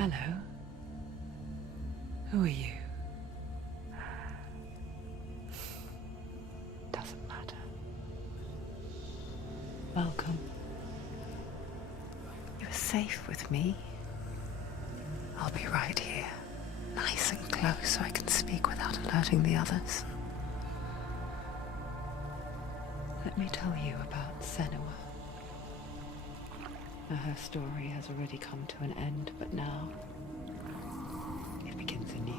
Hello. Who are you? Doesn't matter. Welcome. You're safe with me. I'll be right here, nice and close so I can speak without alerting the others. Let me tell you about Senua. Her story has already come to an end, but now it begins anew.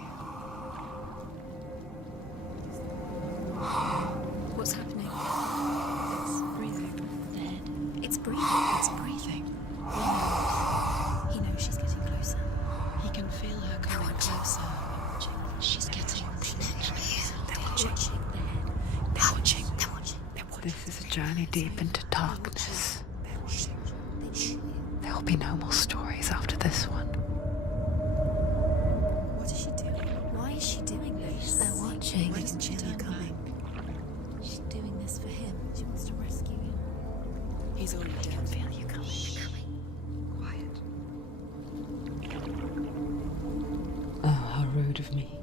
What's happening? It's breathing. Dead. It's breathing. It's breathing. He knows she's getting closer. He can feel her coming closer. She's getting closer. They're watching. They're watching. They're watching. This is a journey deep into darkness. There will be no more stories after this one. What is she doing? Why is she doing this? They're watching. Why doesn't she turn coming? She's doing this for him. She wants to rescue him. He's already dead. I can feel you coming. Quiet. Oh, how rude of me.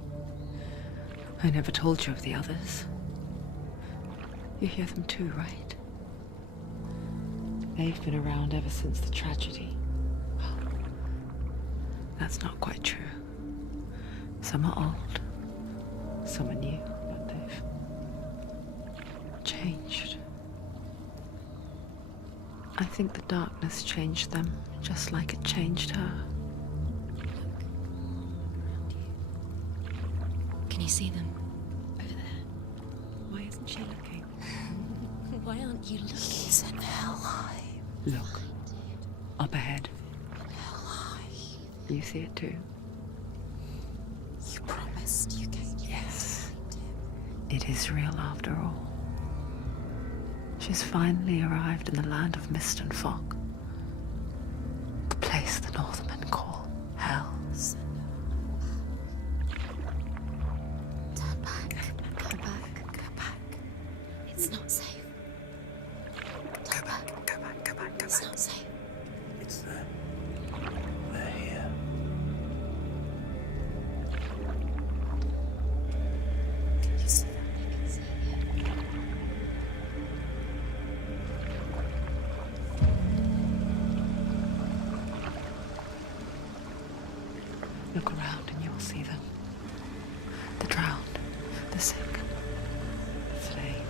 I never told you of the others. You hear them too, right? They've been around ever since the tragedy. Well, that's not quite true. Some are old, some are new, but they've changed. I think the darkness changed them, just like it changed her. Can you see them? Over there. Why isn't she looking? Why aren't you looking? He's in hell high. Look, up ahead. You see it too? You promised you came. Yes. It is real after all. She's finally arrived in the land of mist and fog. The place the Northmen call Hell. Turn back. Go back. Go back. It's not safe. Go back, go back, go back, go It's back. not safe. It's there. They're here. Can you see that? I can see it. Look around and you will see them. The drowned, the sick, the slain.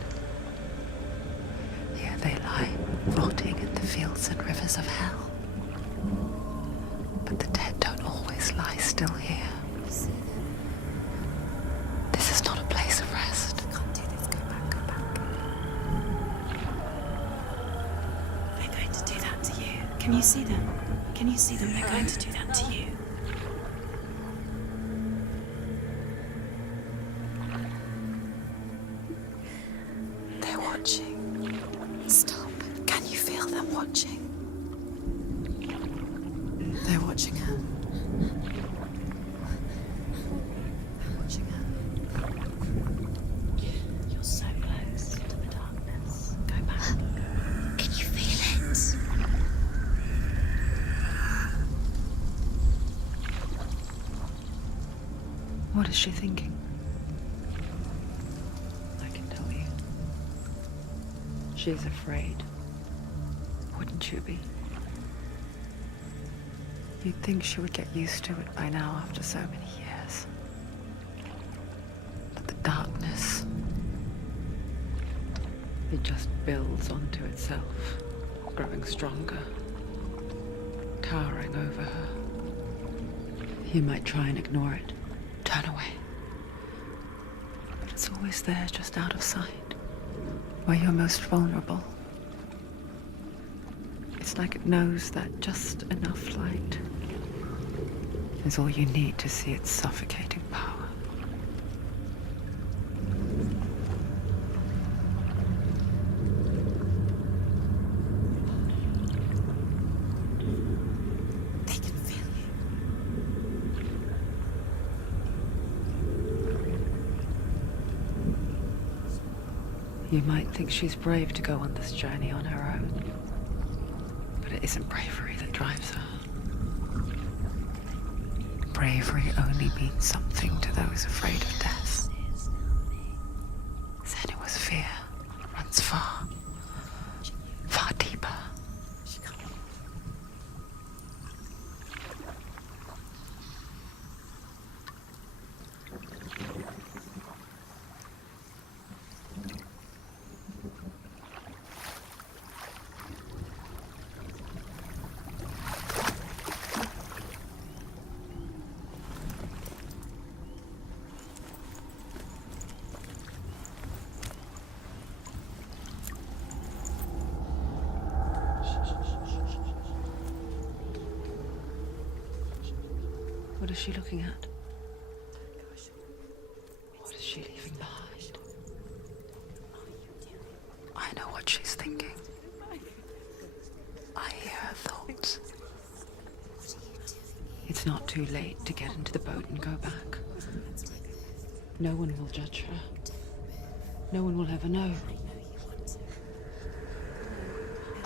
Here they lie, rotting in the fields and rivers of hell. But the dead don't always lie still here. You see them? This is not a place of rest. You can't do this. Go back. Go back. They're going to do that to you. Can you see them? Can you see them? They're going to do that to you. They're watching. Stop. Can you feel them watching? They're watching her. They're watching her. You're so close to the darkness. Go back. Can you feel it? What is she thinking? I can tell you. She's afraid. Wouldn't you be? You'd think she would get used to it by now after so many years. But the darkness, it just builds onto itself, growing stronger, towering over her. You might try and ignore it, turn away. But it's always there, just out of sight, where you're most vulnerable. It's like it knows that just enough light is all you need to see its suffocating power. They can feel you. You might think she's brave to go on this journey on her own, but it isn't bravery that drives her. bravery only means something to those afraid of death. Senua's fear runs far, far deeper. What is she looking at? What is she leaving behind? I know what she's thinking. I hear her thoughts. It's not too late to get into the boat and go back. No one will judge her. No one will ever know.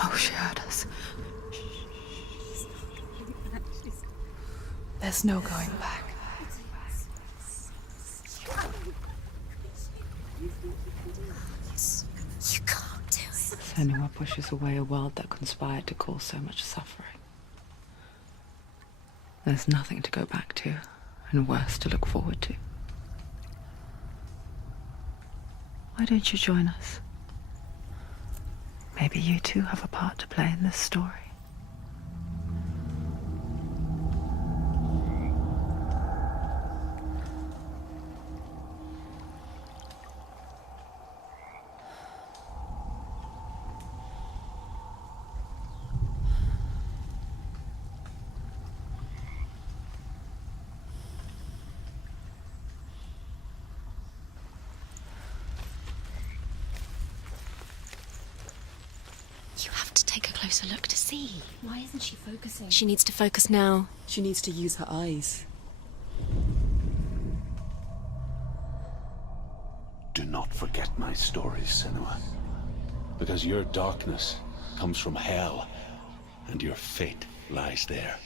Oh, she heard us. There's no going back. You can't do it. Senua pushes away a world that conspired to cause so much suffering. There's nothing to go back to, and worse to look forward to. Why don't you join us? Maybe you too have a part to play in this story. You have to take a closer look to see. Why isn't she focusing? She needs to focus now. She needs to use her eyes. Do not forget my stories, Senua. Because your darkness comes from hell, and your fate lies there.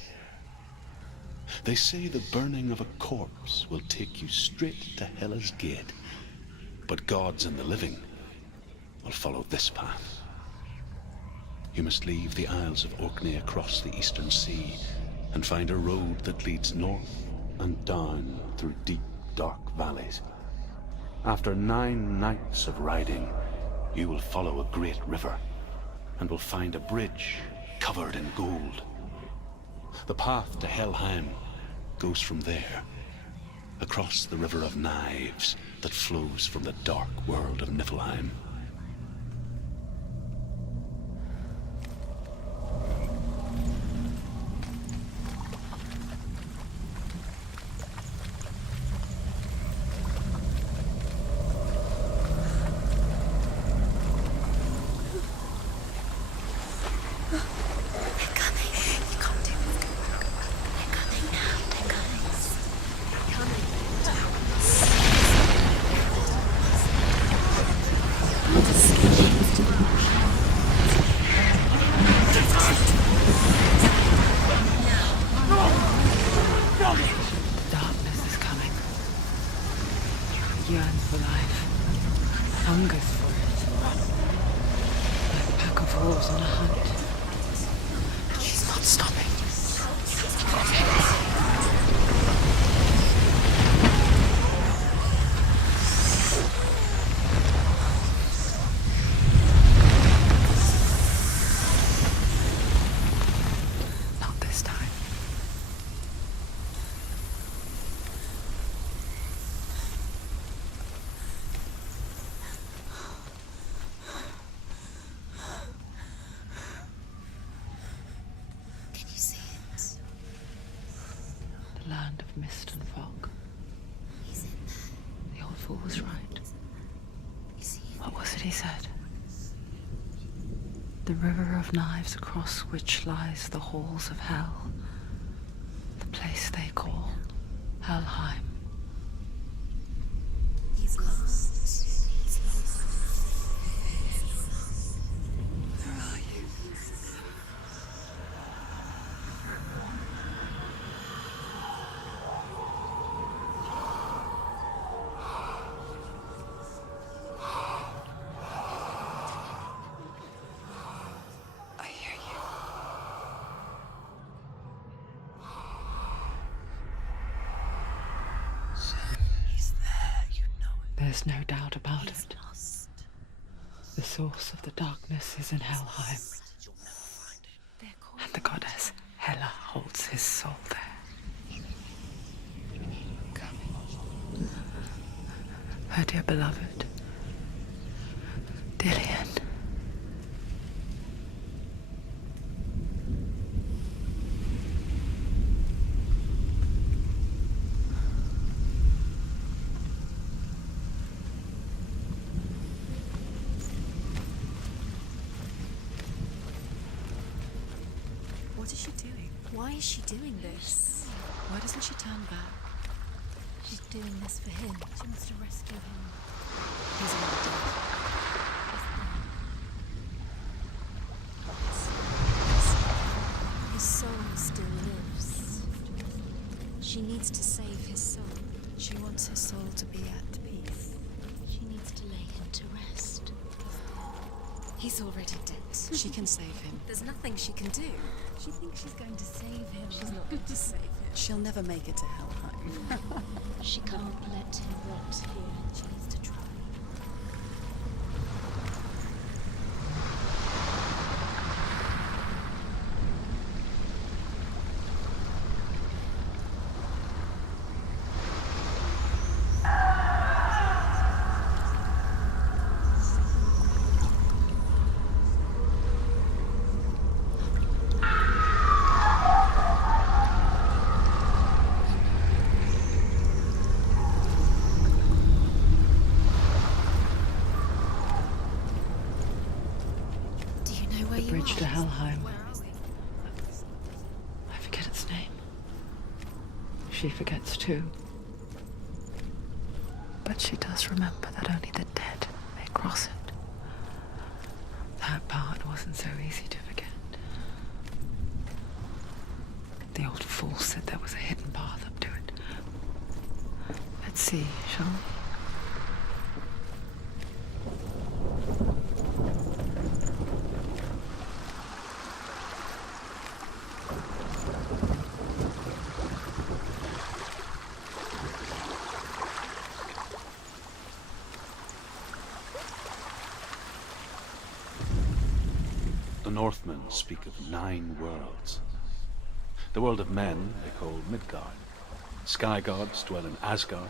They say the burning of a corpse will take you straight to Hela's gate, but gods and the living will follow this path. You must leave the Isles of Orkney across the eastern sea and find a road that leads north and down through deep, dark valleys. After 9 nights of riding, you will follow a great river and will find a bridge covered in gold. The path to Helheim goes from there, across the River of Knives that flows from the dark world of Niflheim. Darkness is coming. Yearns for life. Hungers for it. Like a pack of wolves on a hunt. But she's not stopping. Not this time. Can you see it? The land of mist and fog. He's in there. The old fool was right. You see it? What was it he said? The river of knives across which lies the halls of hell. The place they call Helheim. He's lost. He's lost. Where are you? There's no doubt about He's it. lost. The source of the darkness is in Helheim, They're called and the goddess Hela holds his soul there. Her dear beloved, Dillian. What is she doing? Why is she doing this? Why doesn't she turn back? She's doing this for him. She wants to rescue him. He's already dead. His soul still lives. She needs to save his soul. She wants her soul to be at peace. She needs to lay him to rest. He's already dead. She can save him. There's nothing she can do. She thinks she's going to save him. She's not going to save him. She'll never make it to Helheim. She can't let him rot here. She needs to try. Do you know where The you bridge are? to Helheim. Where are we? I forget its name. She forgets too. But she does remember that only the dead may cross it. That part wasn't so easy to forget. The old fool said there was a hidden path up to it. Let's see, shall we? The Northmen speak of 9 worlds. The world of men they call Midgard. Sky gods dwell in Asgard.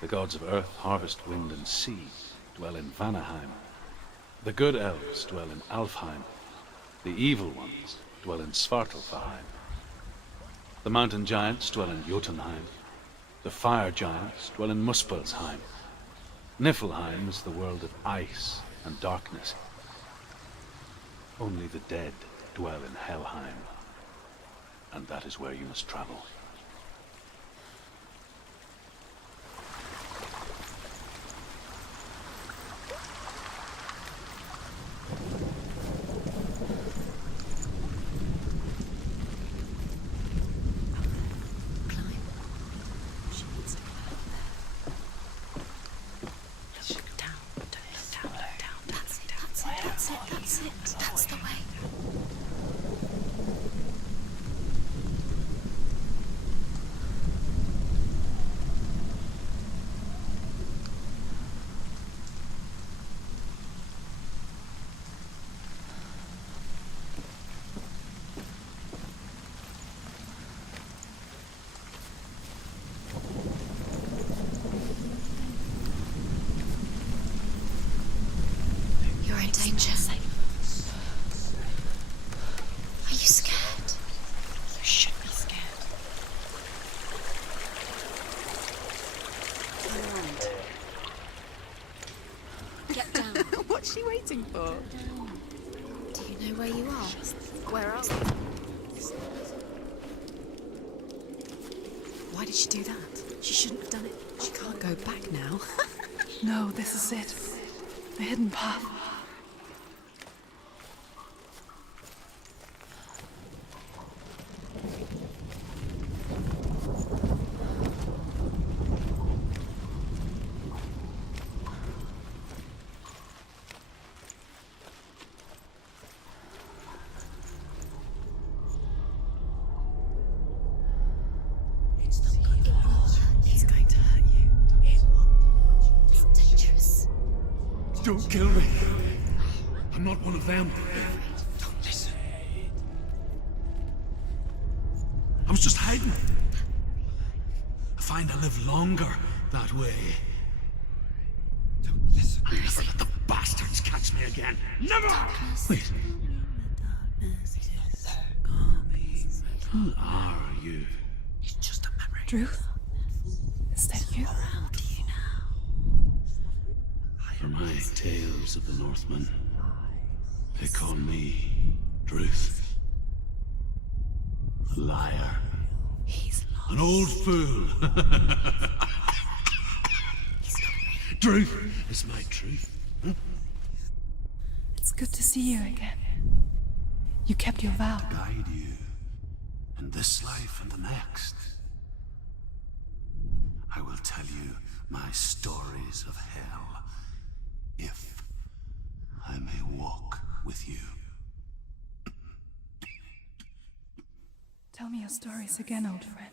The gods of earth, harvest, wind, and sea dwell in Vanaheim. The good elves dwell in Alfheim. The evil ones dwell in Svartalfheim. The mountain giants dwell in Jotunheim. The fire giants dwell in Muspelheim. Niflheim is the world of ice and darkness. Only the dead dwell in Helheim, and that is where you must travel. Climb. She needs to go up there. Look down, look down, look down. That's it, that's it, that's it, that's it. That's the way. You're in danger. Are you scared? You should be scared. Get down. What's she waiting for? Do you know where you are? Where are we? Why did she do that? She shouldn't have done it. She can't go back now. No, this is it. The hidden path. He's going to hurt you. It's Don't kill me. I'm not one of them. Don't listen. I was just hiding. I find I live longer that way. Don't listen. I'll never let the bastards catch me again. Never! Wait. Who are you? It's just a memory. Ruth? Is that you? For my tales of the Northmen, they call me Druth. A liar. He's lost. An old fool. Druth is my truth. Huh? It's good to see you again. You kept your vow. Guide you in this life and the next. I will tell you my stories of hell, if I may walk with you. Tell me your stories again, old friend.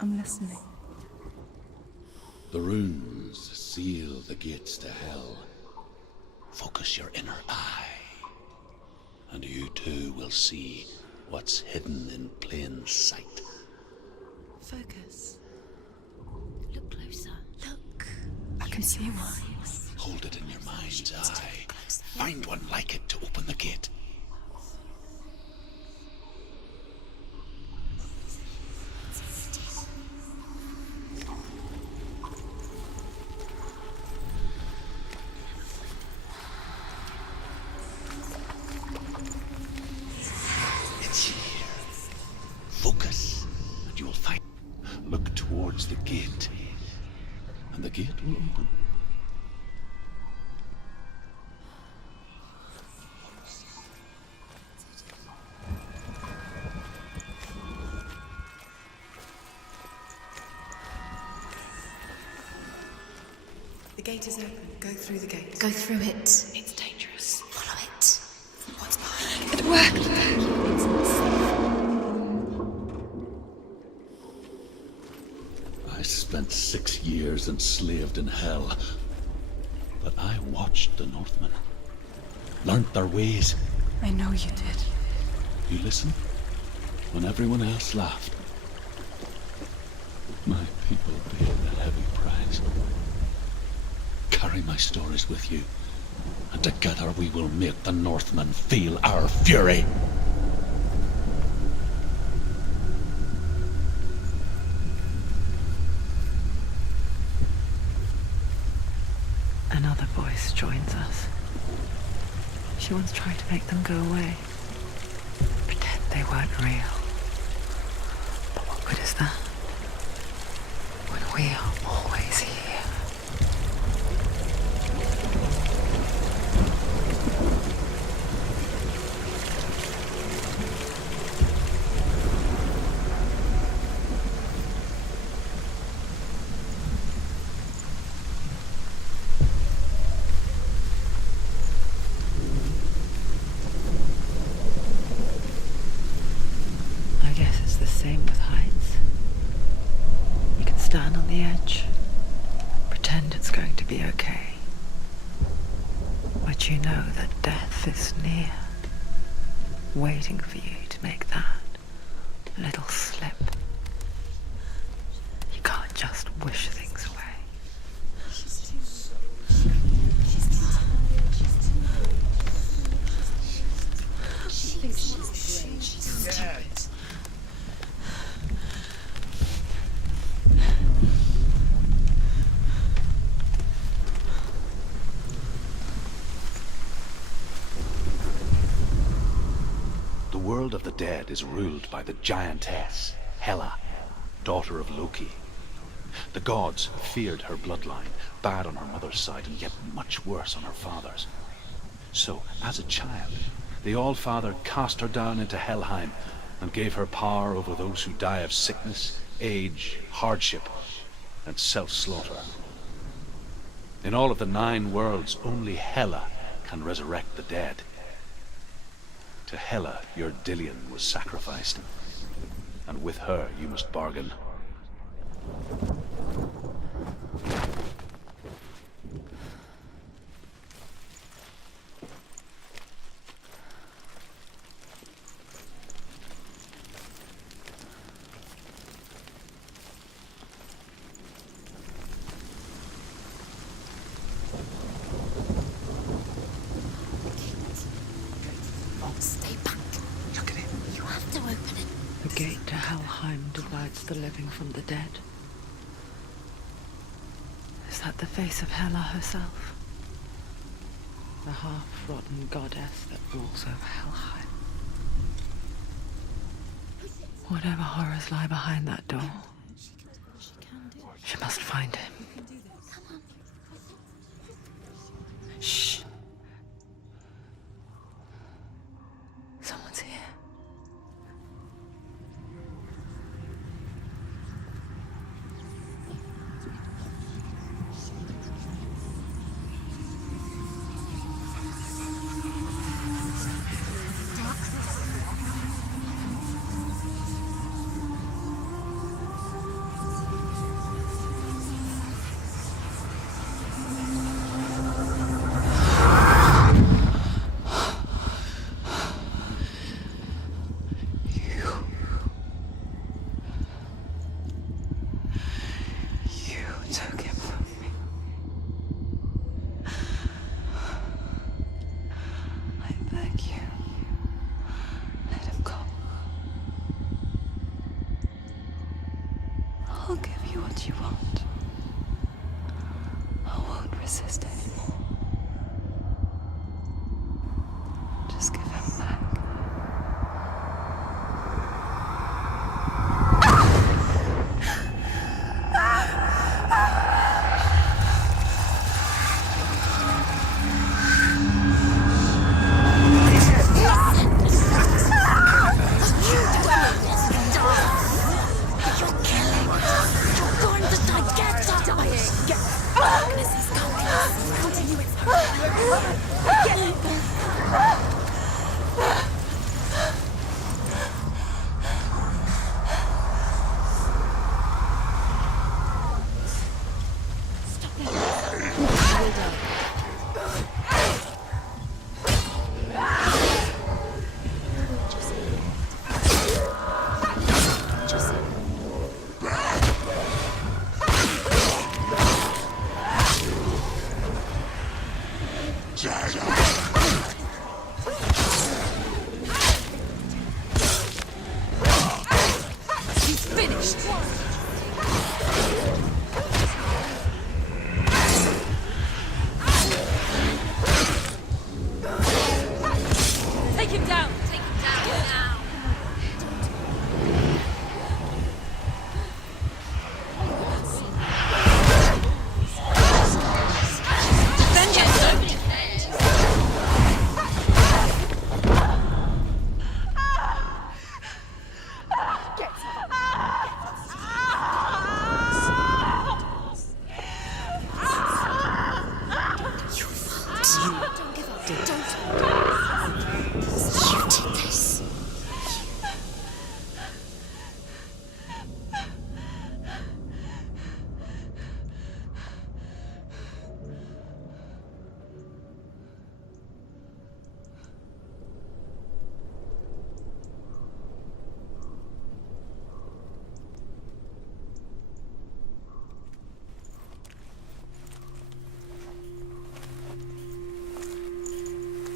I'm listening. The runes seal the gates to hell. Focus your inner eye, and you too will see what's hidden in plain sight. Focus. Look closer. Look. I can see one. Hold it in your mind's eye. Find one like it to open the gate. It's here. Focus, and you'll find. Look towards the gate, and the gate will open. The gate is open. Go through the gate. Go through it. It's dangerous. Follow it. What's behind it? It worked! I spent 6 years enslaved in hell, but I watched the Northmen, learnt their ways. I know you did. You listened when everyone else laughed. My people paid a heavy price. Carry my stories with you, and together we will make the Northmen feel our fury. Another voice joins us. She once tried to make them go away. Pretend they weren't real. But what good is that? When we are always here. I guess it's the same with heights. You can stand on the edge, pretend it's going to be okay. But you know that death is near, waiting for you to make that little slip. You can't just wish things away. The world of the dead is ruled by the giantess, Hela, daughter of Loki. The gods feared her bloodline, bad on her mother's side and yet much worse on her father's. So, as a child, the All-Father cast her down into Helheim and gave her power over those who die of sickness, age, hardship, and self-slaughter. In all of the 9 worlds, only Hela can resurrect the dead. To Hela, your Dillion was sacrificed, and with her you must bargain. Stay back. Look at it. You have to open it. The gate to Helheim divides the living from the dead. Is that the face of Hela herself? The half-rotten goddess that rules over Helheim. Whatever horrors lie behind that door, she must find him. Shh. Someone's here. I'll give you what you want. I won't resist anymore. Just give him back.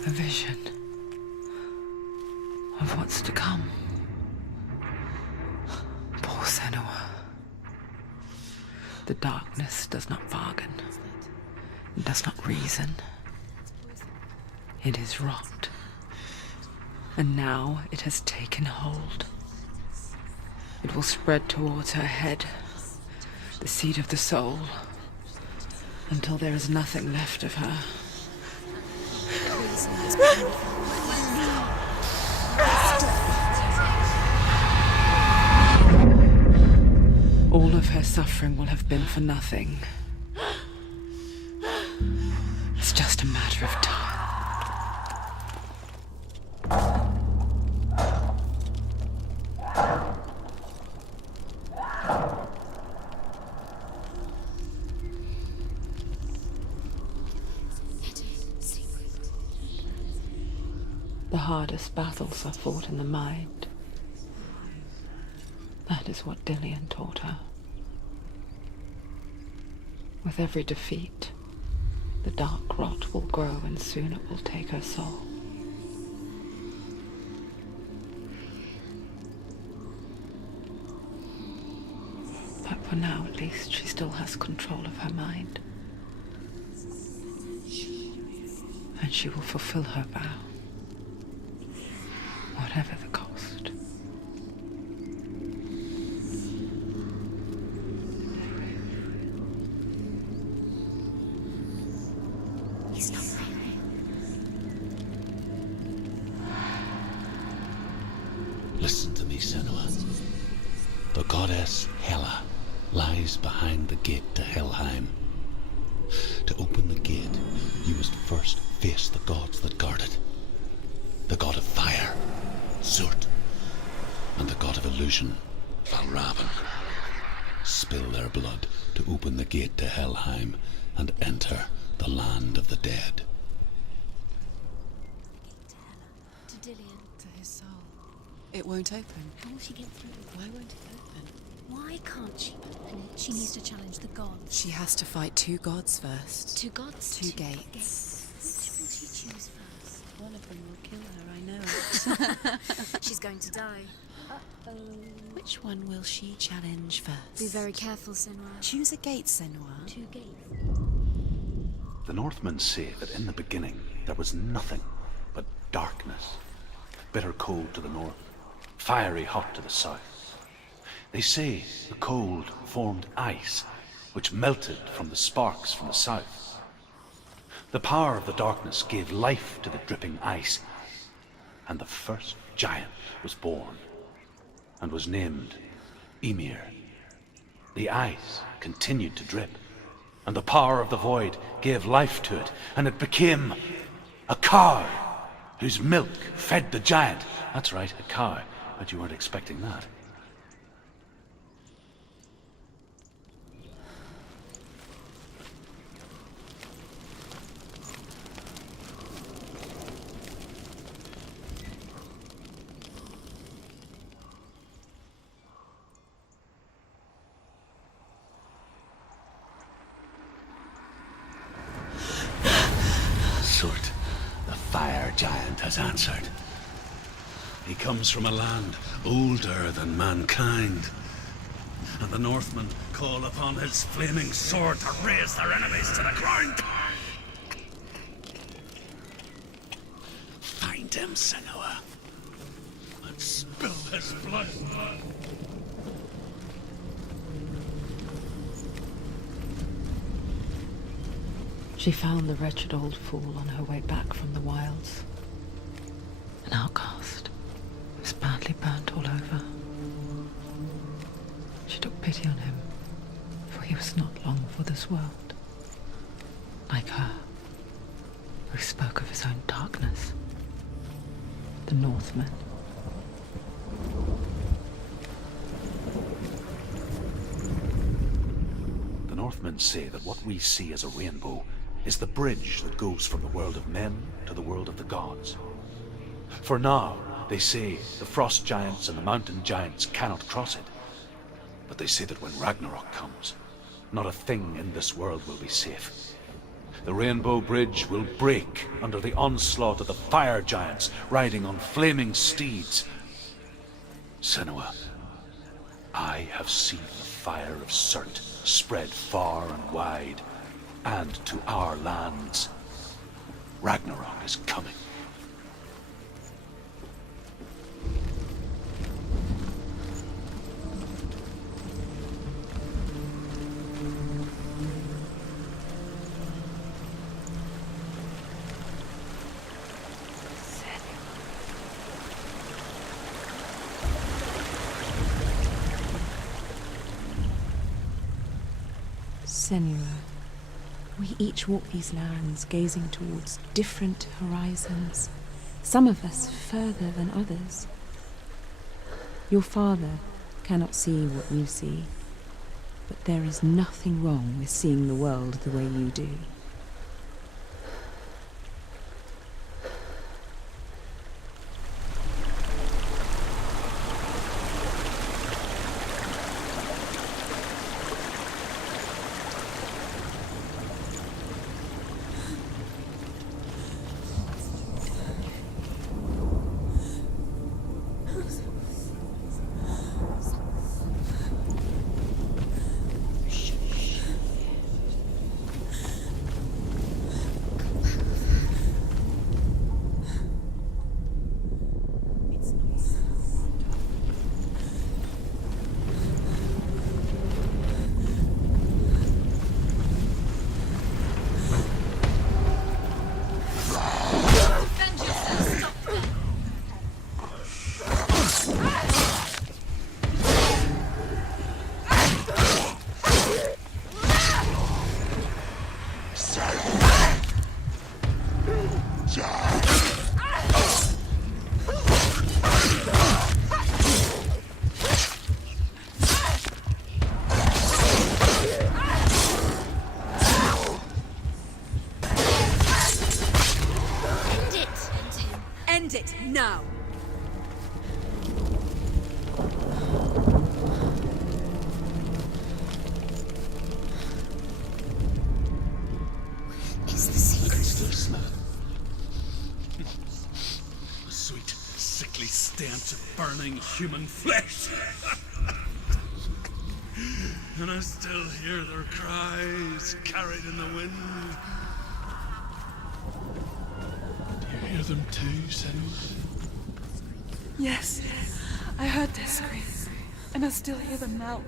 A vision of what's to come. Poor Senua. The darkness does not bargain. It does not reason. It is rot. And now it has taken hold. It will spread towards her head, the seat of the soul, until there is nothing left of her. All of her suffering will have been for nothing. It's just a matter of time. The hardest battles are fought in the mind. That is what Dillian taught her. With every defeat, the dark rot will grow and soon it will take her soul. For now, at least, she still has control of her mind. And she will fulfill her vow, whatever the cost. He's not there. Listen to me, Senua. The goddess Hela lies behind the gate to Helheim. To open the gate, you must first face the gods that guard it. The god of fire, Zurt, and the god of illusion, Valravn. Spill their blood to open the gate to Helheim and enter the land of the dead. To Dillian. To his soul. It won't open. How will she get through? Why won't it open? Why can't she open it? She needs to challenge the gods. She has to fight 2 gods first. 2 gods? 2 gates. Which will she choose first? One of them will kill her, I know. She's going to die. Which one will she challenge first? Be very careful, Senua. Choose a gate, Senua. 2 gates. The Northmen say that in the beginning there was nothing but darkness. Bitter cold to the north, fiery hot to the south. They say the cold formed ice, which melted from the sparks from the south. The power of the darkness gave life to the dripping ice, and the first giant was born, and was named Ymir. The ice continued to drip, and the power of the void gave life to it, and it became a cow, whose milk fed the giant. That's right, a cow. But you weren't expecting that. Surt, the fire giant, has answered. He comes from a land older than mankind, and the Northmen call upon his flaming sword to raze their enemies to the ground. Find him, Senua, and spill his blood. She found the wretched old fool on her way back from the wilds. An outcast, who was badly burnt all over. She took pity on him, for he was not long for this world. Like her, who spoke of his own darkness. The Northmen. The Northmen say that what we see as a rainbow is the bridge that goes from the world of men to the world of the gods. For now, they say the frost giants and the mountain giants cannot cross it. But they say that when Ragnarok comes, not a thing in this world will be safe. The rainbow bridge will break under the onslaught of the fire giants riding on flaming steeds. Senua, I have seen the fire of Surt spread far and wide, and to our lands. Ragnarok is coming. Senua, we each walk these lands gazing towards different horizons, some of us further than others. Your father cannot see what you see, but there is nothing wrong with seeing the world the way you do. End it now! Is the secret Smell. The sweet, sickly stench of burning human flesh. And I still hear their cries carried in the wind. Do you hear them too, Senua? Yes, I heard their screams, and I still hear them now.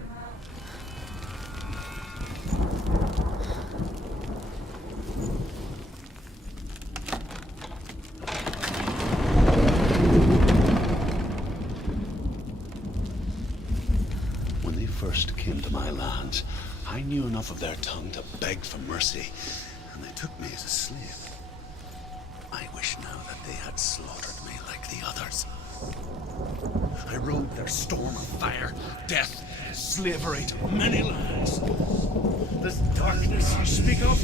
When they first came to my lands, I knew enough of their tongue to beg for mercy, and they took me as a slave. I wish now that they had slaughtered me like the others. I rode their storm of fire, death, slavery to many lands. This darkness you speak of,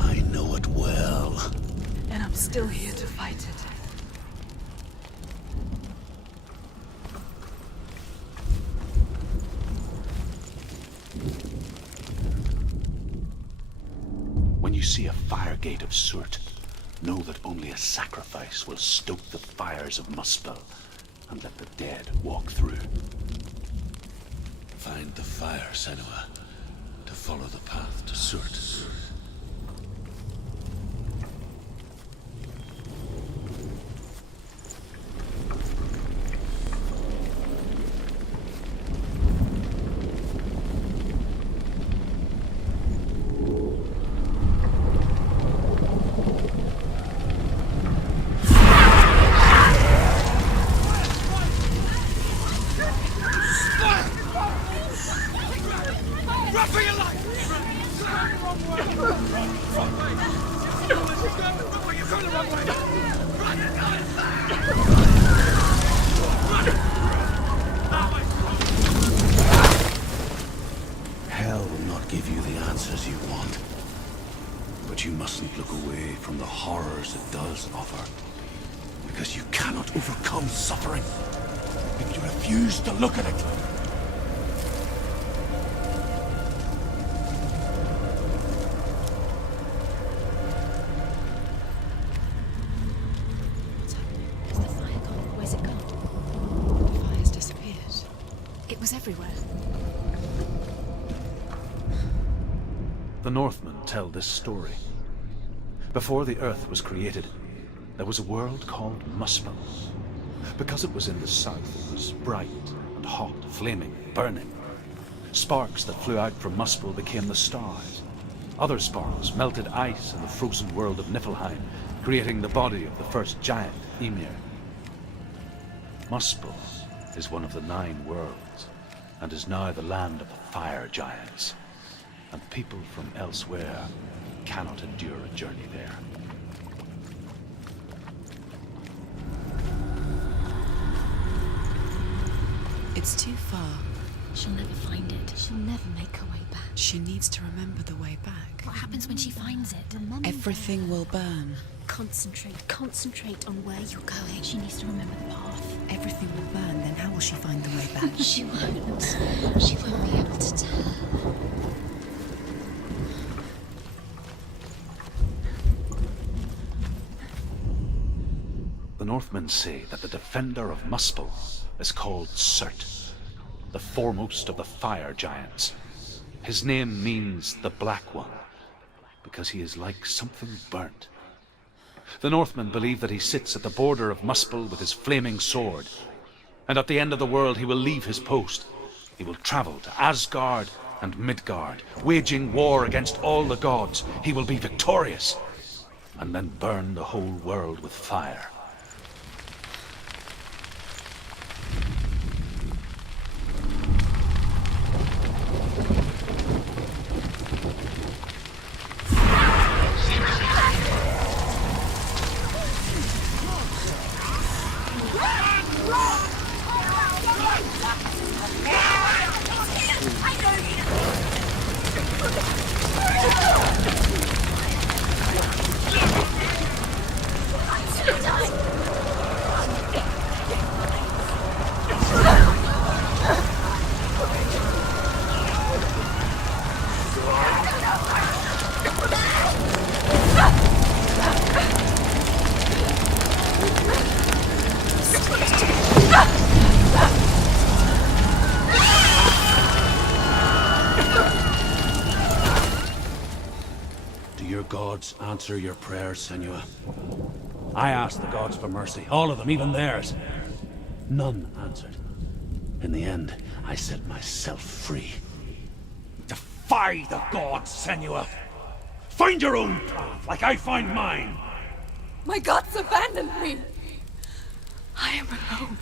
I know it well. And I'm still here to fight it. When you see a fire gate of Surt, know that only a sacrifice will stoke the fires of Muspel and let the dead walk through. Find the fire, Senua, to follow the path to Surt. Hell will not give you the answers you want. But you mustn't look away from the horrors it does offer. Because you cannot overcome suffering if you refuse to look at it. What's happening? Is the fire gone? Where's it gone? The fire's disappeared. It was everywhere. The Northmen tell this story. Before the earth was created, there was a world called Muspel. Because it was in the south, it was bright and hot, flaming, burning. Sparks that flew out from Muspel became the stars. Other sparks melted ice in the frozen world of Niflheim, creating the body of the first giant, Ymir. Muspel is one of the 9 worlds, and is now the land of the fire giants. And people from elsewhere cannot endure a journey there. It's too far. She'll never find it. She'll never make her way back. She needs to remember the way back. What happens when she finds it? Remember. Everything will burn. Concentrate on where you're going. She needs to remember the path. Everything will burn, then how will she find the way back? She won't. She won't be able to tell. The Northmen say that the defender of Muspel is called Surt, the foremost of the fire giants. His name means the Black One, because he is like something burnt. The Northmen believe that he sits at the border of Muspel with his flaming sword, and at the end of the world he will leave his post. He will travel to Asgard and Midgard, waging war against all the gods. He will be victorious, and then burn the whole world with fire. answer your prayers, Senua. I asked the gods for mercy, all of them, even theirs. None answered. In the end, I set myself free. Defy the gods, Senua! Find your own path, like I find mine! My gods abandoned me. I am alone.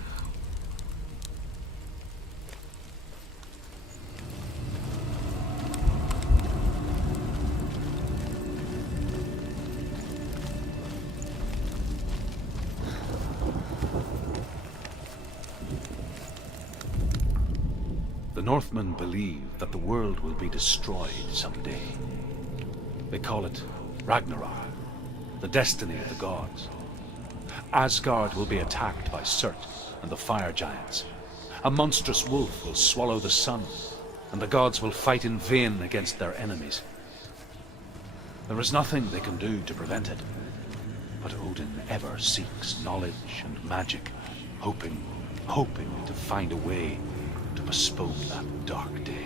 The Northmen believe that the world will be destroyed someday. They call it Ragnarok, the destiny of the gods. Asgard will be attacked by Surt and the fire giants. A monstrous wolf will swallow the sun, and the gods will fight in vain against their enemies. There is nothing they can do to prevent it, but Odin ever seeks knowledge and magic, hoping to find a way to postpone that dark day.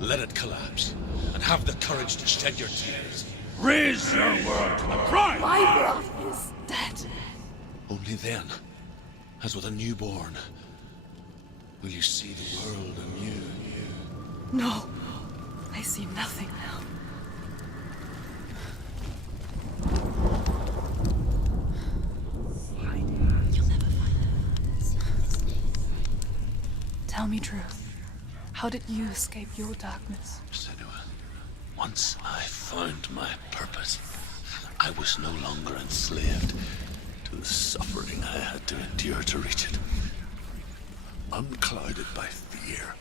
Let it collapse, and have the courage to shed your tears. Raise your world to the prime! My world is dead. Only then, as with a newborn, will you see the world anew. No, I see nothing now. You'll never find her. Tell me truth. How did you escape your darkness? Senua, once I found my purpose, I was no longer enslaved to the suffering I had to endure to reach it. Unclouded by fear,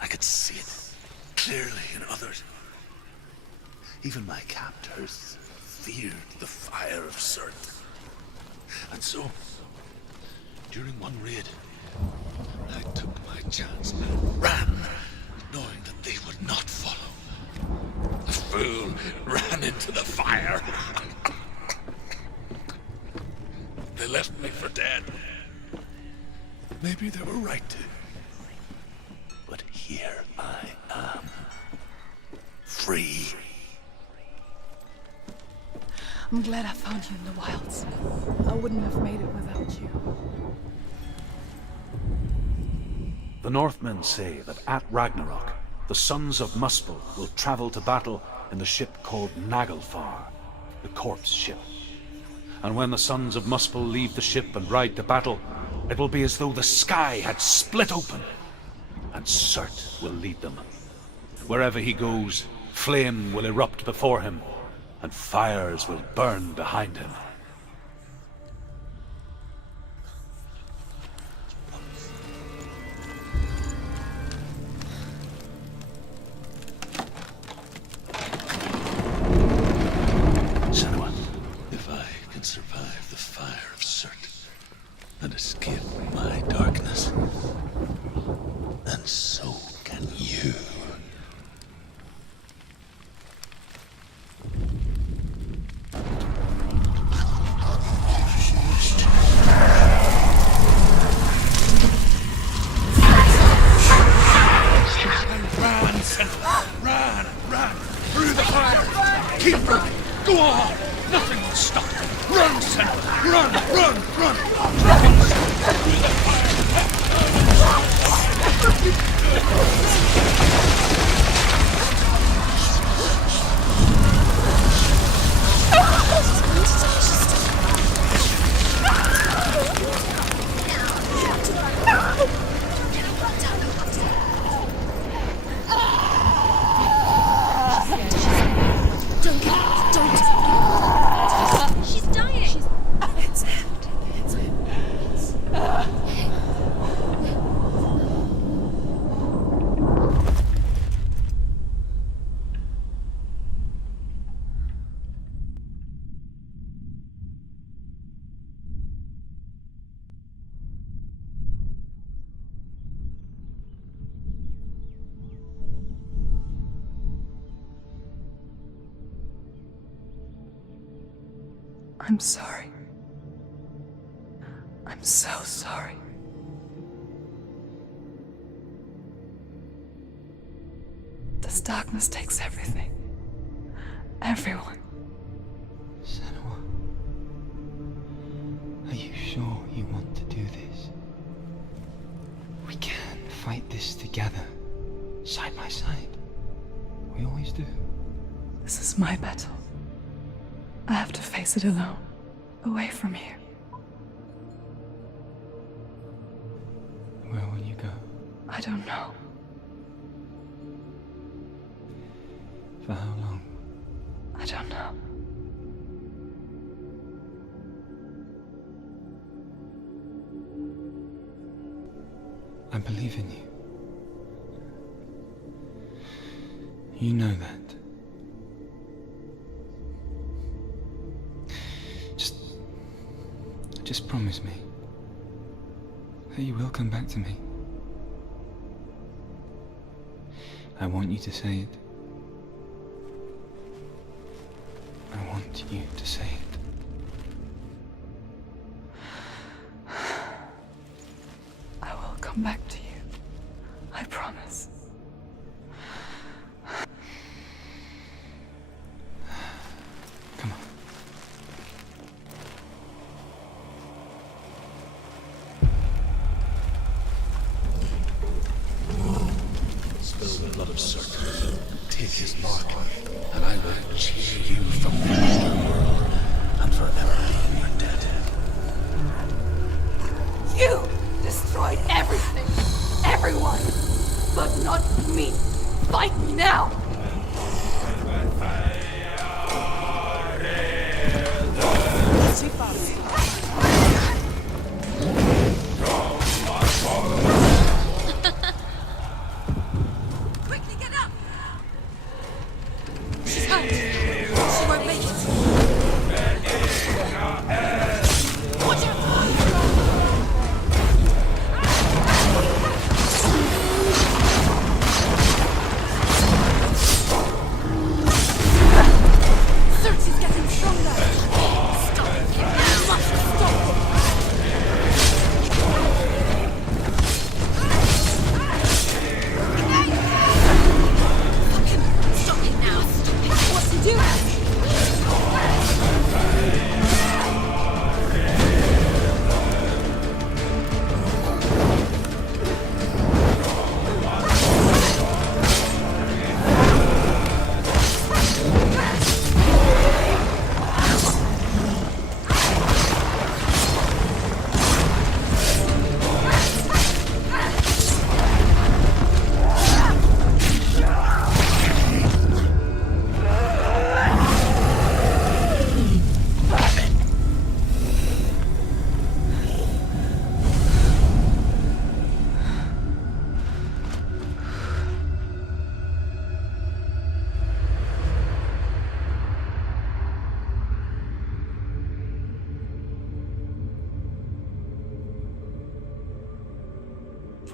I could see it clearly in others. Even my captors feared the fire of Surt. And so, during one raid, I took my chance and ran, knowing that they would not follow. The fool ran into the fire. They left me for dead. Maybe they were right to. But here I am. Free. I'm glad I found you in the wilds. I wouldn't have made it without you. The Northmen say that at Ragnarok, the sons of Muspel will travel to battle in the ship called Naglfar, the corpse ship. And when the sons of Muspel leave the ship and ride to battle, It will be as though the sky had split open, and Surt will lead them. Wherever he goes, flame will erupt before him, and fires will burn behind him. Senua, If I can survive the fire of Surt and escape my darkness, then so can you. run, Senua! Run, run! Through the fire! Keep running! Go on! Nothing will stop you! Run, Senua! Run, run, run! Nothing will stop you! Through the fire! Don't give up. Don't give up. She's dying. It's empty. It's empty. I'm sorry. I'm so sorry. This darkness takes everything. Everyone. Senua, are you sure you want to do this? We can fight this together, side by side. We always do. This is my battle. I have to face it alone, away from here. Where will you go? I don't know. For how long? I don't know. I believe in you. You know that. Just promise me that you will come back to me. I want you to say it. I want you to say it. I will come back to you. I promise. Come on. Spill the blood of Surt, take his mark, and I will cheer you from the underworld and forever be in your debt. You destroyed everything, everyone, but not me. Fight me now. Quickly get up. She's hurt. She won't make it. Watch out. Xerxes getting stronger. Stop him now.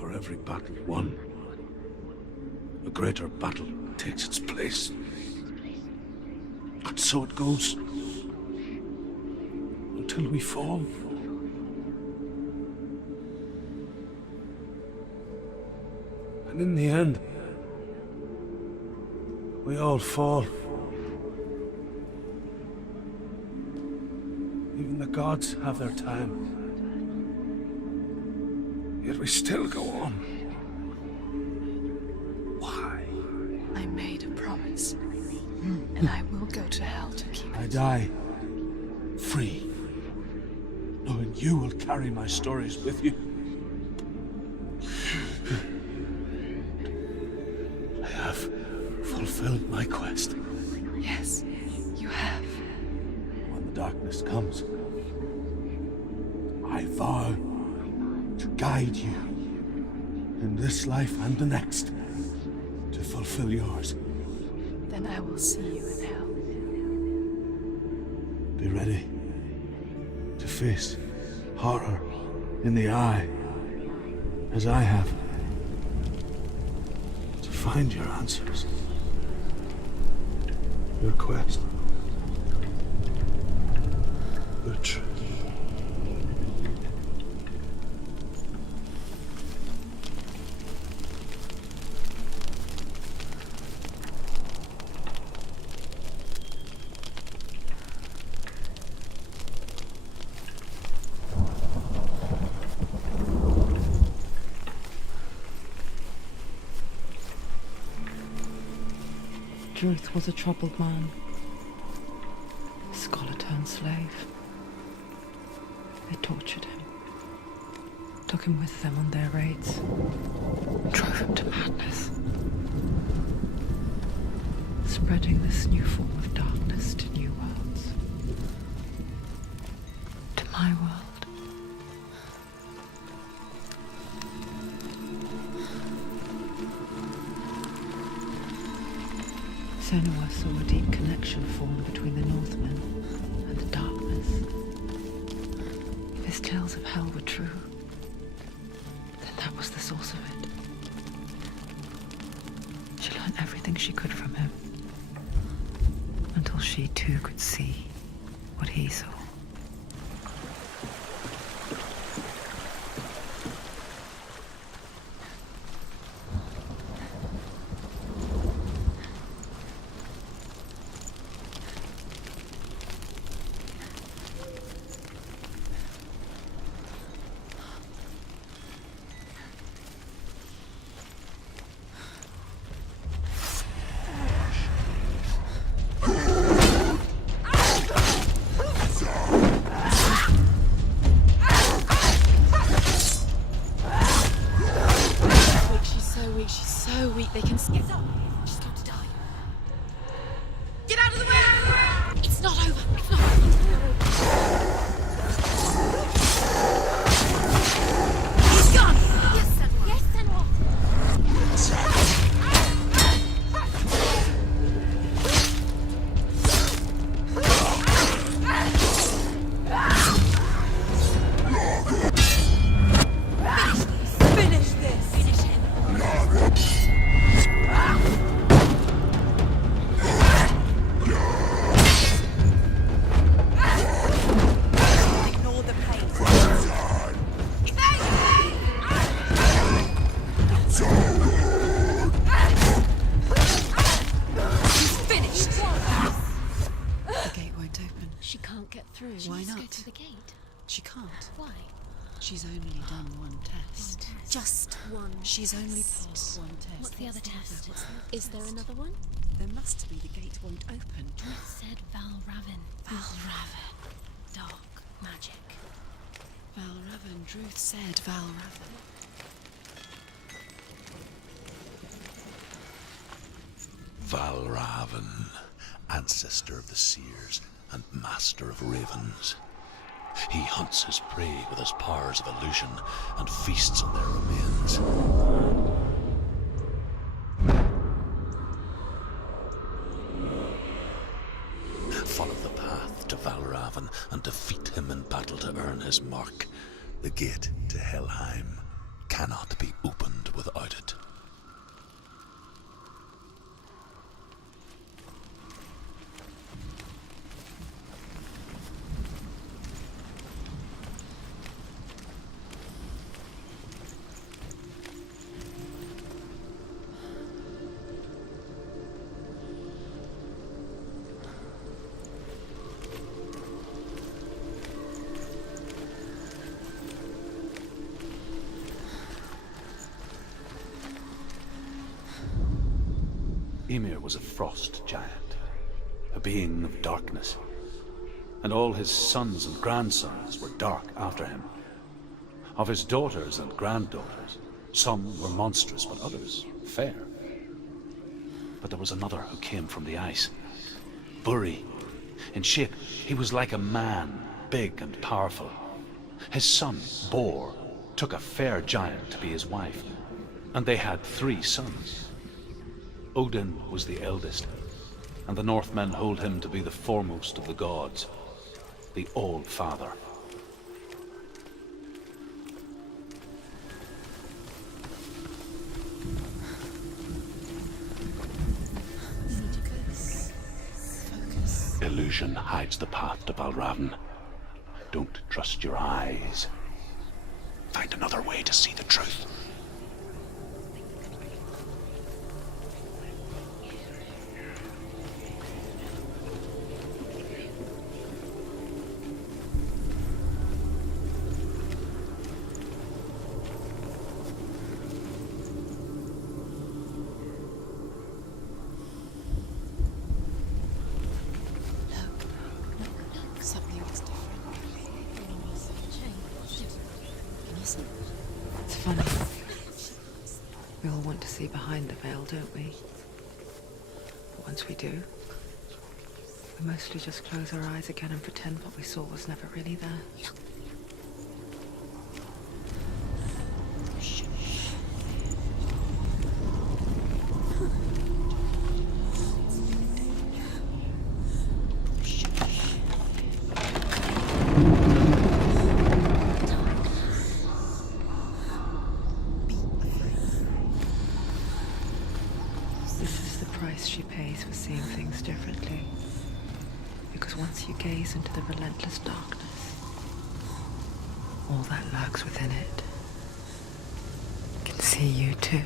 For every battle won, a greater battle takes its place. And so it goes. Until we fall. And in the end, we all fall. Even the gods have their time. Yet we still go on. Why? I made a promise, and I will go to hell to keep it. I die free, knowing you will carry my stories with you. I have fulfilled my quest. Yes, you have. When the darkness comes, I vow to guide you in this life and the next to fulfill yours. Then I will see you in hell. Be ready to face horror in the eye, as I have, to find your answers, your quest, the truth. Druth was a troubled man. Scholar turned slave. They tortured him. Took him with them on their raids. Drove him to madness. Spreading this new form of darkness to new worlds. To my world. Senua saw a deep connection form between the Northmen and the darkness. If his tales of hell were true, then that was the source of it. She learned everything she could from him, until she too could see what he saw. They can get up. She's going to die. Get out of the way! It's not over. It's not over. He's gone! Yes, Senua. Yes, Senua. Finish this. Finish him. Why not? Go to the gate. She can't. Why? She's only done one test. Just one. She's only passed one test. What's the other test? Is there another one? There must be. The gate won't open. Druth said Valravn. Valravn. Dark magic. Valravn. Druth said Valravn. Valravn, ancestor of the seers and master of ravens. He hunts his prey with his powers of illusion and feasts on their remains. Follow the path to Valravn and defeat him in battle to earn his mark. The gate to Helheim cannot be opened without it. Ymir was a frost giant, a being of darkness, and all his sons and grandsons were dark after him. Of his daughters and granddaughters, some were monstrous, but others fair. But there was another who came from the ice, Buri. In shape, he was like a man, big and powerful. His son, Bor, took a fair giant to be his wife, and they had 3 sons. Odin was the eldest, and the Northmen hold him to be the foremost of the gods, the All-Father. Illusion hides the path to Valravn. Don't trust your eyes. Find another way to see the truth. It's funny. We all want to see behind the veil, don't we? But once we do, we mostly just close our eyes again and pretend what we saw was never really there. She pays for seeing things differently. Because once you gaze into the relentless darkness, all that lurks within it can see you too.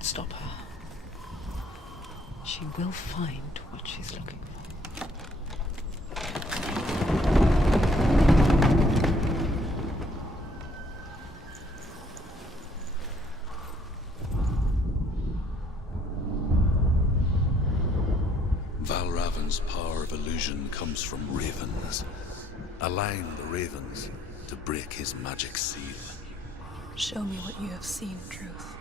Stop her. She will find what she's looking for. Valravn's power of illusion comes from ravens. Align the ravens to break his magic seal. Show me what you have seen, Truth.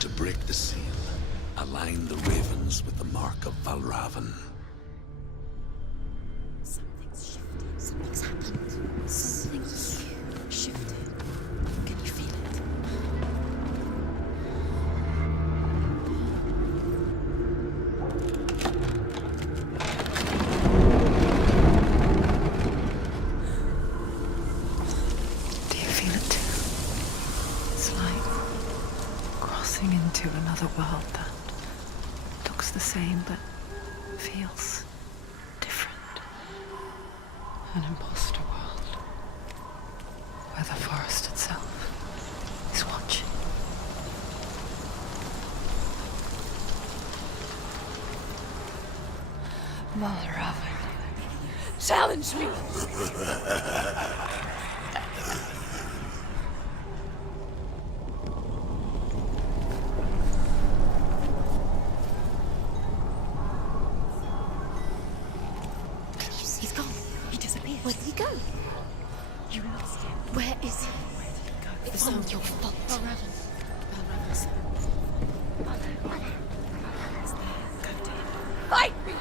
To break the seal, align the ravens with the mark of Valravn. Something's shifted. Something's happened. Something's shifted. Can you feel it? Do you feel it too? It's like looks the same, but feels different. An imposter world, where the forest itself is watching. Mother of it. Challenge me! He's gone. He disappeared. Where did he go? You lost him. Where is he? It's not your fault. Valravan. Valravan's son. Fight me!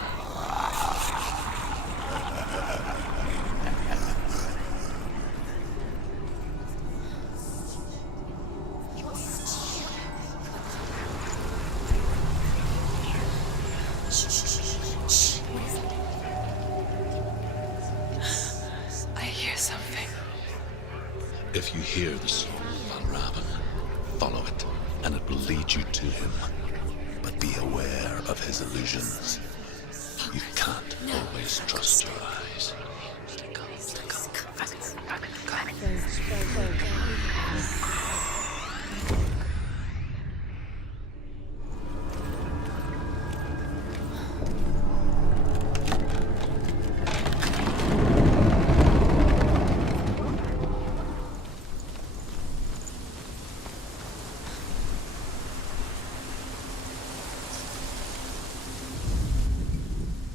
I hear something. If you hear the soul of Valravan, follow it, and it will lead you to him. But be aware of his illusions. You can't always trust your eyes.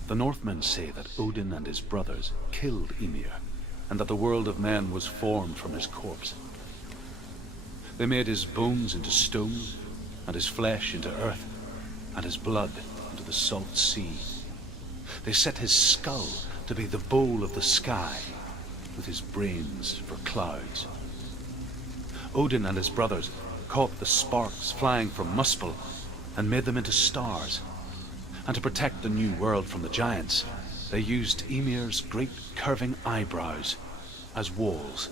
The Northmen say that Odin and his brothers killed Ymir, and that the world of men was formed from his corpse. They made his bones into stone, and his flesh into earth, and his blood into the salt sea. They set his skull to be the bowl of the sky, with his brains for clouds. Odin and his brothers caught the sparks flying from Muspel and made them into stars. And to protect the new world from the giants, they used Ymir's great curving eyebrows as walls.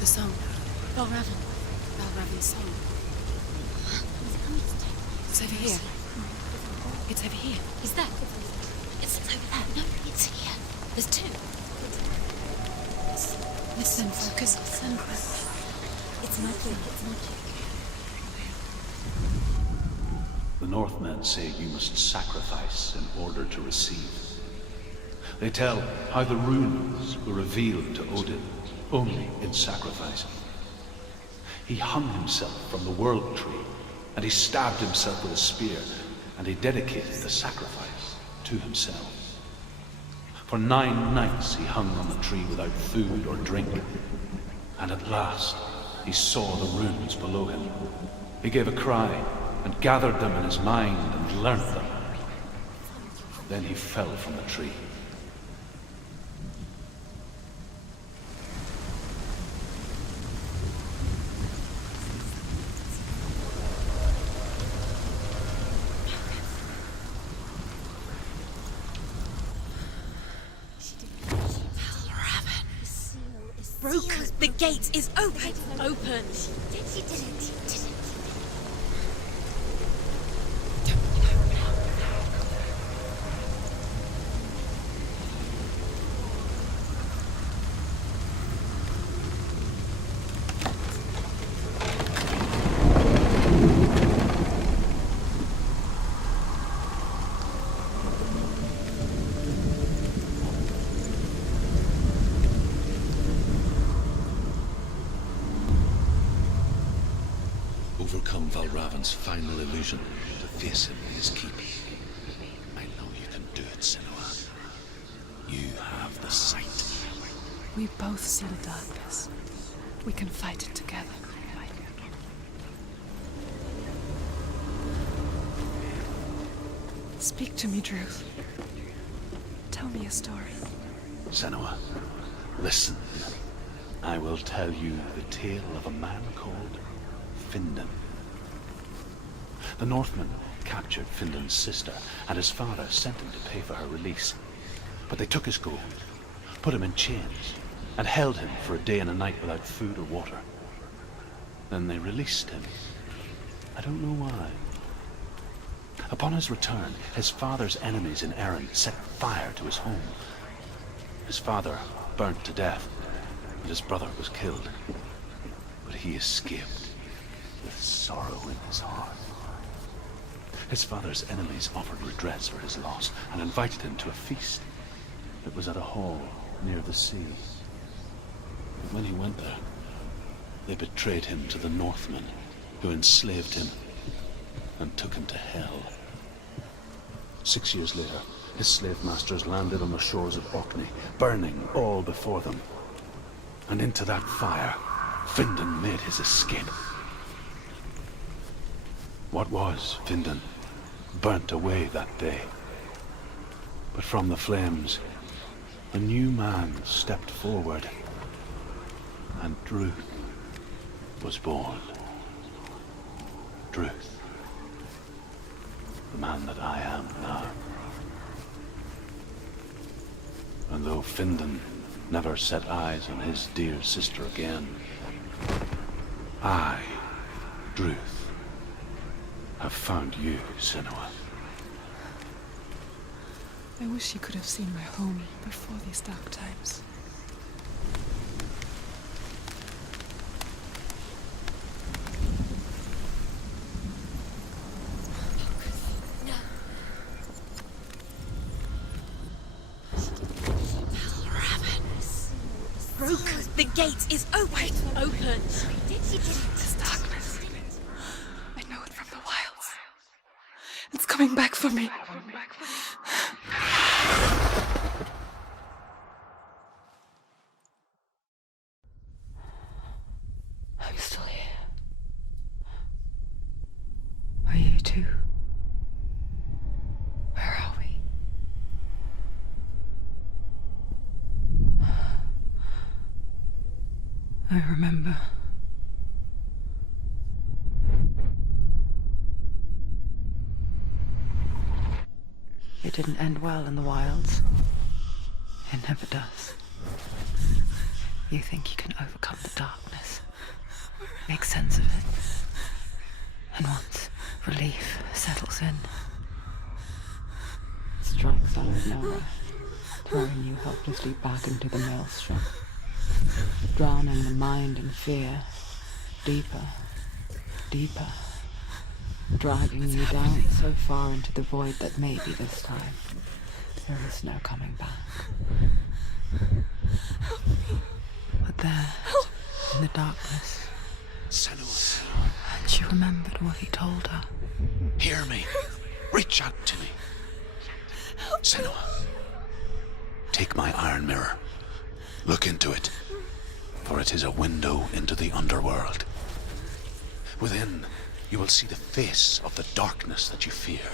The song. Valravan. Valravan's song. It's over here. It's over here. Is that? It's over there. No, it's here. There's two. Listen, focus, listen. It's magic. It's magic. The Northmen say you must sacrifice in order to receive. They tell how the runes were revealed to Odin only in sacrifice. He hung himself from the world tree, and he stabbed himself with a spear, and he dedicated the sacrifice to himself. For 9 nights he hung on the tree without food or drink, and at last he saw the runes below him. He gave a cry and gathered them in his mind and learnt them. Then he fell from the tree. Broken. The gate is open. Open. She did it. She did it. Overcome Valravan's final illusion to face him in his keep. I know you can do it, Senua. You have the sight. We both see the darkness. We can fight it together. Speak to me, Druth. Tell me a story. Senua, listen. I will tell you the tale of a man called Findan. The Northmen captured Findan's sister, and his father sent him to pay for her release. But they took his gold, put him in chains, and held him for a day and a night without food or water. Then they released him. I don't know why. Upon his return, his father's enemies in Erin set fire to his home. His father burnt to death, and his brother was killed. But he escaped with sorrow in his heart. His father's enemies offered redress for his loss and invited him to a feast. It was at a hall near the sea. But when he went there, they betrayed him to the Northmen, who enslaved him and took him to hell. 6 years later, his slave masters landed on the shores of Orkney, burning all before them. And into that fire, Findan made his escape. What was Findan burnt away that day. But from the flames, a new man stepped forward, and Druth was born. Druth. The man that I am now. And though Findan never set eyes on his dear sister again, I, Druth, have found you, Senua. I wish you could have seen my home before these dark times. Broken. The gate is open. Open. This darkness. I know it from the wilds. It's coming back for me. I'm still here. Are you too? Where are we? I remember. It didn't end well in the wilds. It never does. You think you can overcome the darkness, make sense of it, and once relief settles in, it strikes out of nowhere, throwing you helplessly back into the maelstrom, drowning the mind in fear, deeper, deeper, dragging you down so far into the void that maybe this time there is no coming back. But there, in the darkness, Senua, she remembered what he told her. hear me. Reach out to me. Senua, take my iron mirror. Look into it, for it is a window into the underworld. Within, you will see the face of the darkness that you fear.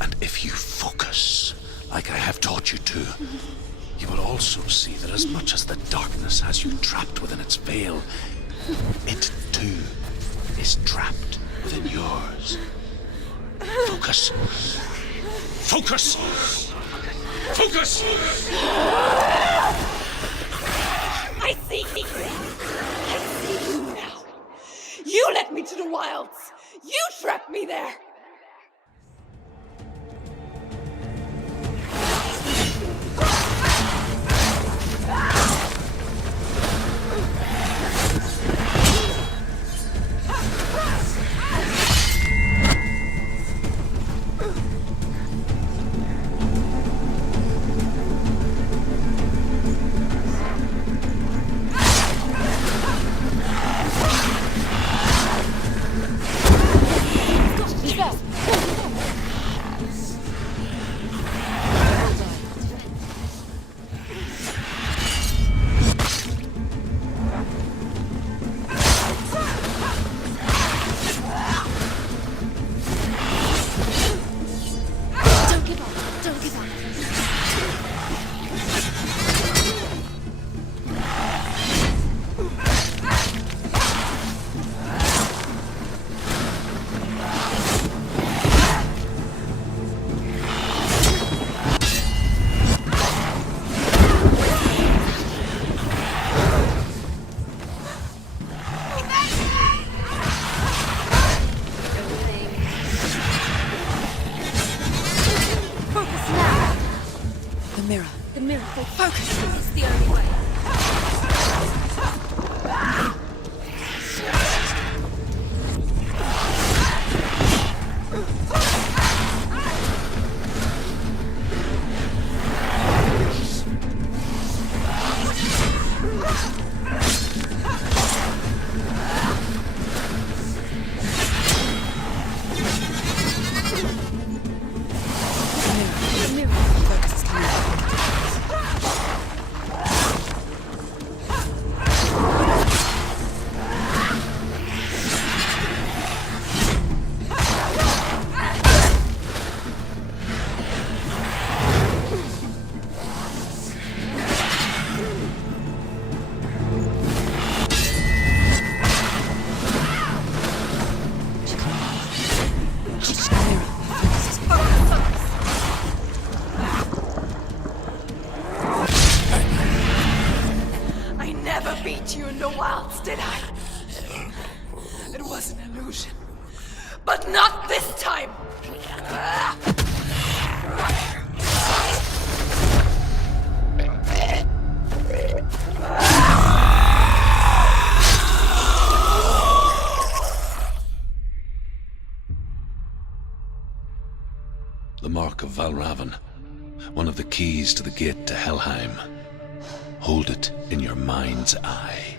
And if you focus, like I have taught you to, you will also see that as much as the darkness has you trapped within its veil, it too is trapped within yours. Focus. Focus! Focus! I see you. I see you now. You led me to the wilds. You trapped me there. I never beat you in the wilds, did I? It was an illusion. But not this time! The Mark of Valravan, one of the keys to the gate to Helheim. Hold it in your mind's eye.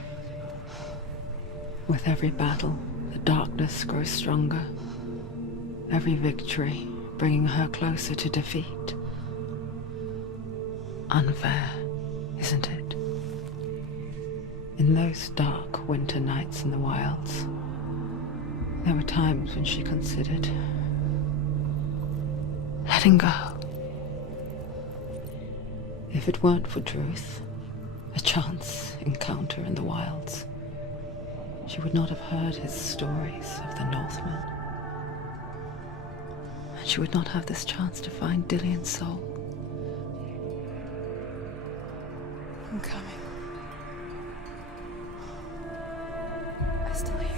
With every battle, the darkness grows stronger. Every victory bringing her closer to defeat. Unfair, isn't it? In those dark winter nights in the wilds, there were times when she considered letting go. If it weren't for Druth, a chance encounter in the wilds, she would not have heard his stories of the Northmen. And she would not have this chance to find Dillion's soul. I'm coming. I still hear you.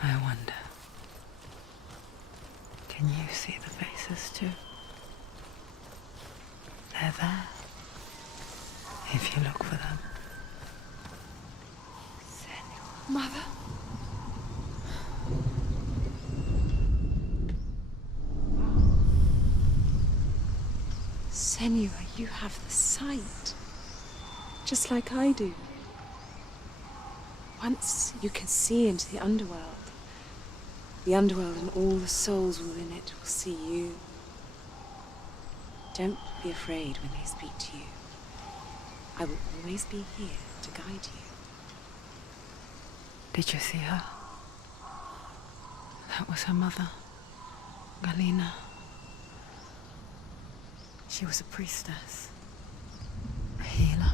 I wonder, can you see the faces too? They're there, if you look for them. Mother? Senua, you have the sight. Just like I do. Once you can see into the underworld and all the souls within it will see you. Don't be afraid when they speak to you. I will always be here to guide you. Did you see her? That was her mother, Galina. She was a priestess, a healer.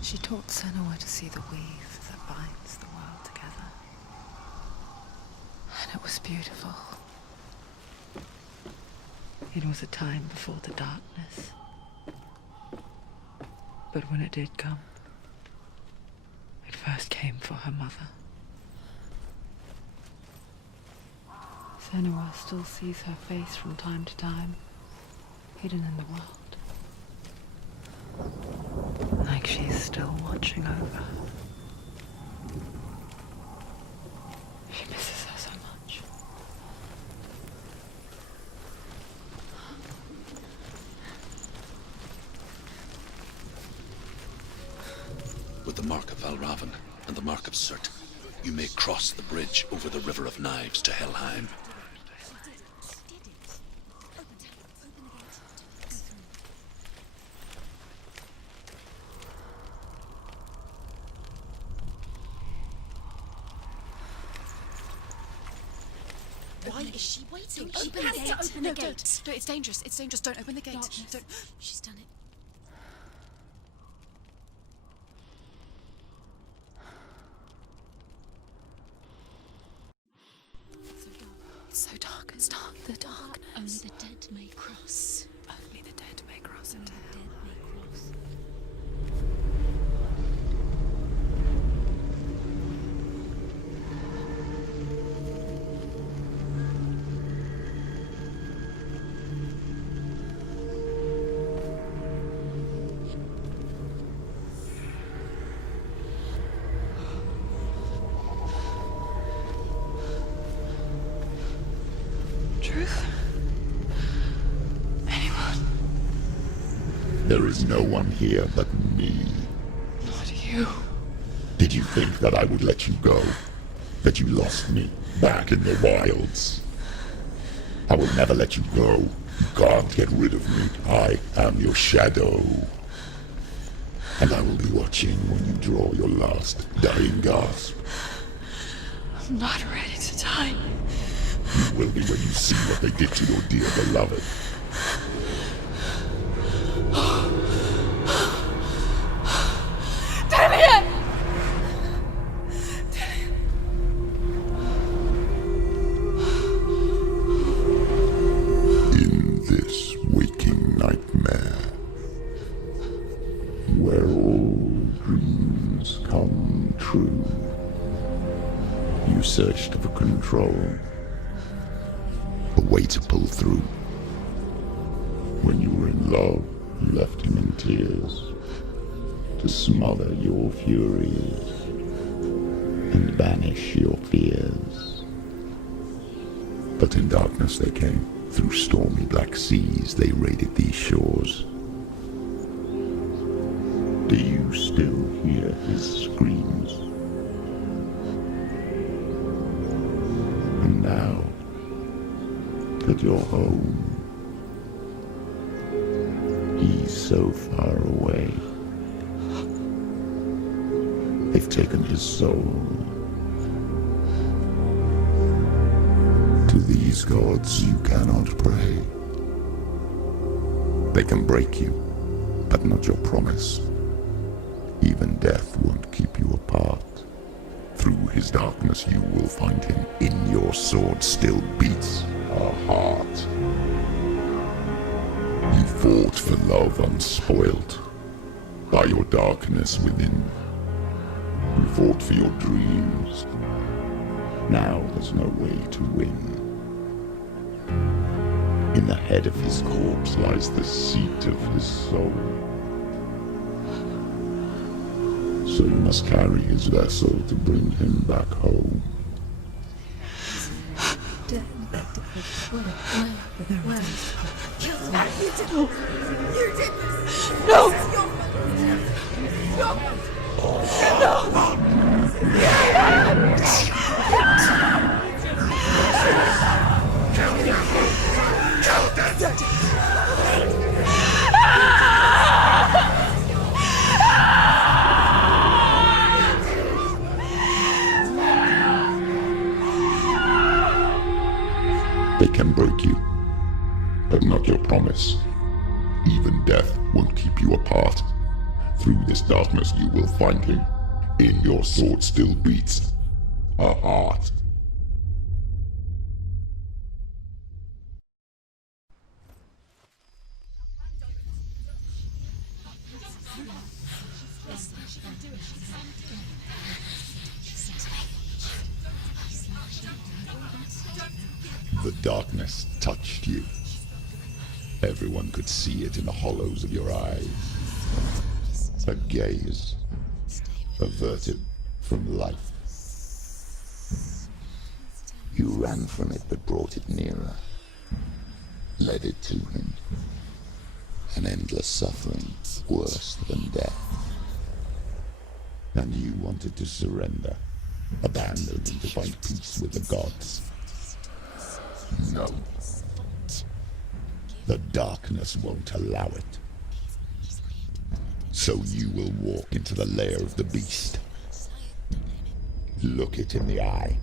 She taught Senua to see the weave that binds the world together. And it was beautiful. It was a time before the darkness. But when it did come, it first came for her mother. Senua still sees her face from time to time, hidden in the world. Like she's still watching over her. She misses her so much. With the Mark of Valravan and the Mark of Surt, you may cross the bridge over the River of Knives to Helheim. Why is she waiting? She Open the has gate. to open No, the gate. don't. It's dangerous. It's dangerous. Don't open the gate. Darkness. Don't. She's done it. so dark. It's dark. The darkness. Only the dead may cross. Only the dead may cross into hell. Dead may cross. Truth? Anyone? There is no one here but me. Not you. Did you think that I would let you go? That you lost me back in the wilds? I will never let you go. You can't get rid of me. I am your shadow. And I will be watching when you draw your last dying gasp. I'm not ready to die. You will be when you see what they did to your dear beloved. Damien! In this waking nightmare, where all dreams come true, you searched for control, a way to pull through. When you were in love, you left him in tears, to smother your furies and banish your fears. But in darkness they came, through stormy black seas they raided these shores. Do you still hear his screams? And now that you're home, he's so far away. They've taken his soul. To these gods you cannot pray. They can break you, but not your promise. Even death won't keep you apart. Through his darkness you will find him. In your sword still beats a heart. You fought for love unspoilt by your darkness within. You fought for your dreams. Now there's no way to win. In the head of his corpse lies the seat of his soul. So you must carry his vessel to bring him back home. You did this! No! This is your fault! They can break you, but not your promise. Even death won't keep you apart. Through this darkness you will find him. In your sword still beats a heart. The darkness touched you. Everyone could see it in the hollows of your eyes. A gaze averted from life. You ran from it but brought it nearer, led it to him. An endless suffering worse than death. And you wanted to surrender, abandon and to find peace with the gods. No. The darkness won't allow it. So you will walk into the lair of the beast. Look it in the eye,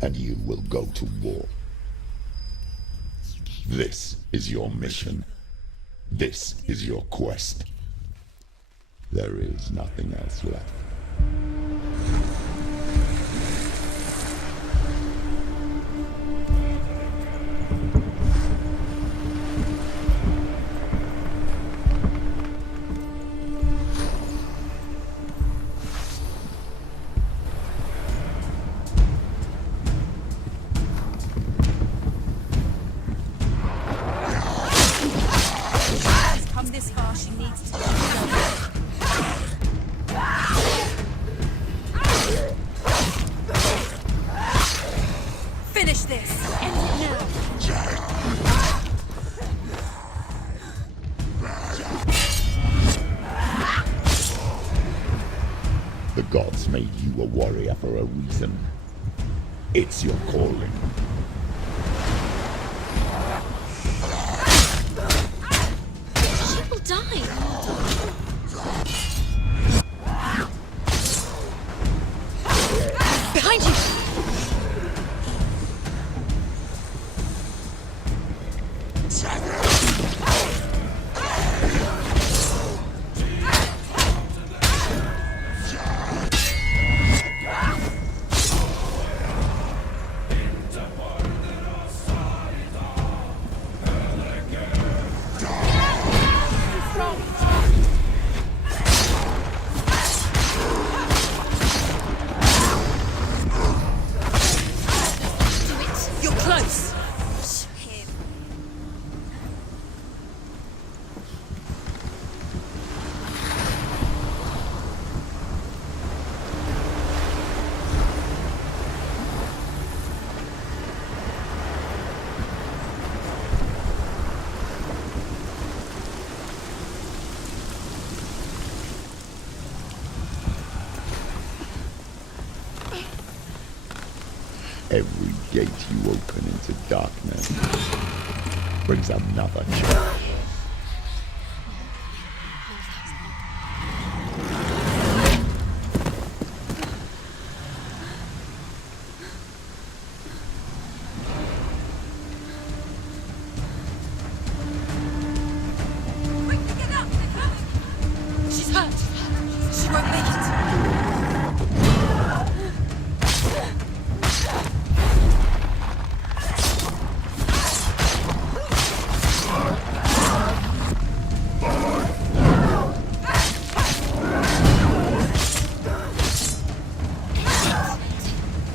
and you will go to war. This is your mission. This is your quest. There is nothing else left. Finish this! End it now! The gods made you a warrior for a reason. It's your calling. She will die! Behind you! You're close! Him. Every gate you open into darkness brings another change. She's hurt! She won't make it!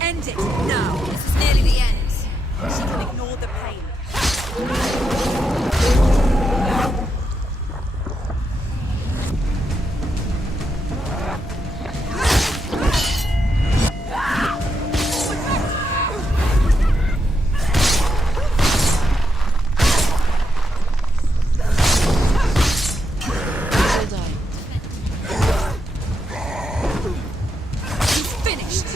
End it now! This is nearly the end. She can ignore the pain. Well done. He's finished!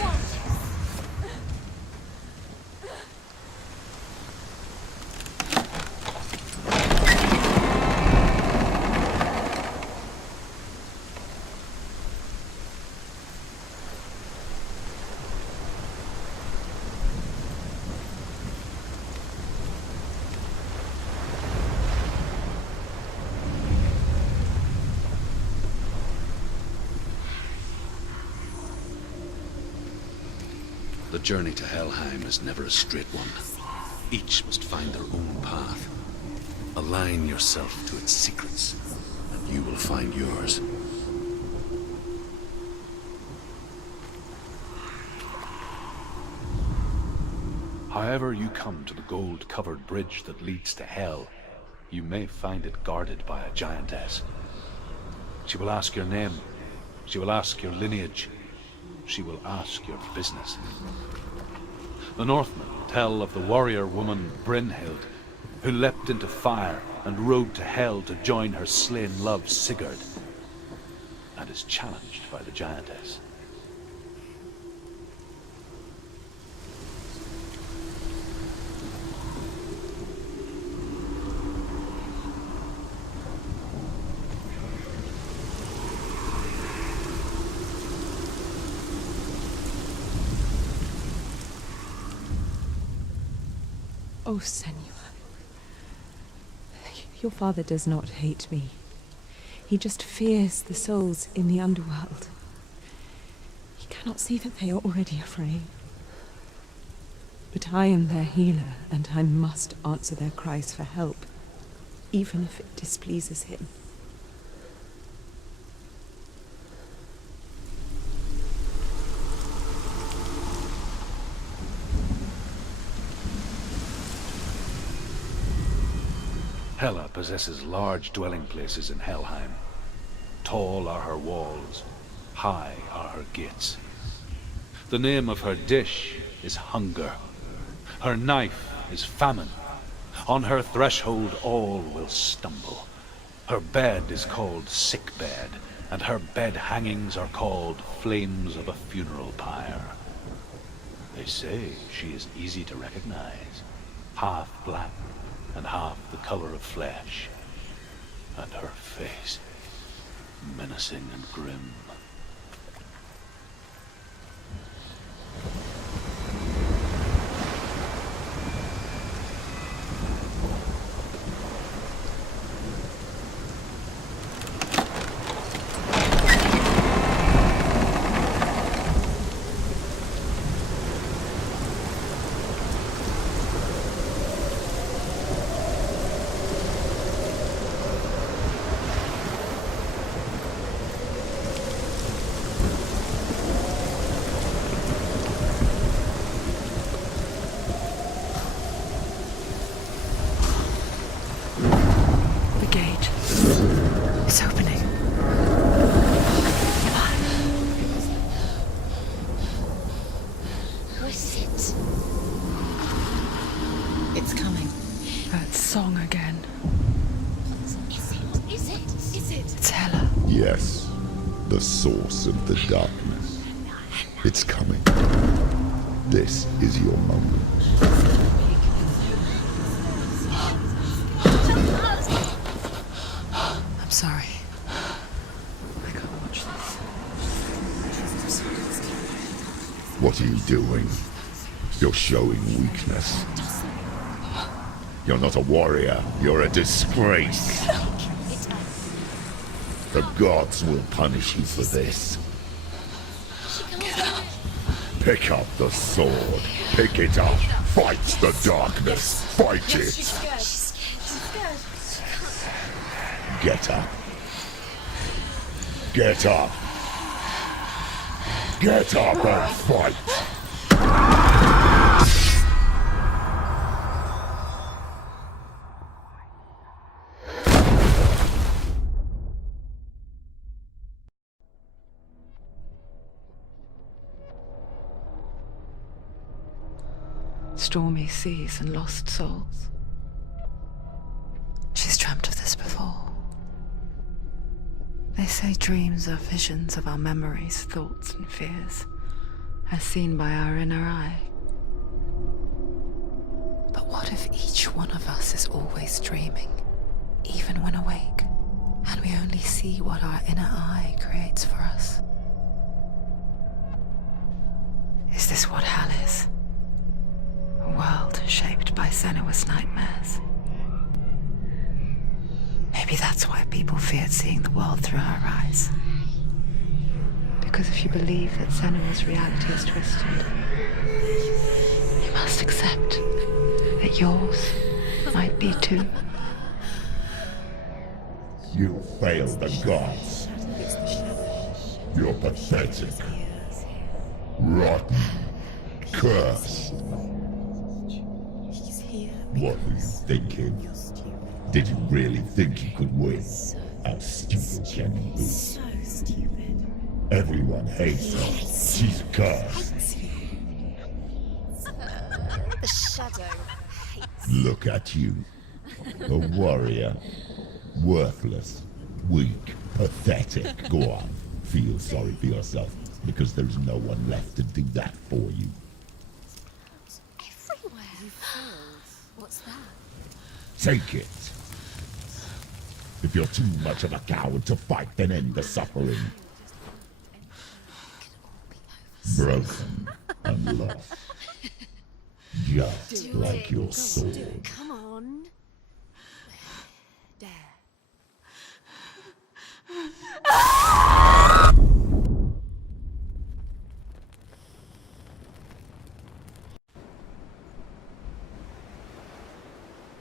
The journey to Helheim is never a straight one. Each must find their own path. Align yourself to its secrets, and you will find yours. However you come to the gold-covered bridge that leads to Hell, you may find it guarded by a giantess. She will ask your name. She will ask your lineage. She will ask your business. The Northmen tell of the warrior woman Brynhild, who leapt into fire and rode to Hell to join her slain love Sigurd, and is challenged by the giantess. Oh, Senua. Your father does not hate me. He just fears the souls in the underworld. He cannot see that they are already afraid. But I am their healer, and I must answer their cries for help, even if it displeases him. Hela possesses large dwelling places in Helheim. Tall are her walls, high are her gates. The name of her dish is hunger. Her knife is famine. On her threshold all will stumble. Her bed is called sick bed, and her bed hangings are called flames of a funeral pyre. They say she is easy to recognize, half black and half the color of flesh, and her face menacing and grim. It's opening. Who is it? It's coming. That song again. Is it? It's Hela. Yes, the source of the darkness. It's coming. This is your moment. I'm sorry. I can't watch this. What are you doing? You're showing weakness. You're not a warrior. You're a disgrace. The gods will punish you for this. Pick up the sword. Pick it up. Fight the darkness. Fight it. She's scared. Get up. Get up. Get up and fight. Stormy seas and lost souls. She's dreamt of this before. They say dreams are visions of our memories, thoughts and fears, as seen by our inner eye. But what if each one of us is always dreaming, even when awake, and we only see what our inner eye creates for us? Is this what hell is? A world shaped by SENUA'S nightmares. Maybe that's why people feared seeing the world through her eyes. Because if you believe that SENUA'S reality is twisted, you must accept that yours might be too. You failed the gods. You're pathetic. Rotten. Cursed. What were you thinking? Did you really think you could win? How stupid can you be? So stupid. Everyone hates her. She's cursed. The shadow hates. Look at you. A warrior. Worthless. Weak. Pathetic. Go on. Feel sorry for yourself, because there's no one left to do that for you. Everywhere. You failed. What's that? Take it. If you're too much of a coward to fight, then end the suffering. Broken and lost. Just like your sword. Come on. Dare.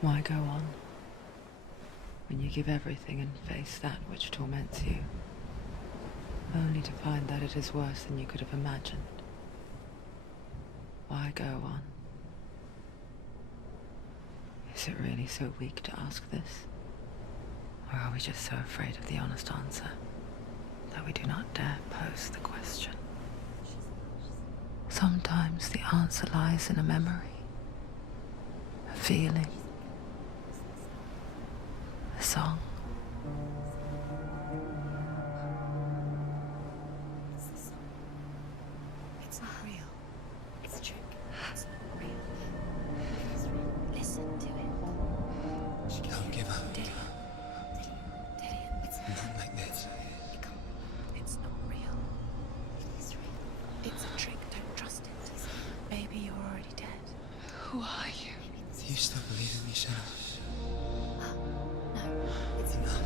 Why go on when you give everything and face that which torments you, only to find that it is worse than you could have imagined? Why go on? Is it really so weak to ask this? Or are we just so afraid of the honest answer that we do not dare pose the question? Sometimes the answer lies in a memory, feeling. A song. It's not real. It's a trick. It's not real. It is real. Listen to it. Don't give up. Dillian, it's Not like this. it can't be. It's not real. It is real. It's a trick. Don't trust it. Baby, you're already dead. Who are you? Do you still believe in me, Senua? No, it's not.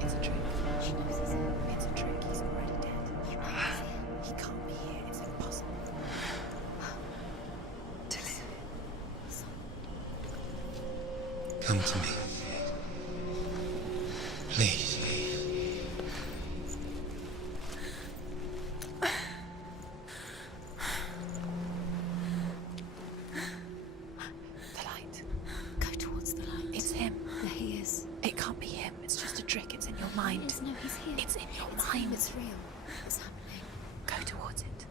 It's a trick. She knows it's him. It's a trick. He's already dead. He knows it. He can't be here. It's impossible. Dillian. Come to me. Please. The light. Go towards the light. It's him. There he is. It can't be him. It's just a trick. It's in your mind. No, he's here. It's in your mind. It's real. It's happening. Go towards it.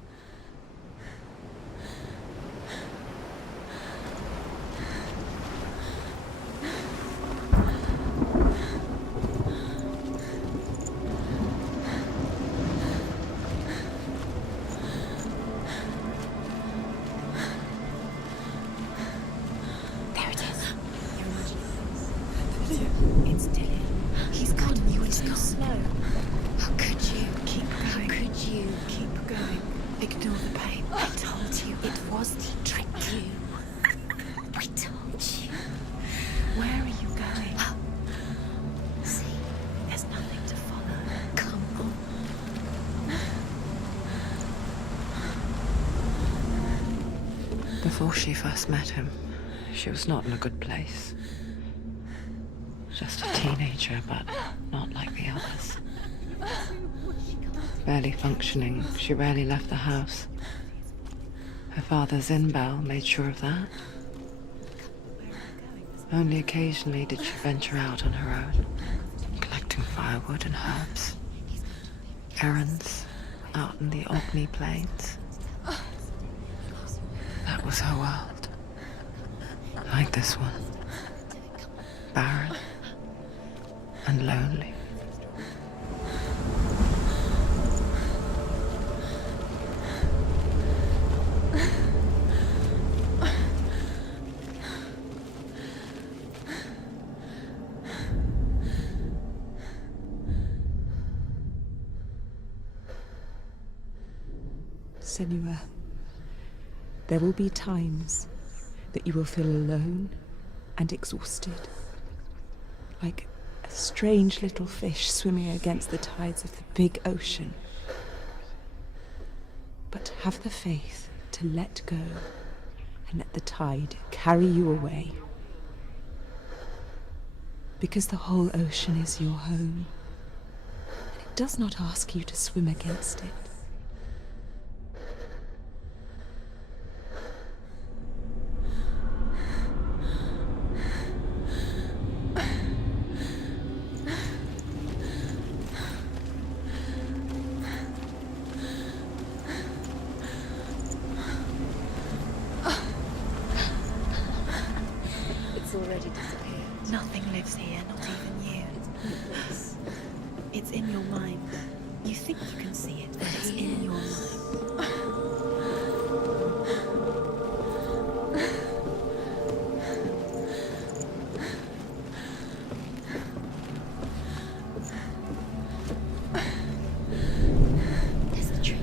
There it is. You're imagining this. It's Dillian. He's gone. He's gone. Slow. How could you? Keep going. How could you? Keep going. Ignore the pain. I told you. It was the trick. You. I told you. Where are you going? See, there's nothing to follow. Come on. Before she first met him, she was not in a good place. Just a teenager, but not like the others. Barely functioning, she rarely left the house. Her father's in-bell made sure of that. Only occasionally did she venture out on her own, collecting firewood and herbs. Errands out in the Orkney Plains. That was her world. Like this one. Barren and lonely. Senua, there will be times that you will feel alone and exhausted, like a strange little fish swimming against the tides of the big ocean. But have the faith to let go and let the tide carry you away. Because the whole ocean is your home, and it does not ask you to swim against it. It's already disappeared. Nothing lives here, not even you. It's in your mind. You think you can see it, but it's in your mind. There's the tree.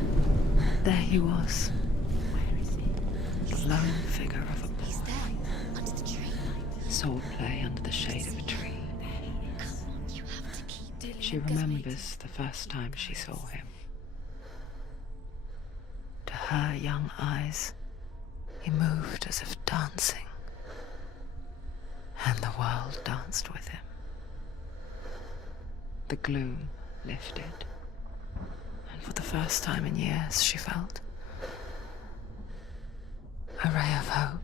There he was, Where is he? the lone figure of a He's boy. there, under the tree. Sword play under the shade of a tree. Come on, you have to keep doing it. She remembers the first time she saw him. To her young eyes, he moved as if dancing, and the world danced with him. The gloom lifted, and for the first time in years, she felt a ray of hope.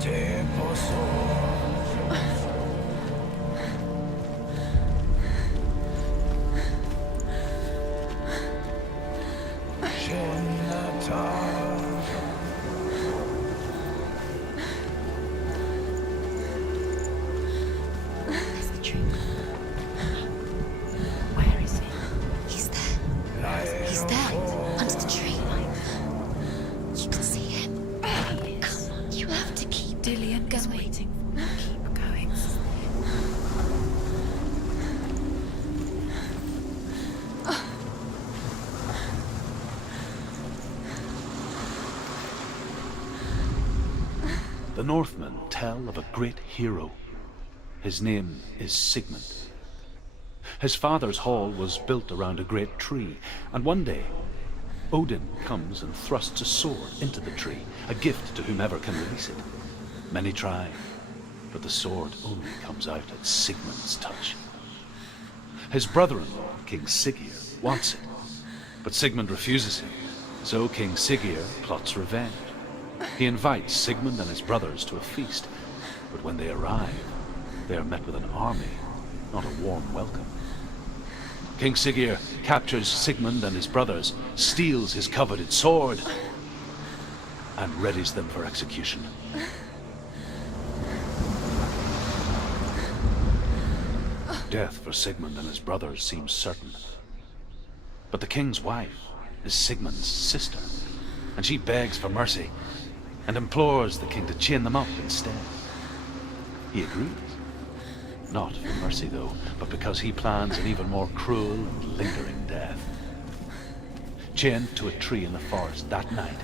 Tempo Dillian is waiting for me. Keep going. The Northmen tell of a great hero. His name is Sigmund. His father's hall was built around a great tree, and one day Odin comes and thrusts a sword into the tree, a gift to whomever can release it. Many try, but the sword only comes out at Sigmund's touch. His brother-in-law, King Siggeir, wants it, but Sigmund refuses him, so King Siggeir plots revenge. He invites Sigmund and his brothers to a feast, but when they arrive, they are met with an army, not a warm welcome. King Siggeir captures Sigmund and his brothers, steals his coveted sword, and readies them for execution. Death for Sigmund and his brothers seems certain. But the king's wife is Sigmund's sister, and she begs for mercy and implores the king to chain them up instead. He agrees. Not for mercy, though, but because he plans an even more cruel and lingering death. Chained to a tree in the forest that night,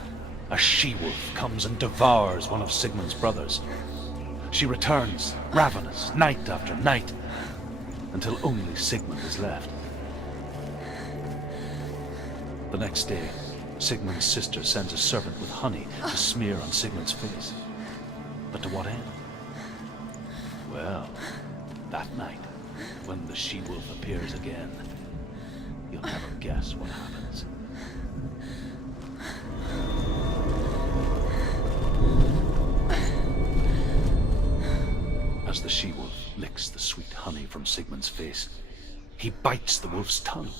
a she-wolf comes and devours one of Sigmund's brothers. She returns, ravenous, night after night, until only Sigmund is left. The next day, Sigmund's sister sends a servant with honey to smear on Sigmund's face. But to what end? Well, that night, when the she-wolf appears again, you'll never guess what happens. As the she-wolf licks the sweet honey from Sigmund's face, he bites the wolf's tongue.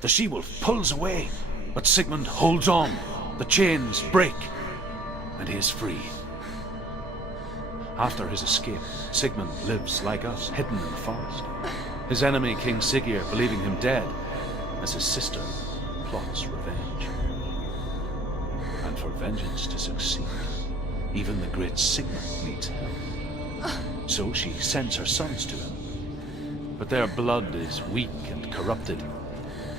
The she-wolf pulls away, but Sigmund holds on. The chains break, and he is free. After his escape, Sigmund lives like us, hidden in the forest. His enemy, King Siggeir, believing him dead, as his sister plots revenge. And for vengeance to succeed, even the great Sigmund needs help. So she sends her sons to him. But their blood is weak and corrupted,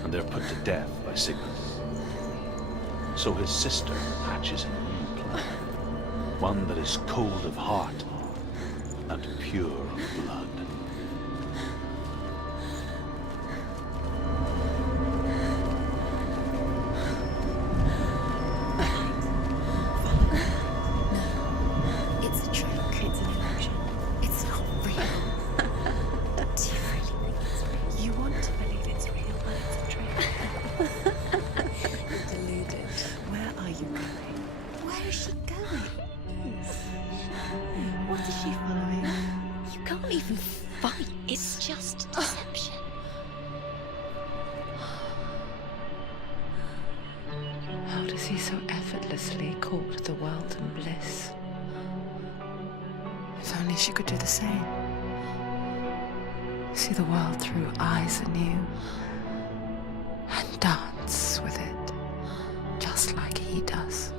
and they're put to death by Sigmund. So his sister hatches a new plan, one that is cold of heart and pure of blood. It's a trick. It's an illusion. It's not real. Do you really think it's real? You want to believe it's real, but it's a trick. You're deluded. Where are you going? Where is she going? What is she following? You can't even fight. It's just deception. How does he so effortlessly court the world and bliss? If only she could do the same. See the world through eyes anew and dance with it, just like he does.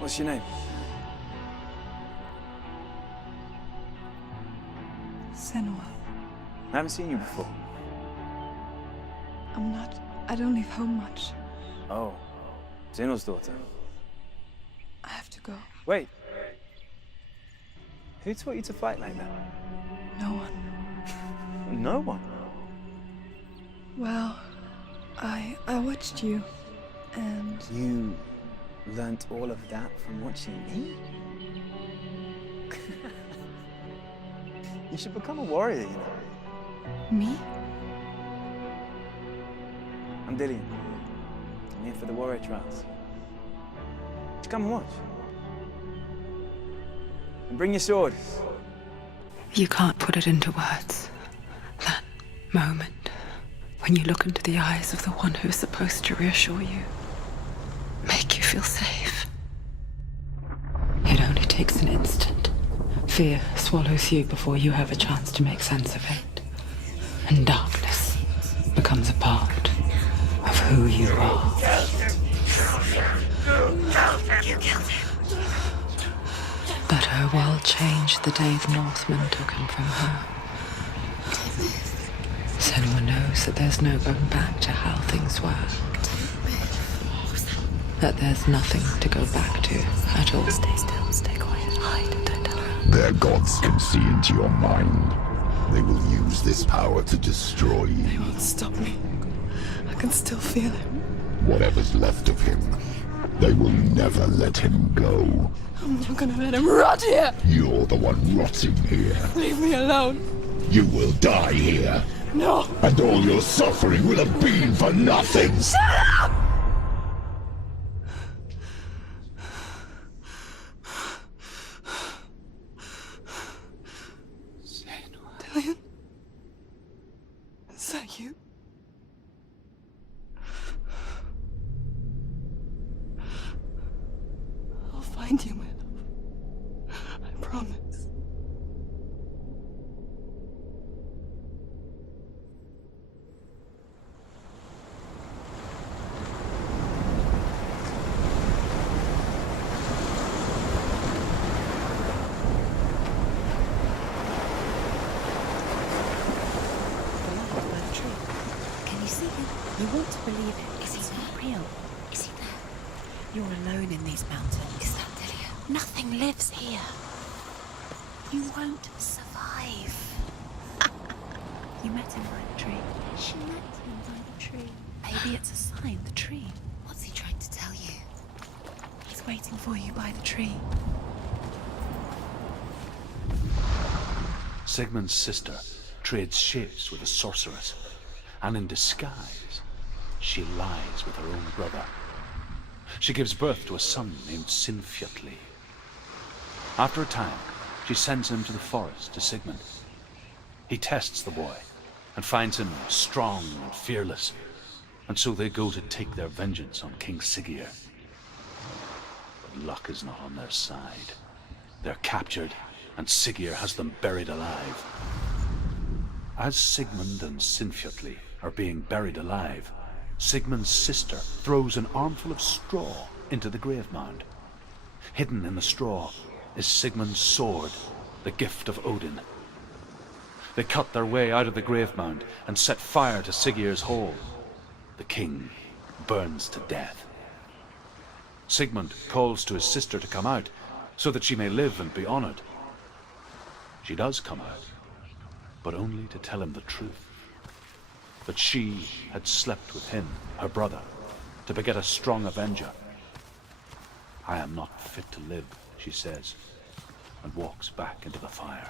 What's your name? Senua. I haven't seen you before. I don't leave home much. Oh, Zenua'S daughter. I have to go. Wait. Who taught you to fight like that? No one. No one? Well, I watched you, and... You learnt all of that from watching me? You should become a warrior, you know. Me? I'm Dillian. I'm here for the warrior trials. Just come and watch. And bring your sword. You can't put it into words. That moment when you look into the eyes of the one who is supposed to reassure you, make you feel safe. It only takes an instant. Fear swallows you before you have a chance to make sense of it. And darkness becomes a part of who you are. You killed him. But her world changed the day the Northmen took him from her. Senua knows that there's no going back to how things were. That there's nothing to go back to at all. Stay still, stay quiet, hide, don't tell her. Their gods can see into your mind. They will use this power to destroy you. They won't stop me. I can still feel him. Whatever's left of him, they will never let him go. I'm not gonna let him rot here! You're the one rotting here. Leave me alone! You will die here. No! And all your suffering will have been for nothing! Shut up! Dillian? Is that you? I'll find you, my love. I promise. Can you see him? You want to believe it. Is he not real? Is he there? You're alone in these mountains. Is that Dillian? Nothing lives here. You won't survive. You met him by the tree. She met him by the tree. Maybe it's a sign, the tree. What's he trying to tell you? He's waiting for you by the tree. Sigmund's sister trades shapes with a sorceress, and in disguise, she lies with her own brother. She gives birth to a son named Sinfjotli. After a time, she sends him to the forest to Sigmund. He tests the boy and finds him strong and fearless, and so they go to take their vengeance on King Siggeir. But luck is not on their side. They're captured, and Siggeir has them buried alive. As Sigmund and Sinfjotli are being buried alive, Sigmund's sister throws an armful of straw into the grave mound. Hidden in the straw is Sigmund's sword, the gift of Odin. They cut their way out of the grave mound and set fire to Siggeir's hall. The king burns to death. Sigmund calls to his sister to come out so that she may live and be honored. She does come out, but only to tell him the truth. That she had slept with him, her brother, to beget a strong avenger. I am not fit to live, she says, and walks back into the fire.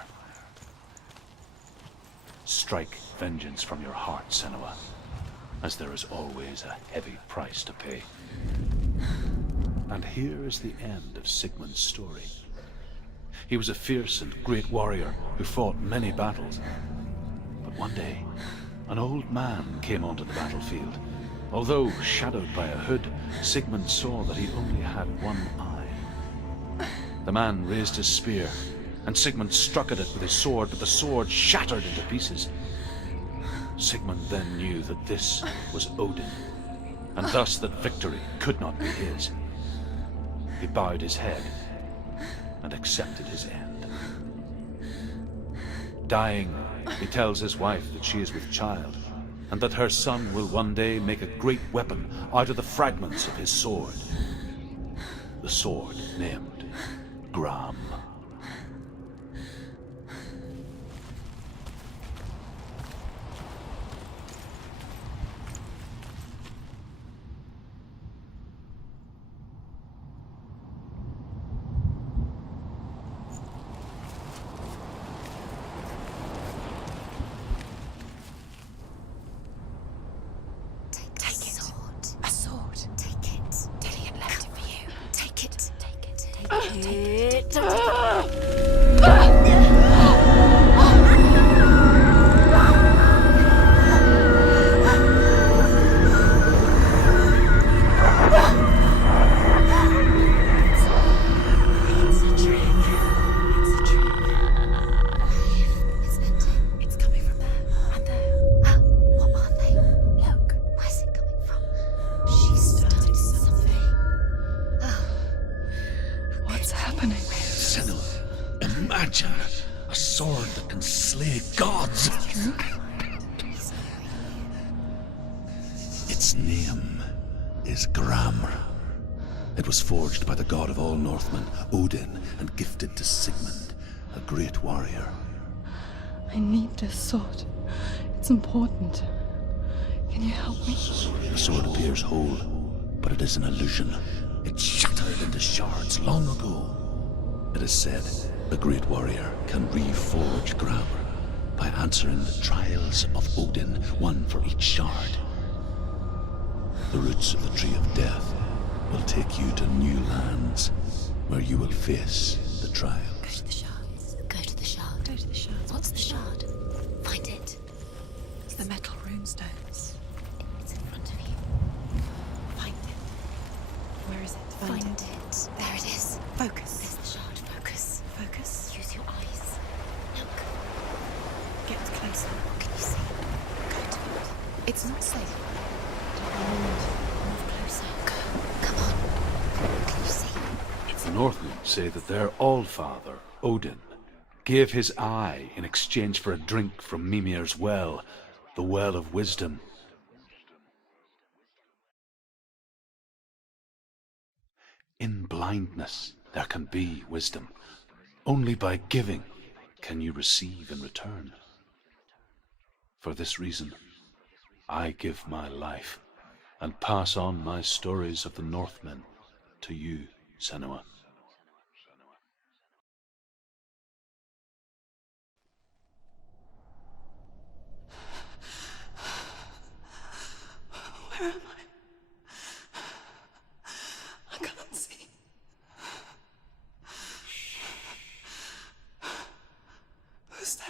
Strike vengeance from your heart, Senua, as there is always a heavy price to pay. And here is the end of Sigmund's story. He was a fierce and great warrior who fought many battles. But one day, an old man came onto the battlefield. Although shadowed by a hood, Sigmund saw that he only had one eye. The man raised his spear, and Sigmund struck at it with his sword, but the sword shattered into pieces. Sigmund then knew that this was Odin, and thus that victory could not be his. he bowed his head and accepted his end. Dying, he tells his wife that she is with child, and that her son will one day make a great weapon out of the fragments of his sword. The sword named Gram. Imagine a sword that can slay gods. Its name is Gram. It was forged by the god of all Northmen, Odin, and gifted to Sigmund, a great warrior. I need this sword. It's important. Can you help me? The sword appears whole, but it is an illusion. It shattered into shards long ago. It is said a great warrior can reforge Gram by answering the trials of Odin, one for each shard. The roots of the Tree of Death will take you to new lands where you will face the trials. Go to the shards. Go to the shard. Go to the shard. What's the shard? Find it. It's the metal runestones. It's in front of you. Find it. Where is it? Find it. There it is. Focus. There's the shard. Focus. Focus. Use your eyes. Look. Get closer. What can you see? Go to it. It's not safe. Move closer. Go. Come on. What can you see? The Northmen say that their Allfather, Odin, gave his eye in exchange for a drink from Mimir's well, the Well of Wisdom. In blindness there can be wisdom. Only by giving can you receive in return. For this reason, I give my life and pass on my stories of the Northmen to you, Senua. Where am I? I can't see. Who's there?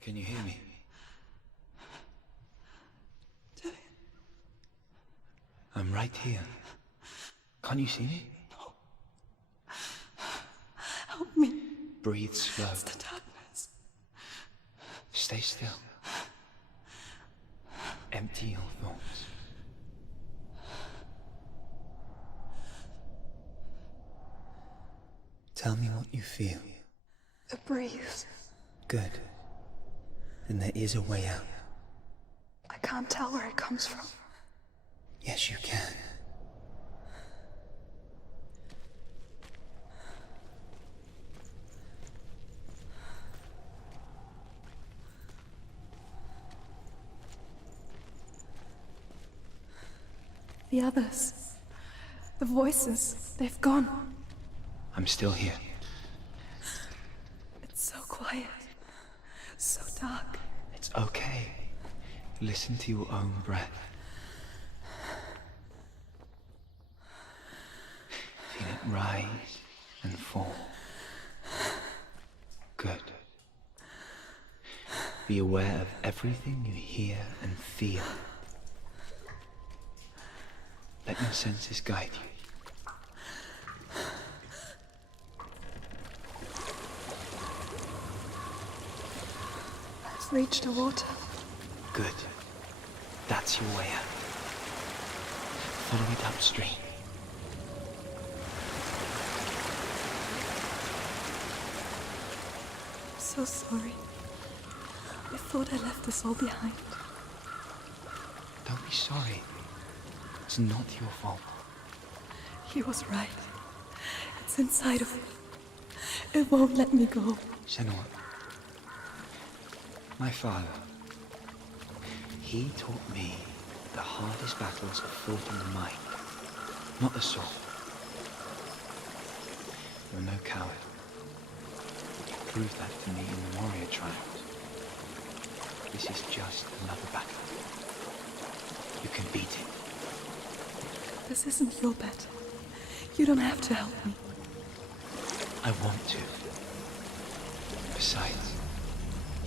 Can you hear me? I'm right here. Can't you see me? No. Help me. Breathe slow. It's the darkness. Stay still. Empty your thoughts. Tell me what you feel. The breeze. Good. Then there is a way out. I can't tell where it comes from. Yes, you can. The others. The voices. They've gone. I'm still here. It's so quiet. So dark. It's okay. Listen to your own breath. Feel it rise and fall. Good. Be aware of everything you hear and feel. Let your senses guide you. I've reached the water. Good. That's your way out. Follow it upstream. so sorry. I thought I left this all behind. Don't be sorry. It's not your fault. He was right. It's inside of me. It won't let me go. Senua, my father, he taught me the hardest battles are fought in the mind, not the soul. You're no coward. You proved that to me in the warrior trials. This is just another battle. You can beat it. This isn't your battle. You don't have to help me. I want to. Besides,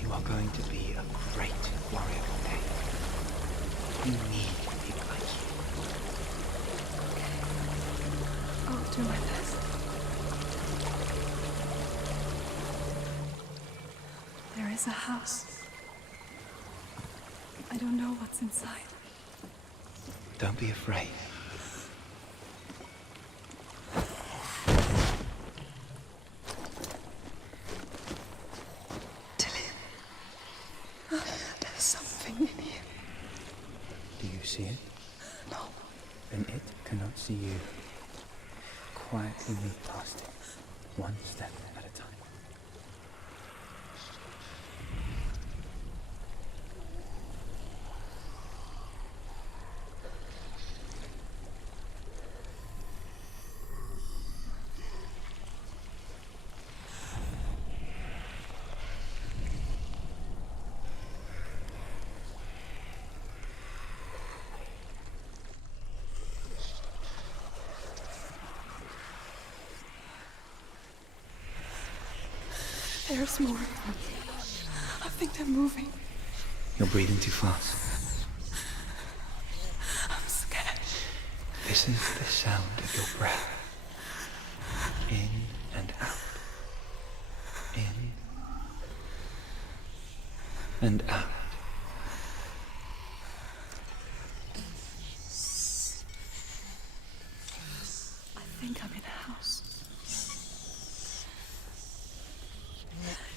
you are going to be a great warrior one day. You need people like you. I'll do my best. There is a house. I don't know what's inside. Don't be afraid. There's something in here. Do you see it? No. Then it cannot see you. Quietly move past it, one step at a time. There's more of them. I think they're moving. You're breathing too fast. I'm scared. This is the sound of your breath. In and out. In and out. I think I'm in a house.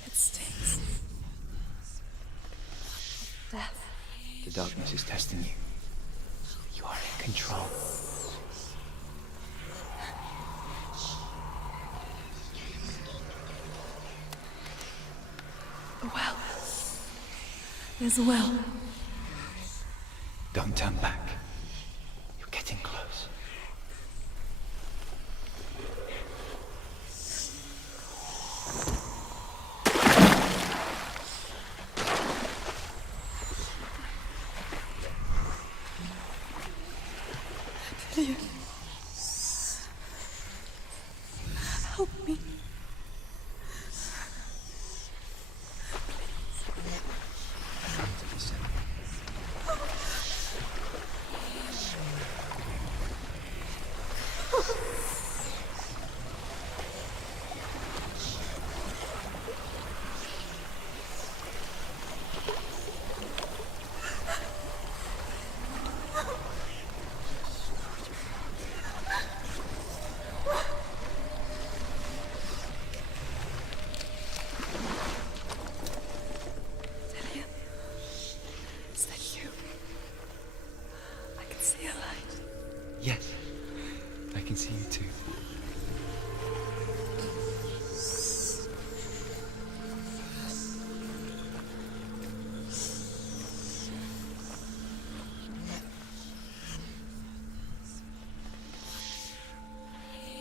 It stinks. Death. The darkness is testing you. You are in control. A well. There's a well. Don't turn back. You're getting close. Delia. Help me. Come to me, Senua. Delia. Is that you? I can see a light. Yes, I can see you too.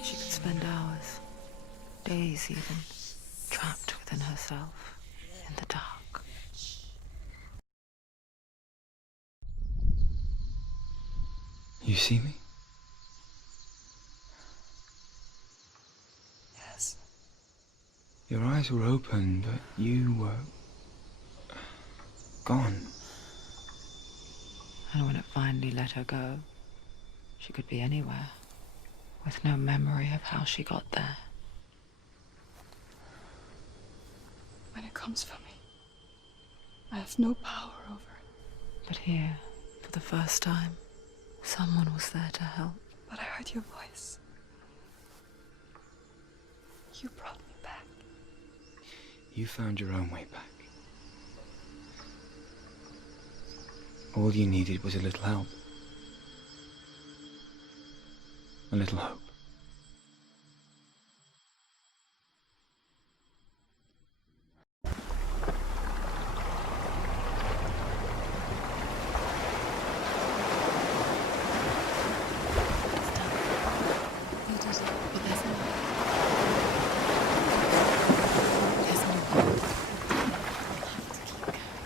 She could spend hours, days even, trapped within herself, in the dark. You see me? Yes. Your eyes were open, but you were gone. And when it finally let her go, she could be anywhere, with no memory of how she got there. When it comes for me, I have no power over it. But here, for the first time, someone was there to help. But I heard your voice. You brought me back. You found your own way back. All you needed was a little help. A little hope.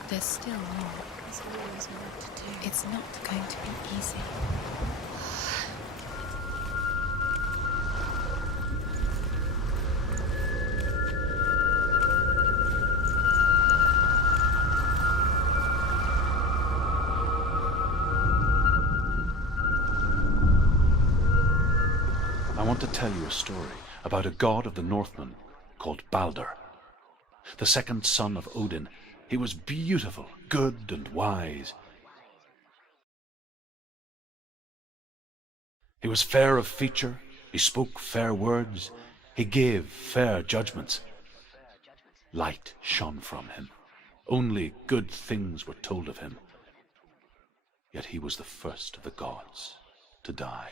There's still more. There's always more to do. It's not going to be easy. I want to tell you a story about a god of the Northmen called Balder. The second son of Odin, he was beautiful, good, and wise. He was fair of feature, he spoke fair words, he gave fair judgments. Light shone from him. Only good things were told of him. Yet he was the first of the gods to die.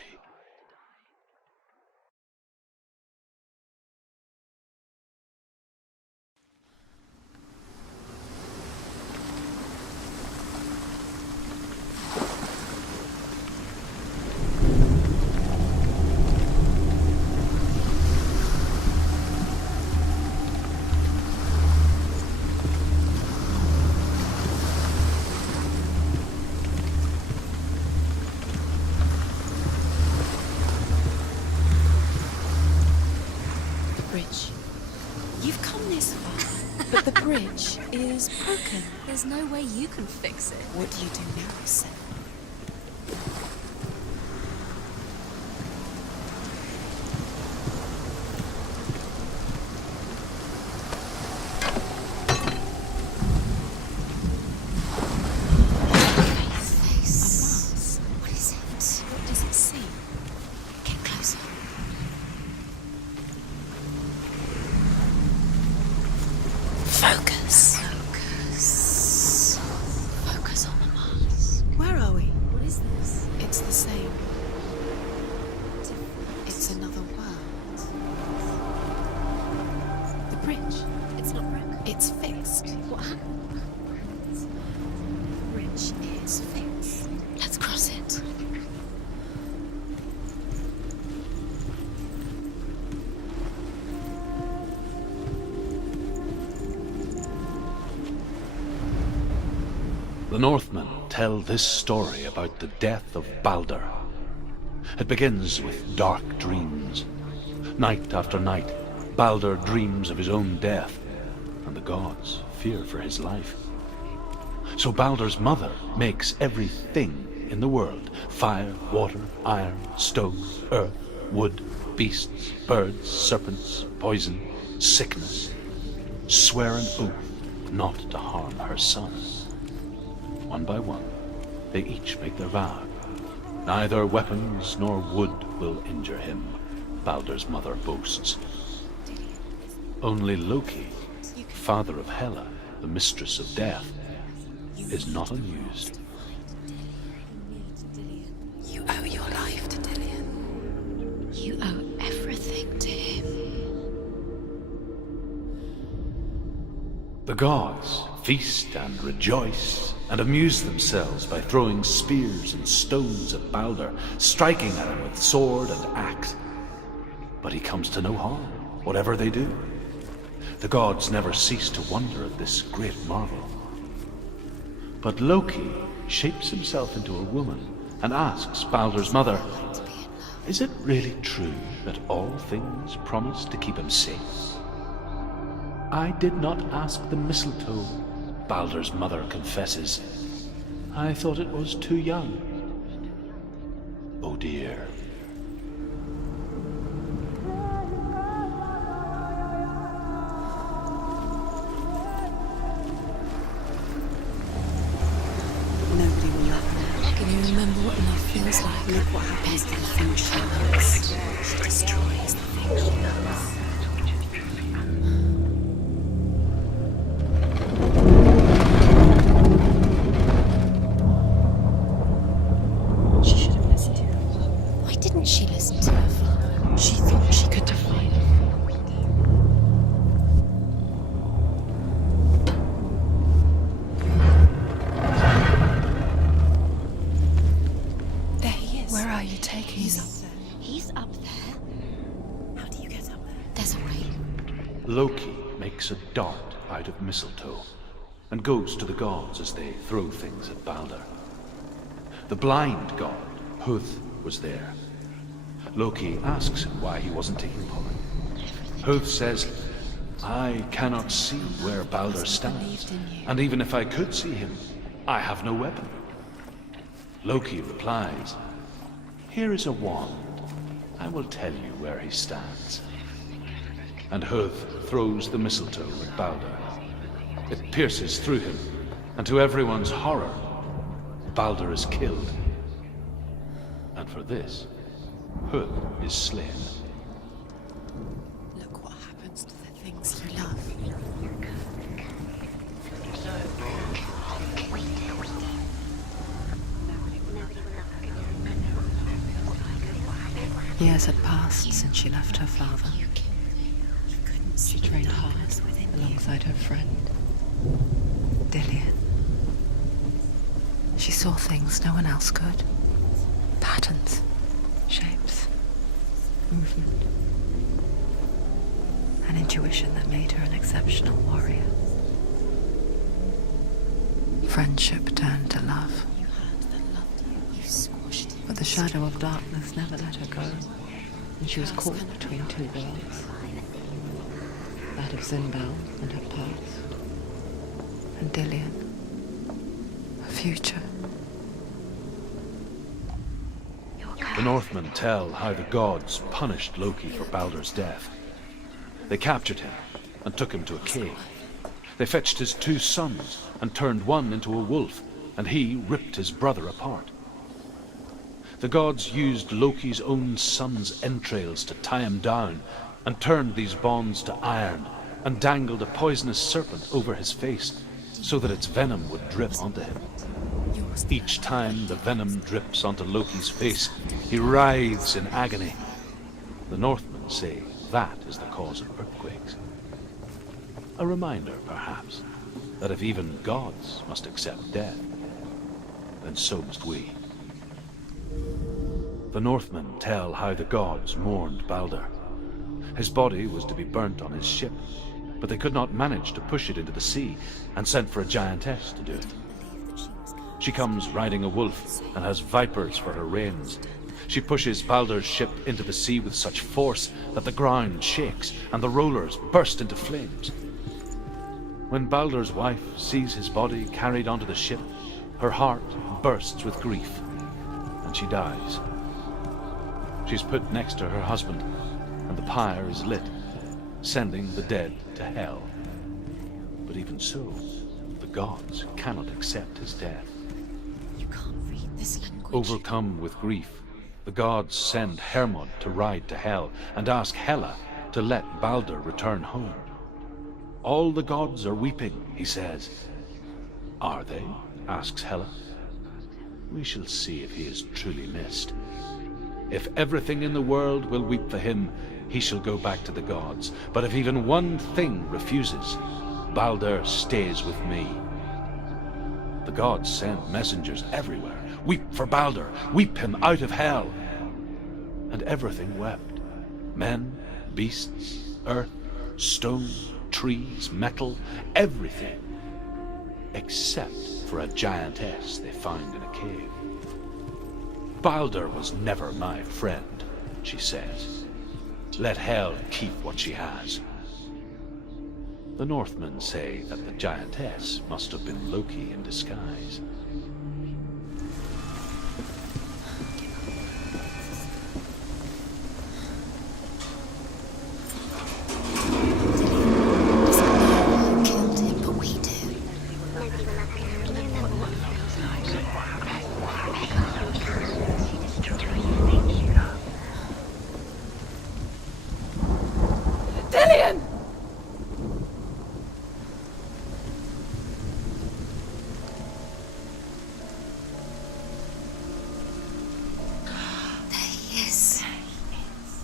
You've come this far, but the bridge is broken. There's no way you can fix it. What do you do now, Sen? Focus on the Mars. Where are we? What is this? It's the same. It's another world. The bridge. It's not broken. It's fixed. What happened? The bridge is fixed. Let's cross it. The Northmen tell this story about the death of Balder. It begins with dark dreams. Night after night, Balder dreams of his own death, and the gods fear for his life. So Balder's mother makes everything in the world: fire, water, iron, stone, earth, wood, beasts, birds, serpents, poison, sickness. Swear an oath not to harm her son. One by one, they each make their vow. Neither weapons nor wood will injure him, Balder's mother boasts. Only Loki, father of Hela, the mistress of death, is not amused. You owe your life to Dillion. You owe everything to him. The gods feast and rejoice and amuse themselves by throwing spears and stones at Balder, striking at him with sword and axe. But he comes to no harm, whatever they do. The gods never cease to wonder at this great marvel. But Loki shapes himself into a woman and asks Balder's mother, "Is it really true that all things promise to keep him safe?" "I did not ask the mistletoe," Balder's mother confesses. "I thought it was too young." Oh dear. Nobody will love her. Can you remember what love feels like? Look what happens to the thing she loves. She destroys the thing she loves. Loki makes a dart out of mistletoe and goes to the gods as they throw things at Balder. The blind god, Huth, was there. Loki asks him why he wasn't taking part. Huth says, "I cannot see where Balder stands, and even if I could see him, I have no weapon." Loki replies, "Here is a wand. I will tell you where he stands." And Huth throws the mistletoe at Balder. It pierces through him, and to everyone's horror, Balder is killed. And for this, Huth is slain. Look what happens to the things you love. Years had passed since she left her father. She trained hard alongside her friend, Dillian. She saw things no one else could. Patterns, shapes, movement. An intuition that made her an exceptional warrior. Friendship turned to love. But the shadow of darkness never let her go, and she was caught between two worlds. That of Zinbel and her past, and Dillian, her future. The Northmen tell how the gods punished Loki for Balder's death. They captured him and took him to a cave. They fetched his 2 sons and turned one into a wolf, and he ripped his brother apart. The gods used Loki's own son's entrails to tie him down and turned these bonds to iron and dangled a poisonous serpent over his face so that its venom would drip onto him. Each time the venom drips onto Loki's face, he writhes in agony. The Northmen say that is the cause of earthquakes. A reminder, perhaps, that if even gods must accept death, then so must we. The Northmen tell how the gods mourned Balder. His body was to be burnt on his ship, but they could not manage to push it into the sea and sent for a giantess to do it. She comes riding a wolf and has vipers for her reins. She pushes Balder's ship into the sea with such force that the ground shakes and the rollers burst into flames. When Balder's wife sees his body carried onto the ship, her heart bursts with grief, and she dies. She's put next to her husband, and the pyre is lit, sending the dead to hell. But even so, the gods cannot accept his death. You can't read this language. Overcome with grief, the gods send Hermod to ride to hell and ask Hela to let Balder return home. All the gods are weeping, he says. Are they? Asks Hela. We shall see if he is truly missed. If everything in the world will weep for him, he shall go back to the gods. But if even one thing refuses, Balder stays with me. The gods send messengers everywhere. Weep for Balder, weep him out of hell. And everything wept. Men, beasts, earth, stone, trees, metal, everything. Except for a giantess they found in a cave. Balder was never my friend, she says. Let hell keep what she has. The Northmen say that the giantess must have been Loki in disguise.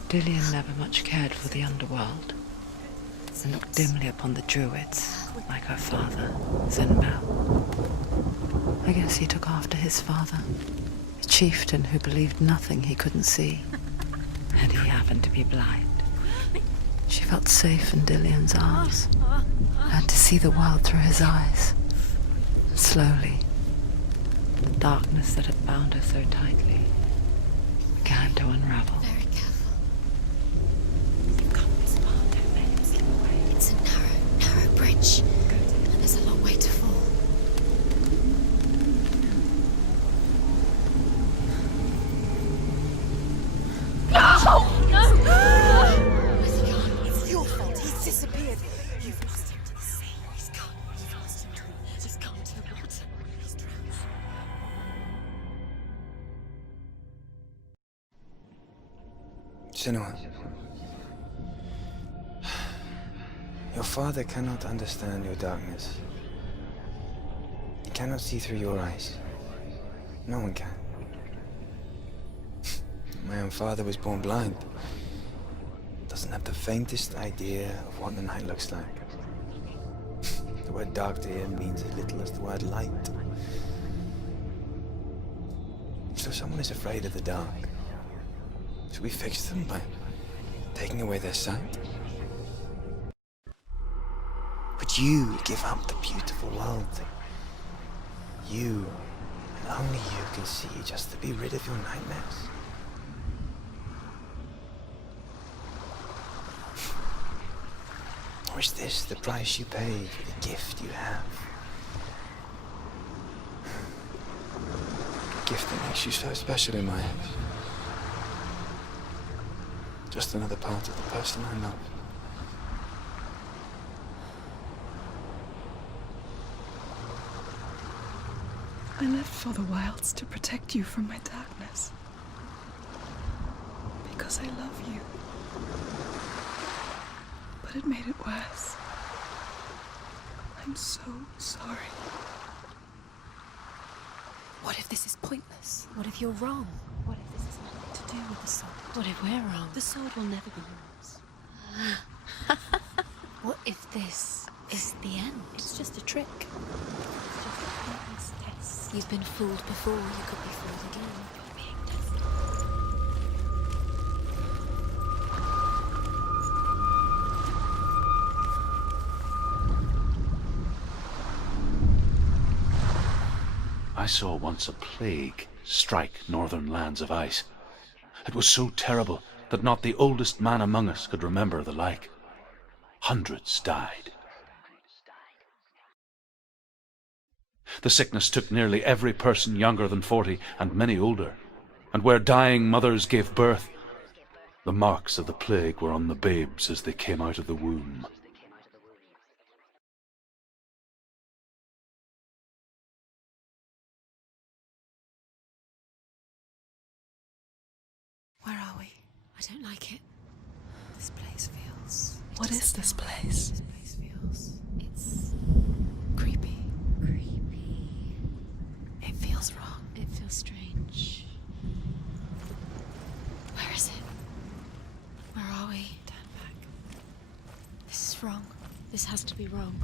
Dillian never much cared for the underworld, and looked dimly upon the druids, like her father, Zinbel. I guess he took after his father, a chieftain who believed nothing he couldn't see, and he happened to be blind. She felt safe in Dillion's arms, learned to see the world through his eyes. And slowly, the darkness that had bound her so tightly began to unravel. Very careful. You've come this far, don't let him slip away. It's a narrow bridge. And there's a long way to fall. Where's he gone? It's your fault. He's disappeared. You've lost him to the sea. He's gone. You've lost him to the... He's gone to the water. He's drowned. Senua, your father cannot understand your darkness. He cannot see through your eyes. No one can. My own father was born blind. Doesn't have the faintest idea of what the night looks like. The word dark to him means as little as the word light. So if someone is afraid of the dark, should we fix them by taking away their sight? Would you give up the beautiful world that you, and only you, can see just to be rid of your nightmares? Or is this the price you pay for the gift you have? A gift that makes you so special in my eyes. Just another part of the person I love. I left for the wilds to protect you from my darkness. Because I love you. But it made it worse. I'm so sorry. What if this is pointless? What if you're wrong? What if this has nothing to do with the sword? What if we're wrong? The sword will never be yours. What if this is the end? It's just a trick. It's just a pointless test. You've been fooled before, you could be fooled again. You're being tested. I saw once a plague strike northern lands of ice. It was so terrible that not the oldest man among us could remember the like. Hundreds died. The sickness took nearly every person younger than 40 and many older, and where dying mothers gave birth, the marks of the plague were on the babes as they came out of the womb. Where are we? I don't like it. This place feels... What is this place? This place feels... It's... creepy. Creepy. It feels wrong. It feels strange. Where is it? Where are we? Turn back. This is wrong. This has to be wrong.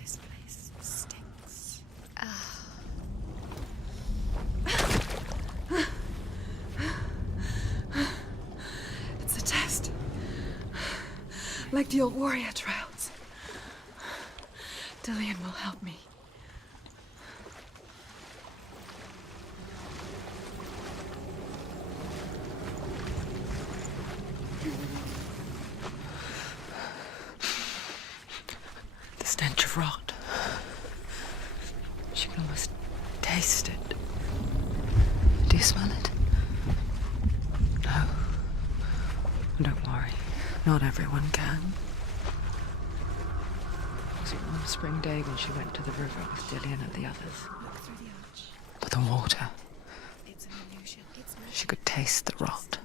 This place stinks. It's a test. Like the old warrior trials. Dillion will help me. The stench of rot. She can almost taste it. Do you smell it? No. Don't worry. Not everyone can. Was it one spring day when she went to the river with Dillion and the others? Look through the arch. But the water. It's an illusion. It's not... She could taste the rot.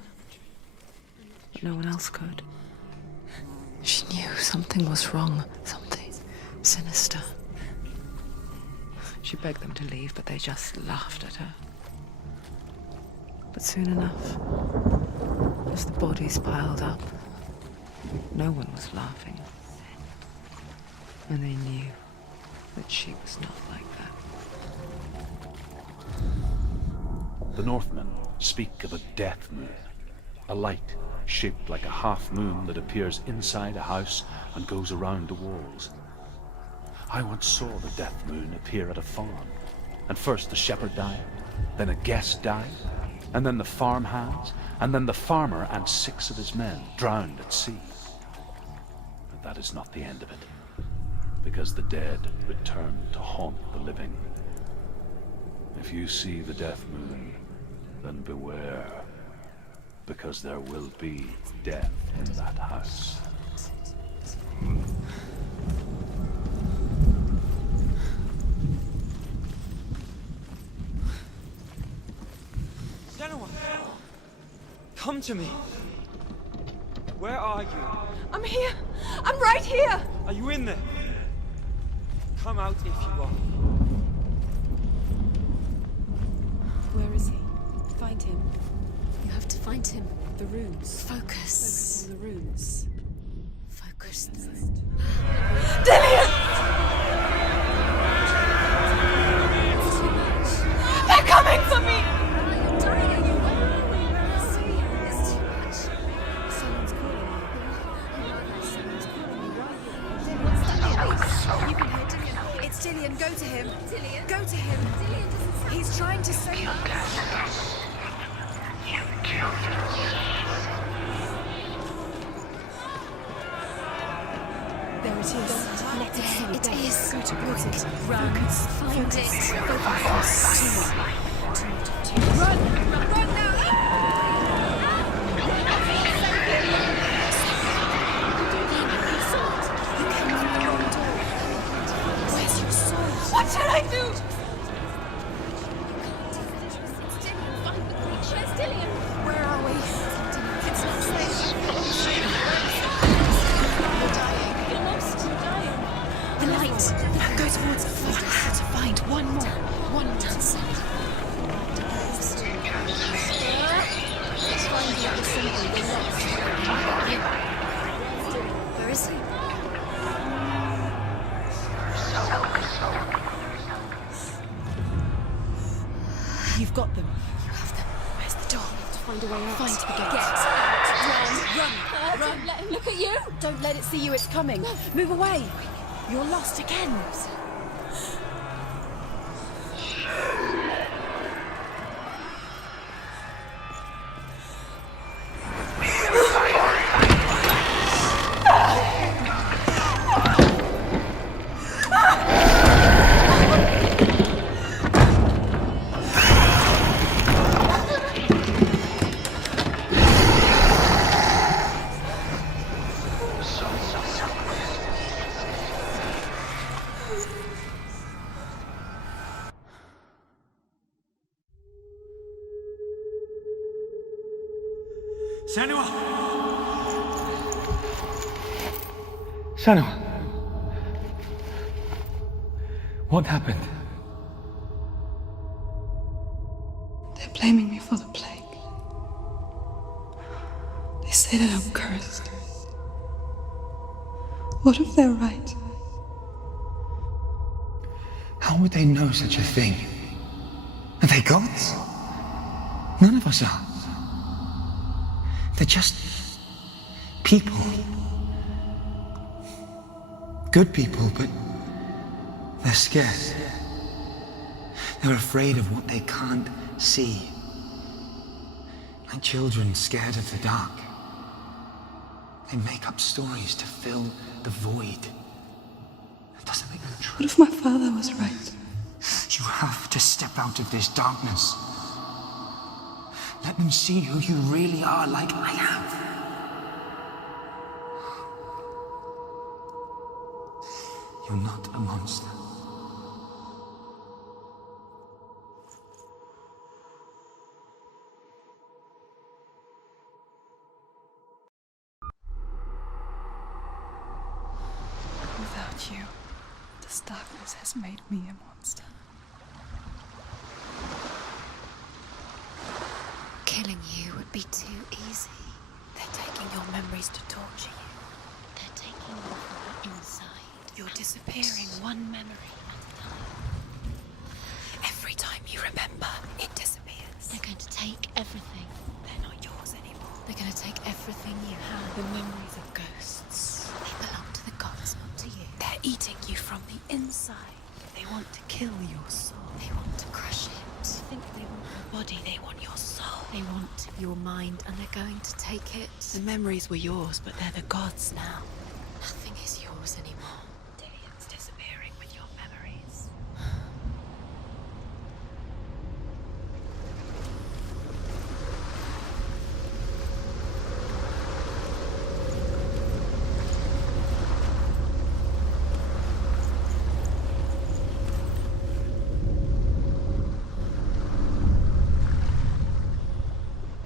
But no one else could. She knew something was wrong. Something sinister. She begged them to leave, but they just laughed at her. But soon enough, as the bodies piled up, no one was laughing. And they knew that she was not like that. The Northmen speak of a death moon, a light shaped like a half moon that appears inside a house and goes around the walls. I once saw the death moon appear at a farm, and first the shepherd died, then a guest died, and then the farmhands, and then the farmer and 6 of his men drowned at sea. But that is not the end of it, because the dead return to haunt the living. If you see the death moon, then beware, because there will be death in that house. Senua! Come to me! Where are you? I'm here! I'm right here! Are you in there? Come out if you are. Where is he? Find him. You have to find him. The runes. Focus. On the runes. Focus. Dillian! They're coming for me! You're dying. It's too much. Someone's calling you. Someone's calling you. You can hear Dillian. It's Dillian. Go to him. Dillian? Go to him. Dillian doesn't sound... He's trying to save you. There it is. Let it see It is. Go towards it. Run. Find it. Focus. Run. Run now. Where's your soul? What should I do? Where's Dillian? Where are we? It's not safe. We're dying. You're lost. You're dying. The light. Go towards it. Find how to find one more. One more. Let's find the other symbol. We're lost. Where is he? You've got them. You have them. Where's the door? To find a way out. Find the gate. Get Run. Don't let him look at you. Don't let it see you. It's coming. Move away. You're lost again. Senua! Senua! What happened? They're blaming me for the plague. They say that I'm cursed. What if they're right? How would they know such a thing? Are they gods? None of us are. They're just people. Good people, but they're scared. They're afraid of what they can't see. Like children scared of the dark. They make up stories to fill the void. That doesn't make them true. What if my father was right? You have to step out of this darkness. Let them see who you really are, like I have. You're not a monster. Without you, this darkness has made me a monster. Killing you would be too easy. They're taking your memories to torture you. They're taking you from the inside. You're disappearing one memory at a time. Every time you remember, it disappears. They're going to take everything. They're not yours anymore. They're going gonna take everything you have. The memories of ghosts. They belong to the gods, not to you. They're eating you from the inside. They want to kill your soul. They want to crush it. They think they want your body, they want your soul. They want your mind, and they're going to take it. The memories were yours, but they're the gods now. Nothing is yours anymore. Dillian's disappearing with your memories.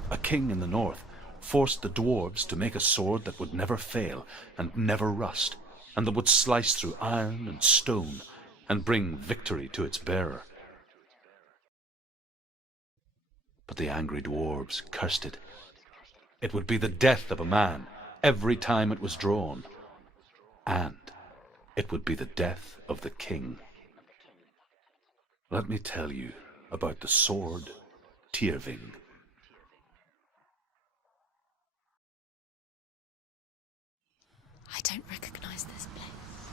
A king in the north forced the dwarves to make a sword that would never fail and never rust, and that would slice through iron and stone and bring victory to its bearer. But the angry dwarves cursed it. It would be the death of a man every time it was drawn, and it would be the death of the king. Let me tell you about the sword Tyrving. I don't recognize this place.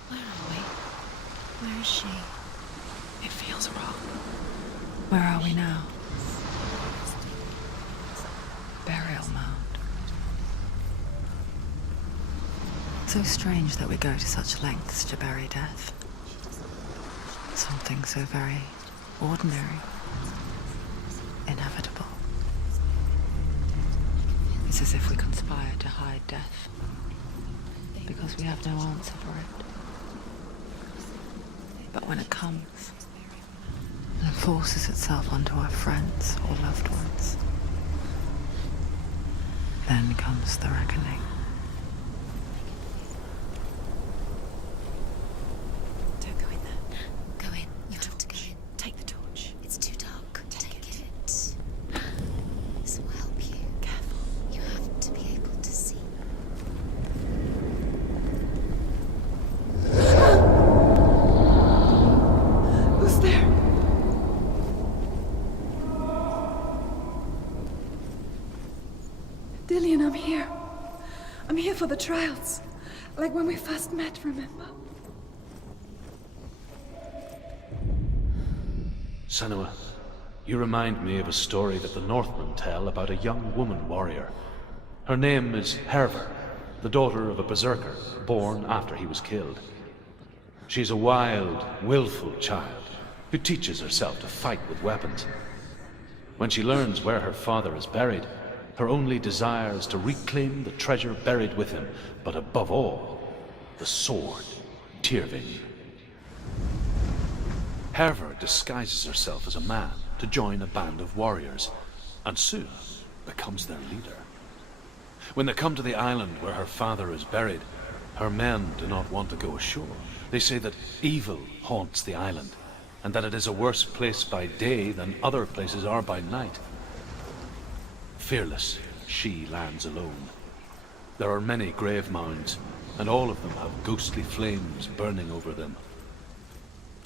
Where are we? Where is she? It feels wrong. Where are we now? Burial mound. So strange that we go to such lengths to bury death. Something so very ordinary, inevitable. It's as if we conspire to hide death, because we have no answer for it. But when it comes, and forces itself onto our friends or loved ones, then comes the reckoning. Don't go in there. Go in. You have to go in. Take the torch. It's too dark. Take it. This will help you. Careful. You have to be able to see. Who's there? Dillian, I'm here. I'm here for the trials. Like when we first met, remember? Senua, you remind me of a story that the Northmen tell about a young woman warrior. Her name is Herver, the daughter of a berserker born after he was killed. She's a wild, willful child who teaches herself to fight with weapons. When she learns where her father is buried, her only desire is to reclaim the treasure buried with him, but above all, the sword, Tyrving. Herver disguises herself as a man to join a band of warriors, and soon becomes their leader. When they come to the island where her father is buried, her men do not want to go ashore. They say that evil haunts the island, and that it is a worse place by day than other places are by night. Fearless, she lands alone. There are many grave mounds, and all of them have ghostly flames burning over them.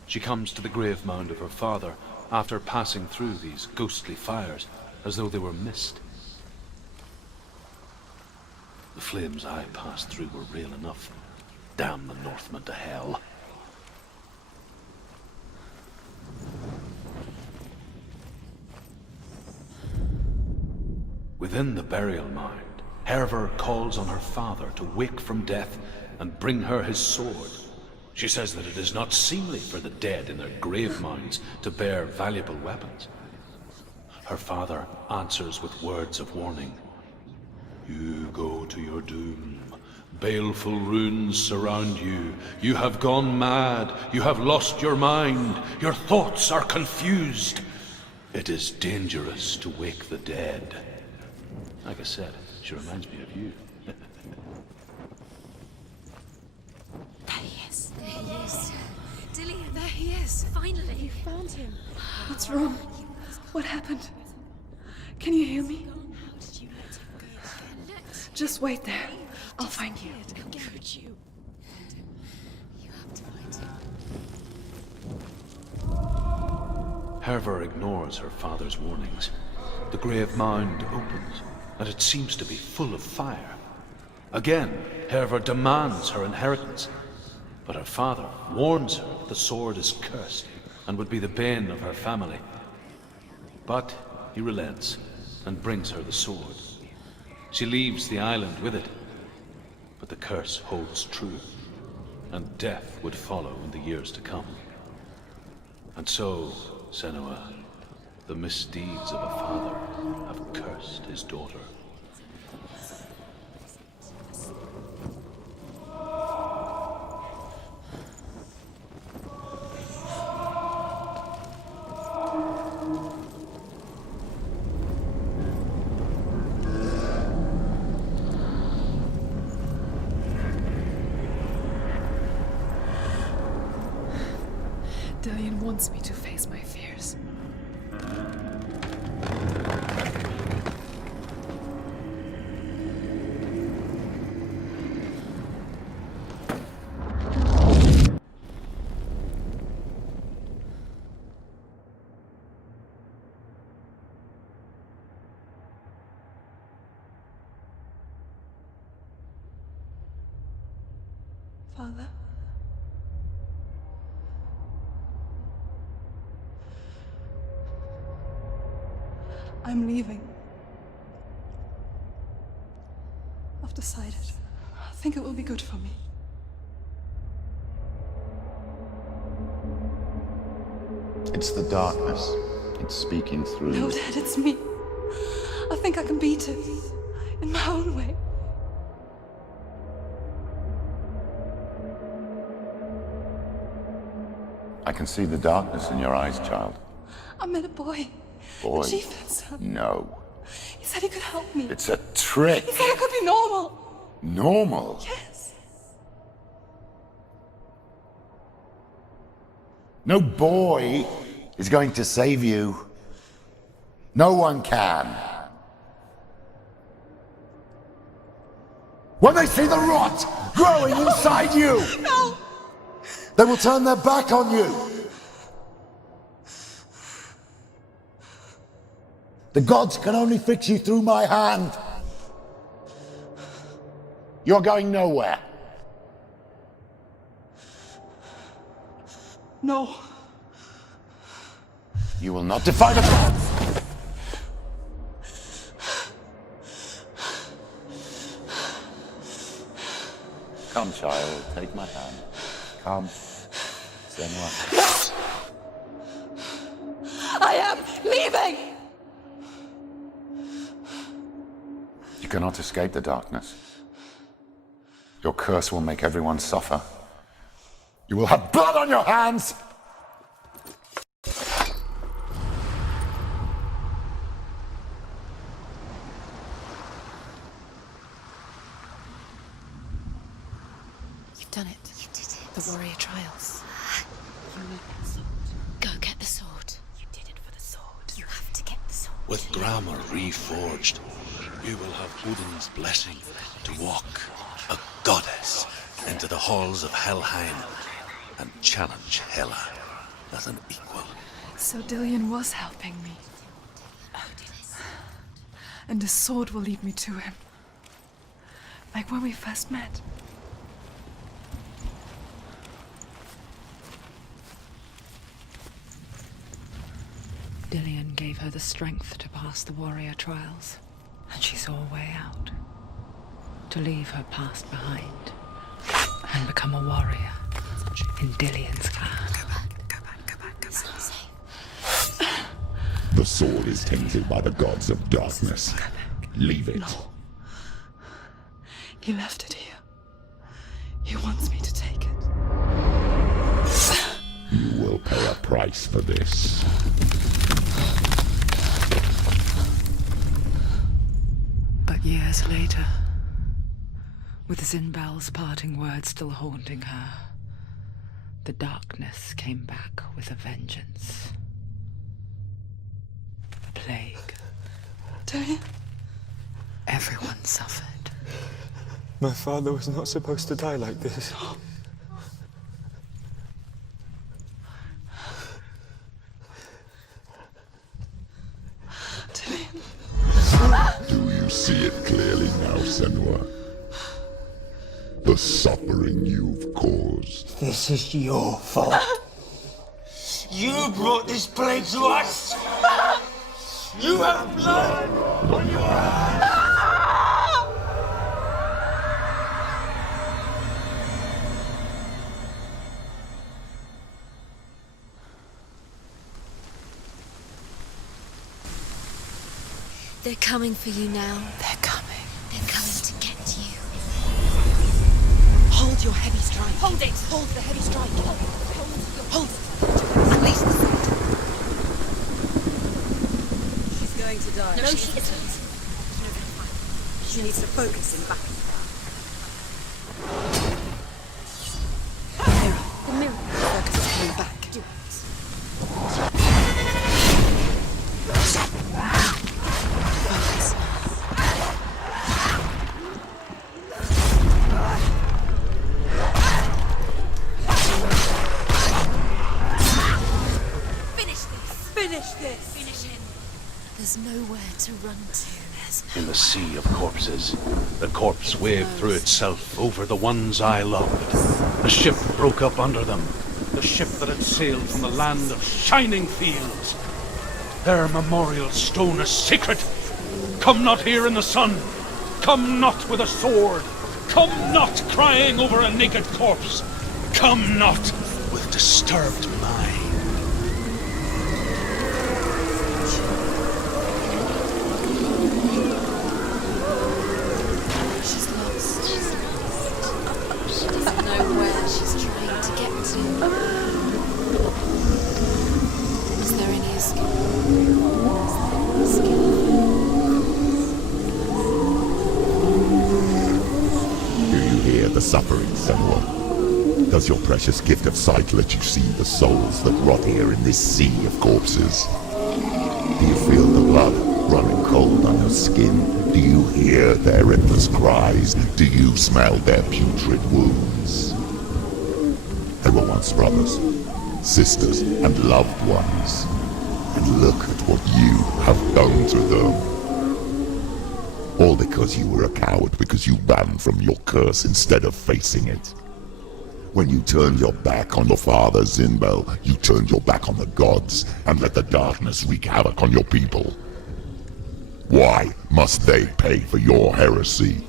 She comes to the grave mound of her father after passing through these ghostly fires, as though they were mist. The flames I passed through were real enough. Damn the Northmen to hell. Within the burial mound, Herver calls on her father to wake from death and bring her his sword. She says that it is not seemly for the dead in their grave mounds to bear valuable weapons. Her father answers with words of warning. You go to your doom. Baleful runes surround you. You have gone mad. You have lost your mind. Your thoughts are confused. It is dangerous to wake the dead. Like I said, she reminds me of you. There he is. There he is. Dillian. There he is. Finally. You found him. What's wrong? What happened? Can you hear me? How did you let him go? Just wait there. I'll find you. How could you? You have to find him. Herver ignores her father's warnings. The grave mound opens, and it seems to be full of fire. Again, Hervor demands her inheritance, but her father warns her that the sword is cursed and would be the bane of her family. But he relents and brings her the sword. She leaves the island with it, but the curse holds true, and death would follow in the years to come. And so, Senua, the misdeeds of a father have cursed his daughter. Dillion wants me to face my fears. Father? I'm leaving. I've decided. I think it will be good for me. It's the darkness. It's speaking through No, you. Dad, it's me. I think I can beat it. In my own way. I can see the darkness in your eyes, child. I met a boy. Boy. The chieftain's son. No. He said he could help me. It's a trick. He said I could be normal. Normal? Yes. No boy is going to save you. No one can. When they see the rot growing inside you, No. they will turn their back on you. The gods can only fix you through my hand. You're going nowhere. No. You will not defy the gods. Come, child, take my hand. Come. Senua. I am leaving. You cannot escape the darkness. Your curse will make everyone suffer. You will have blood on your hands! You've done it. You did it. The warrior trials. You need that sword. Go get the sword. You did it for the sword. You have to get the sword. With grammar reforged, you will have Odin's blessing to walk, a goddess, into the halls of Helheim and challenge Hela as an equal. So Dillion was helping me. And the sword will lead me to him. Like when we first met. Dillion gave her the strength to pass the warrior trials, and she saw a way out. To leave her past behind and become a warrior in Dillion's clan. Go back. It's not safe. The sword is tainted by the gods of darkness. Leave it. No. He left it here. He wants me to take it. You will pay a price for this. But years later, with Zinbel's parting words still haunting her, the darkness came back with a vengeance. A plague. Dillion? Everyone suffered. My father was not supposed to die like this. Dillion. Do you see it clearly now, Senua? The suffering you've caused. This is your fault. You brought this plague to us. You have blood on your hands. They're coming for you now. They're coming. They're coming to get you. Hold your heavy strike. Hold it! Hold the heavy strike. Hold it. Unleash the sword. She's going to die. No, she isn't. She needs to focus in battle. The mirror. Focus is coming back. Do it. Focus. Finish this! Finish him. There's nowhere to run to. In the sea of corpses, the corpse waved through itself over the ones I loved. The ship broke up under them, the ship that had sailed from the land of shining fields. Their memorial stone is sacred. Come not here in the sun. Come not with a sword. Come not crying over a naked corpse. Come not with disturbed mind. She's lost. She doesn't know where she's trying to get to. Is there any Do you hear the suffering, Senua? Does your precious gift of sight let you see the souls that rot here in this sea of corpses? Do you feel the blood running cold on your skin? Do you hear their endless cries? Do you smell their putrid wounds? They were once brothers, sisters, and loved ones. And look at what you have done to them. All because you were a coward, because you ran from your curse instead of facing it. When you turned your back on your father, Zinbel, you turned your back on the gods and let the darkness wreak havoc on your people. Why must they pay for your heresy?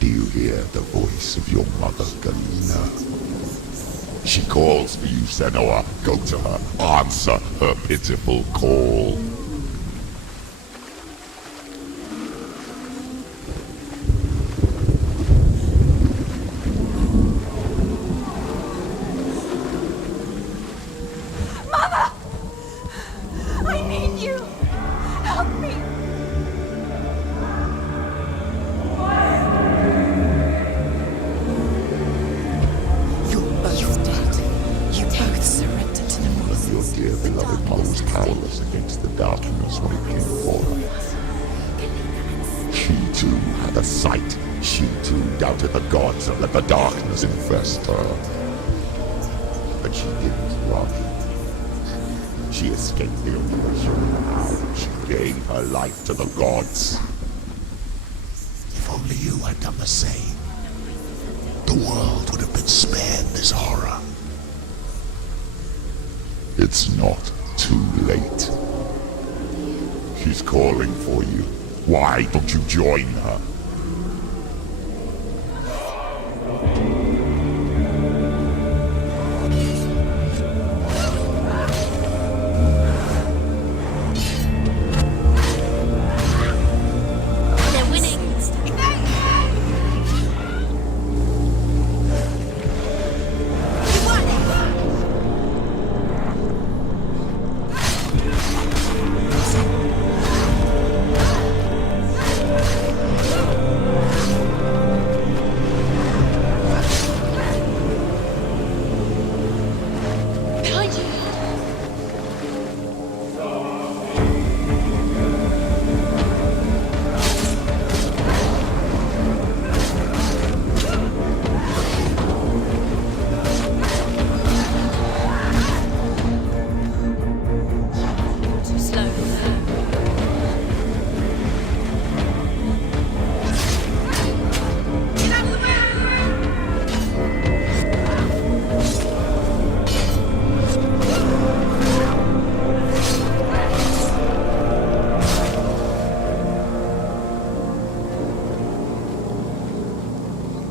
Do you hear the voice of your mother, Galena? She calls for you, Senua. Go to her. Answer her pitiful call. Mother! I need you! Help me! You're both dead. the sight. She too doubted the gods and let the darkness infest her. But she didn't run. She escaped the illusion how she gave her life to the gods. If only you had done the same, the world would have been spared this horror. It's not too late. She's calling for you. Why don't you join her?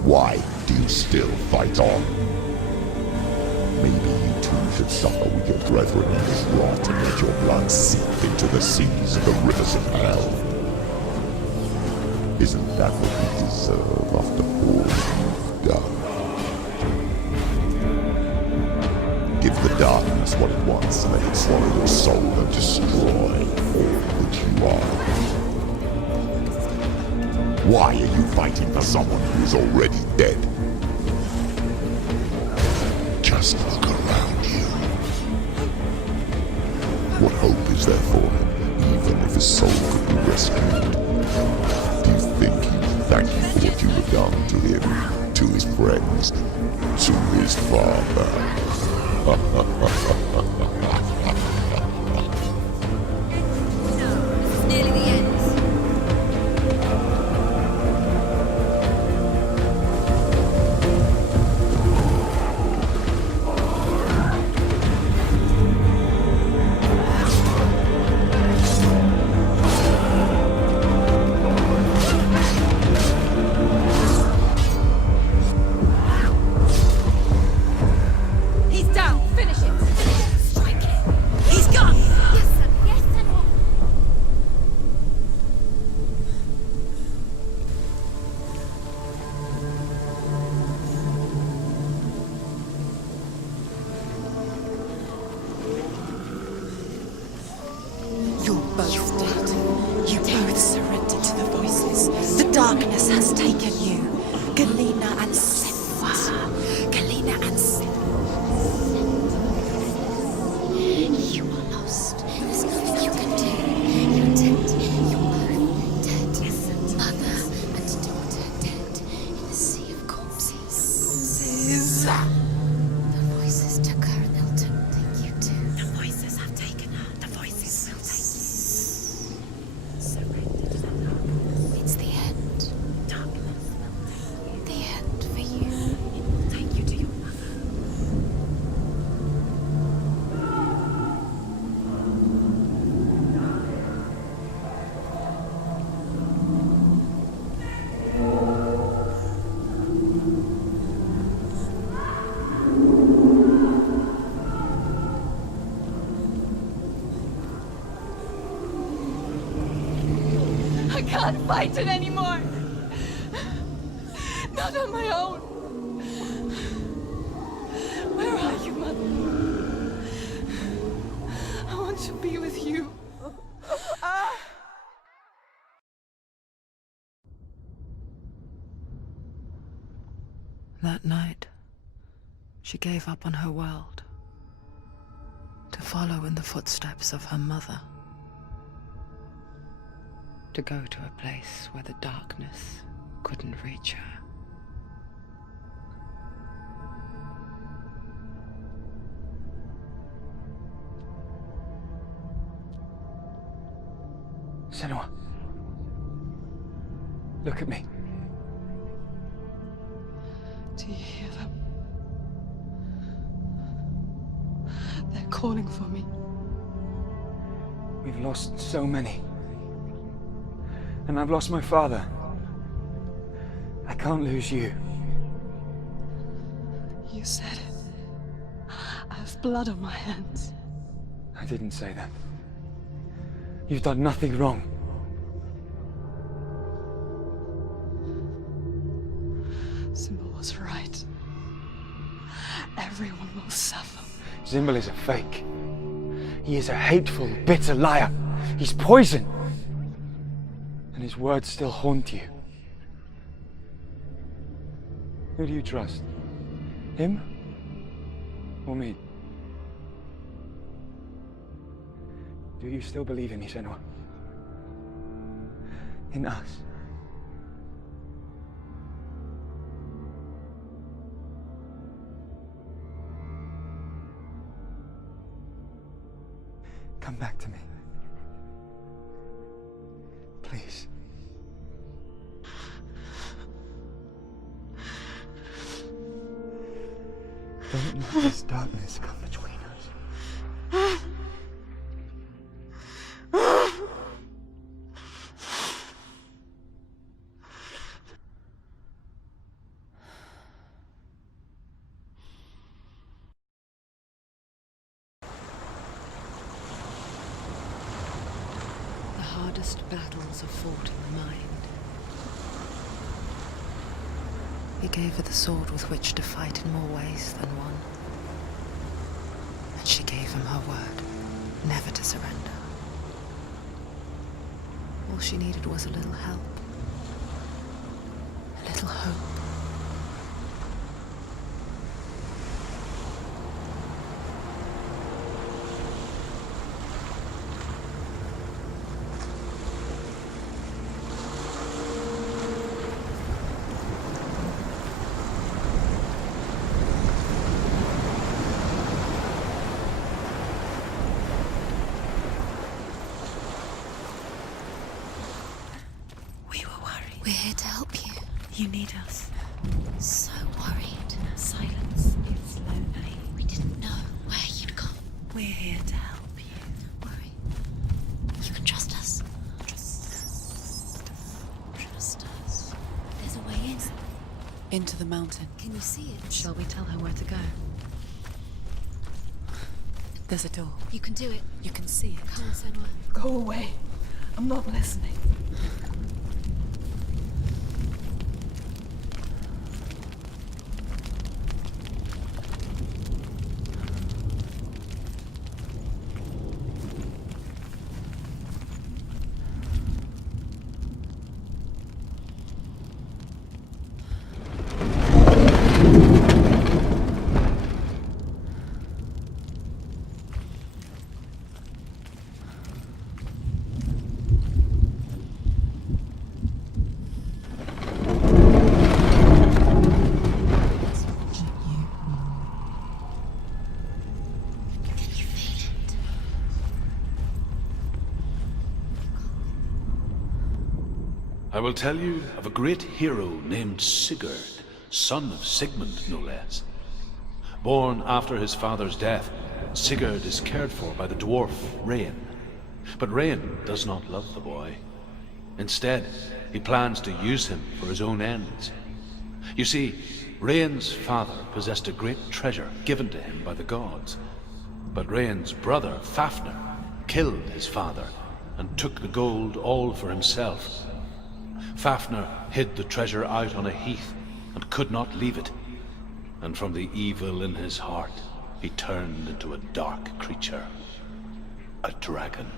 Why do you still fight on? Maybe you too should suffer with your brethren in this rot and let your blood seep into the seas of the rivers of hell. Isn't that what you deserve after all you've done? Give the darkness what it wants, let it swallow your soul and destroy all that you are. Why are you fighting for someone who is already dead? Just look around you. What hope is there for him, even if his soul could be rescued? Do you think he will thank you for what you have done to him, to his friends, to his father? Nearly the end. He's down. Finish it. Strike him. He's gone. Yes, sir. Yes, Senua. You're both dead. You both surrendered to the voices. The darkness has taken you. Galena and Senua. Galena and Senua. You are lost. There's nothing you can do. You're dead. You're both dead. Mother and daughter dead in the sea of corpses. The voices took her and they'll take you too. The voices have taken her. The voices will take you. Surrender to the darkness. It's the end. Darkness will take The end for you. you. It will take you to your mother. I can't fight it anymore. Not on my own. Where are you, Mother? I want to be with you. That night, she gave up on her world to follow in the footsteps of her mother, to go to a place where the darkness couldn't reach her. Senua. Look at me. Do you hear them? They're calling for me. We've lost so many. And I've lost my father. I can't lose you. You said it. I have blood on my hands. I didn't say that. You've done nothing wrong. Symbol was right. Everyone will suffer. Symbol is a fake. He is a hateful, bitter liar. He's poison. And his words still haunt you. Who do you trust? Him? Or me? Do you still believe in me, Senua? In us? Come back to me. Please. Don't let this darkness come between us. The hardest battles are fought in the mind. He gave her the sword with which to fight in more ways than one. And she gave him her word, never to surrender. All she needed was a little help, a little hope. We're here to help you. You need us. So worried. Silence is lonely. We didn't know where you'd gone. We're here to help you. Don't worry. You can trust us. Trust us. There's a way in. Into the mountain. Can you see it? Shall we tell her where to go? There's a door. You can do it. You can see it. Come on, Senua. Go away. I'm not listening. I will tell you of a great hero named Sigurd, son of Sigmund, no less. Born after his father's death, Sigurd is cared for by the dwarf Rain. But Rain does not love the boy. Instead, he plans to use him for his own ends. You see, Rain's father possessed a great treasure given to him by the gods. But Rain's brother, Fafnir, killed his father and took the gold all for himself. Fafnir hid the treasure out on a heath and could not leave it. And from the evil in his heart, he turned into a dark creature, a dragon.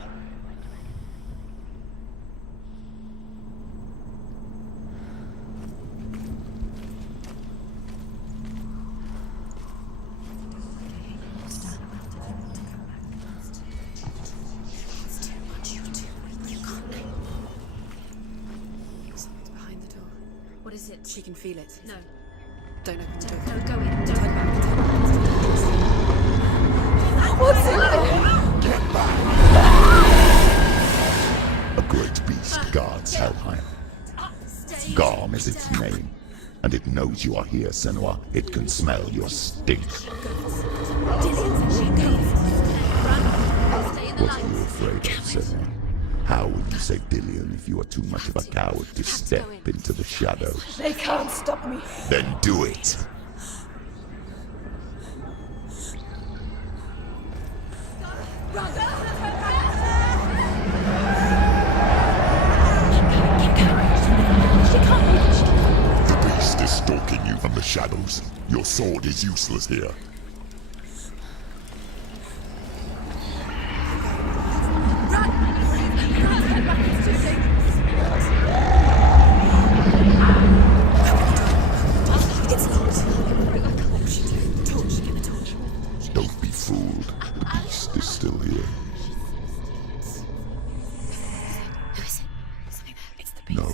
She can feel it. No. Don't open the door. No, go in. Don't Turn back. What's in there? Get back! A great beast guards Helheim. Garm is its name, and it knows you are here, Senua. It can smell your stink. What are you afraid of, Senua? How would you say Dillion if you are too much of a coward to step into the shadows? They can't stop me. Then do it! The beast is stalking you from the shadows. Your sword is useless here. Don't be fooled. The beast is still here. No. No,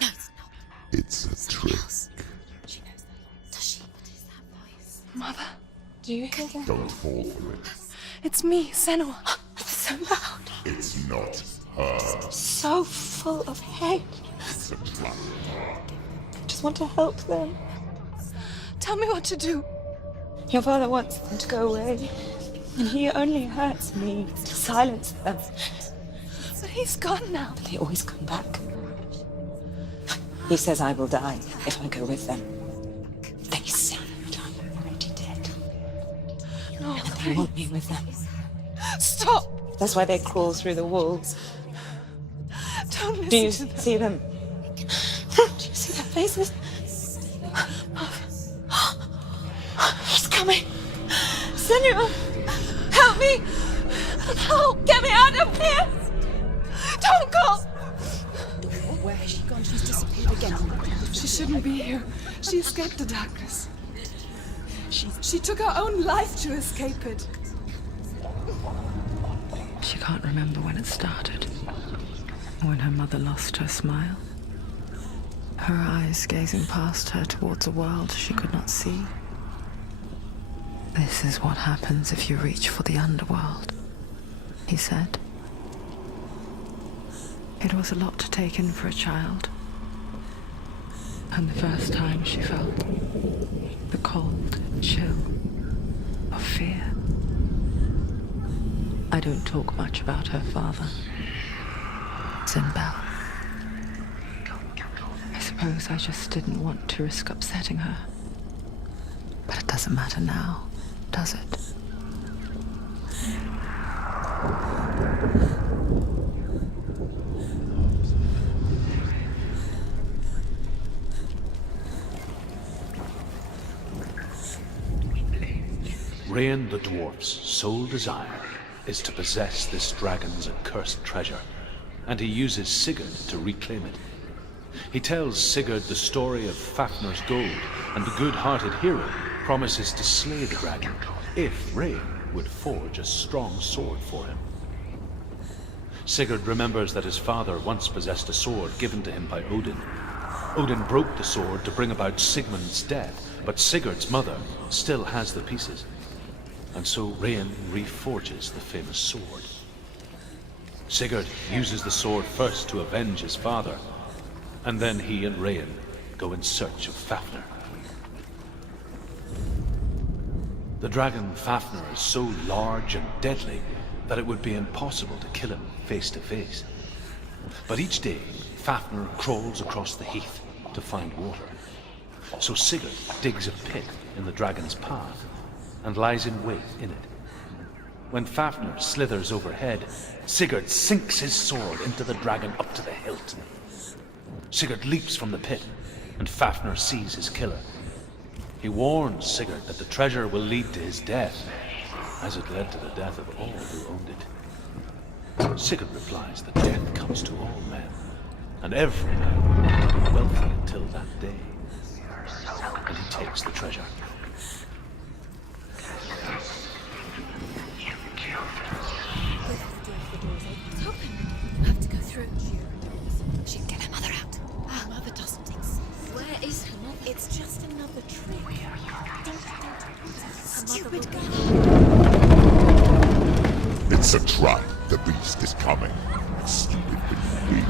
it's not. It's a trick. She knows that. Does she? What is that voice? Mother, do you hear that? Don't fall for it. It's me, Senua. It's so loud. It's not her. So full of hate. It's a trap. I just want to help them. Tell me what to do. Your father wants them to go away, and he only hurts me to silence them. But he's gone now. They always come back. He says I will die if I go with them. They say that I'm already dead. No, And they want me with them. stop! That's why they crawl through the walls. Don't listen Do you to them. see them? Do you see their faces? He's coming! Senua! Help me! Help! Get me out of here! Don't go! Where has she gone? She's disappeared again. She shouldn't be here. She escaped the darkness. She took her own life to escape it. She can't remember when it started. When her mother lost her smile. Her eyes gazing past her towards a world she could not see. This is what happens if you reach for the underworld, he said. It was a lot to take in for a child. And the first time she felt the cold chill of fear. I don't talk much about her father, Sinbel. I suppose I just didn't want to risk upsetting her. But it doesn't matter now, does it? Rain the dwarf's sole desire is to possess this dragon's accursed treasure, and he uses Sigurd to reclaim it. He tells Sigurd the story of Fafnir's gold, and the good-hearted hero promises to slay the dragon if Rain would forge a strong sword for him. Sigurd remembers that his father once possessed a sword given to him by Odin. Odin broke the sword to bring about Sigmund's death, but Sigurd's mother still has the pieces. And so Rain reforges the famous sword. Sigurd uses the sword first to avenge his father, and then he and Rain go in search of Fafnir. The dragon Fafnir is so large and deadly that it would be impossible to kill him face to face. But each day, Fafnir crawls across the heath to find water. So Sigurd digs a pit in the dragon's path and lies in wait in it. When Fafnir slithers overhead, Sigurd sinks his sword into the dragon up to the hilt. Sigurd leaps from the pit, and Fafnir sees his killer. He warns Sigurd that the treasure will lead to his death, as it led to the death of all who owned it. Sigurd replies that death comes to all men, and every man will be wealthy until that day. And he takes the treasure. It's open. I have to go through. She can get her mother out. Her mother doesn't exist. Where is her mother? the tree. Stupid girl. It's a trap. The beast is coming. Stupid being.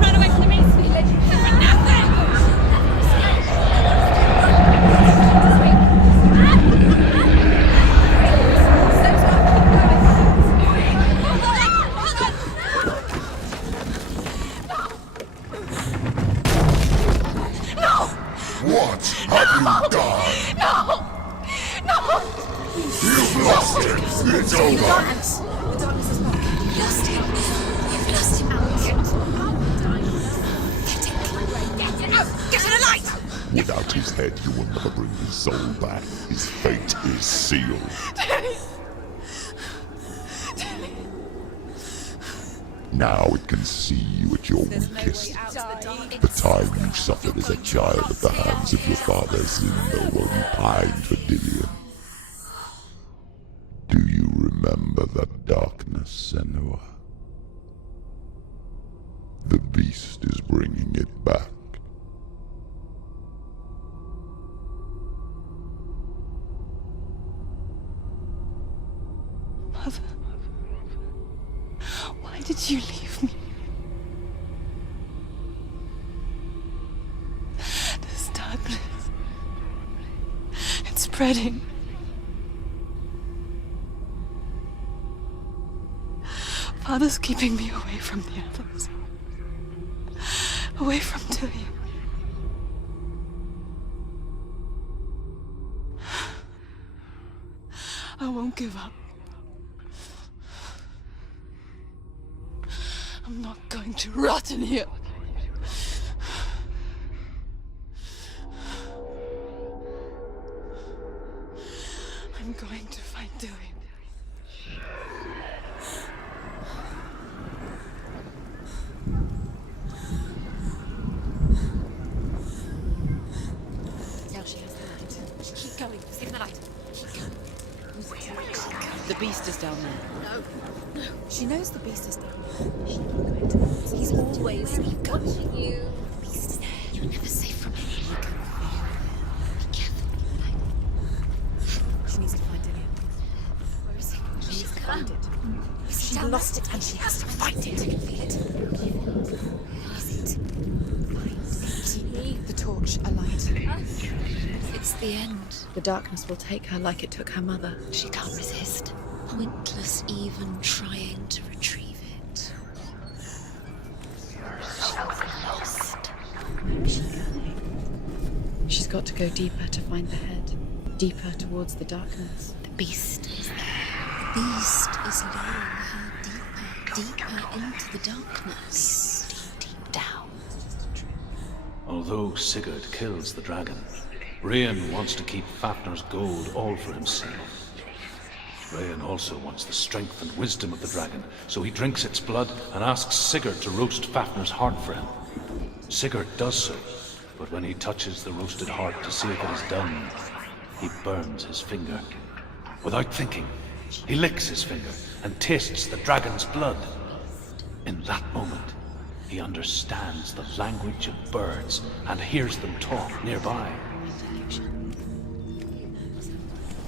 Run away from the beast! We let you for nothing! What have you done? No! No! You've lost it! It's over! The darkness is back. You've lost him. You've lost him. Get it out! Get in a light! Without his head, you will never bring his soul back. His fate is sealed. Now it can see you at your weakest. The time you suffered as a child at the hands of your father Zindo while you pined for Dillion. Do you remember that darkness, Senua? The beast is bringing it back. Mother, why did you leave me? This darkness, it's spreading. Father's keeping me away from the others. Away from Dillion. I won't give up. I'm not going to rot in here. I'm going to find Dillion. Now she has the light. Keep going. Give the light. The beast is down there. No. She knows the beast is down there. He's always watching you. The beast is there. You're never safe from him. You can feel him. Be careful. She needs to find Dillion. Where is he? She needs to find it. She lost it and she has to find it. I can feel it. Where is it? Find it. The torch alight. It's the end. The darkness will take her like it took her mother. She can't resist. Pointless even trying to retrieve it. She'll be lost. Where is she going? She's got to go deeper to find the head. Deeper towards the darkness. The beast is there. The beast is luring her deeper into the darkness. Deep down. Although Sigurd kills the dragon, Rayan wants to keep Fafnir's gold all for himself. Rayan also wants the strength and wisdom of the dragon, so he drinks its blood and asks Sigurd to roast Fafnir's heart for him. Sigurd does so, but when he touches the roasted heart to see if it is done, he burns his finger. Without thinking, he licks his finger and tastes the dragon's blood. In that moment, he understands the language of birds and hears them talk nearby.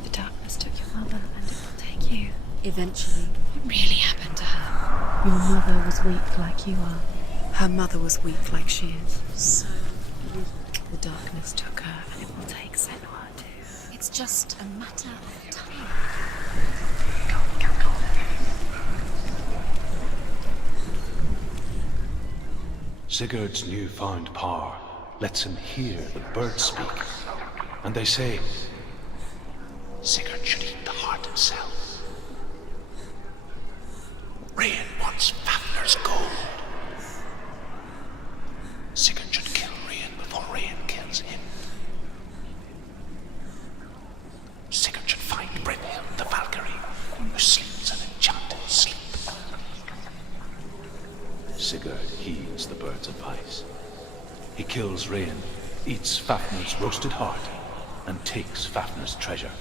The darkness took your mother and it will take you. Eventually. What really happened to her? Your mother was weak like you are. Her mother was weak like she is. So weak. The darkness took her and it will take Senua too. It's just a matter of time. Sigurd's newfound power lets him hear the birds speak. And they say, Sigurd should eat the heart himself. Rayan wants Fafnir's gold. Sigurd should kill Rayan before Rayan kills him. Sigurd should find Brynhild the Valkyrie, who sleeps an enchanted sleep. Sigurd heeds the bird's advice. He kills Rayan, eats Fafnir's roasted heart, and takes Fafnir's treasure.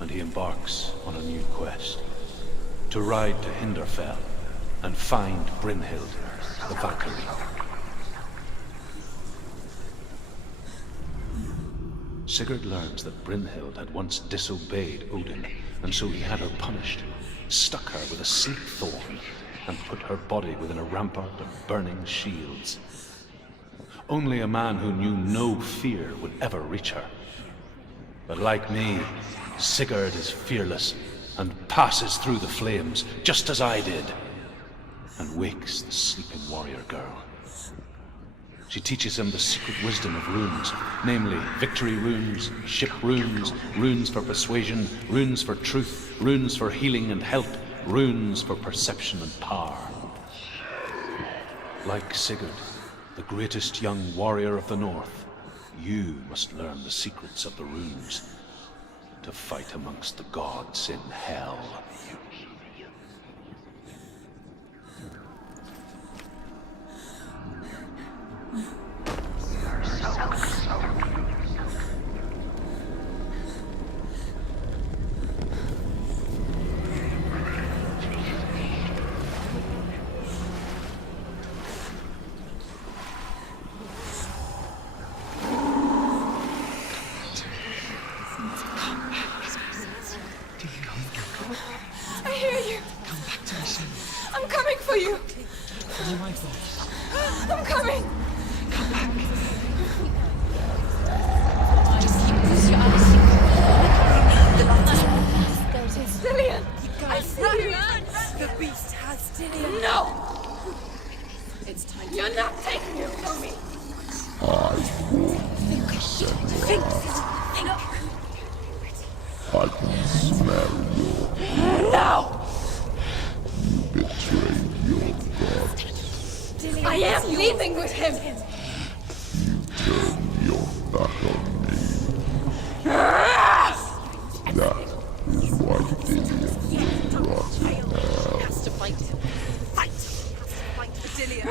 And he embarks on a new quest. To ride to Hinderfell and find Brynhild the Valkyrie. Sigurd learns that Brynhild had once disobeyed Odin, and so he had her punished, stuck her with a sleek thorn, and put her body within a rampart of burning shields. Only a man who knew no fear would ever reach her. But like me, Sigurd is fearless and passes through the flames, just as I did, and wakes the sleeping warrior girl. She teaches him the secret wisdom of runes, namely victory runes, ship runes, runes for persuasion, runes for truth, runes for healing and help, runes for perception and power. Like Sigurd, the greatest young warrior of the North, you must learn the secrets of the runes to fight amongst the gods in hell. I hear you. Come back to me soon. I'm coming for you. Follow my voice. I'm coming. Come back. Dillian, I see you. The beast has Dillian. No. It's time. You're not taking him from me. I warn you, Senua. I can smell your No. You betrayed your god. I am leaving with him. You turned your back on me. That is why Dillian will rot in hell. Has to fight. Fight. Has to fight for Dillian.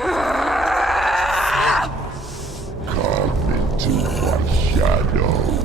Come into my shadow.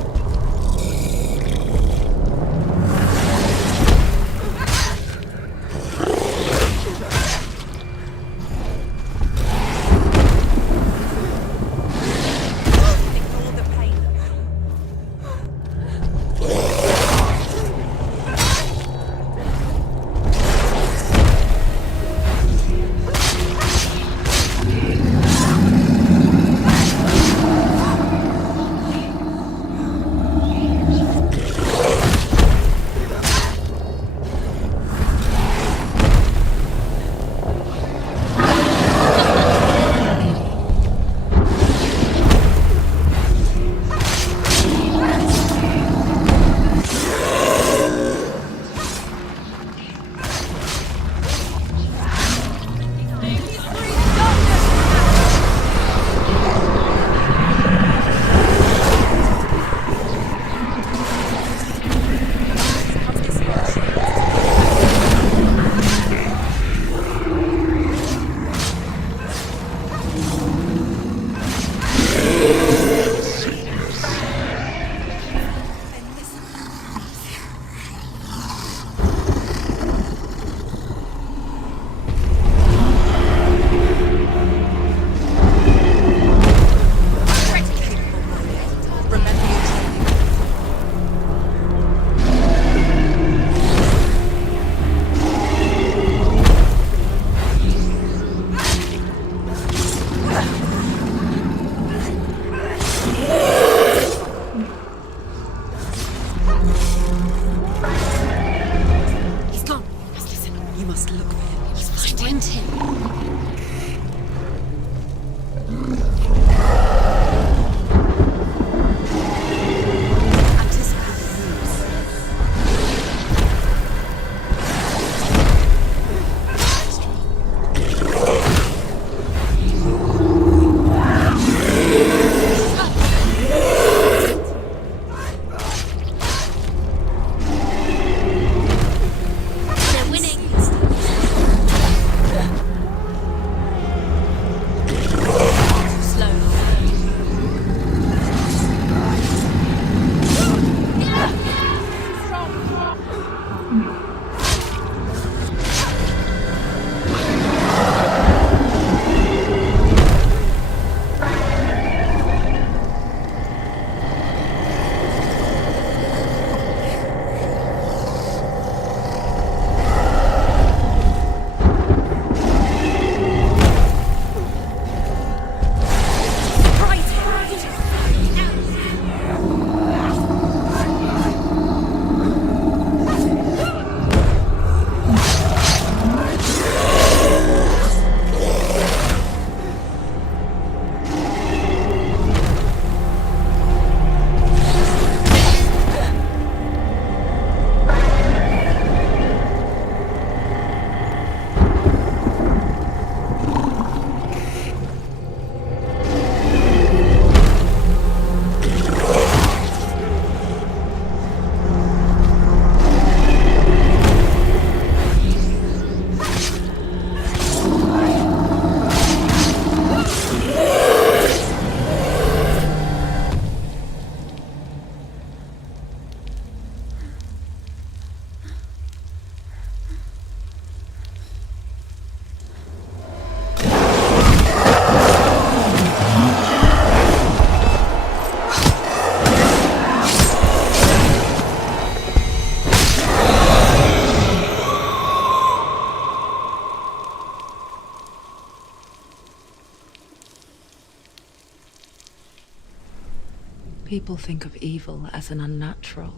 People think of evil as an unnatural,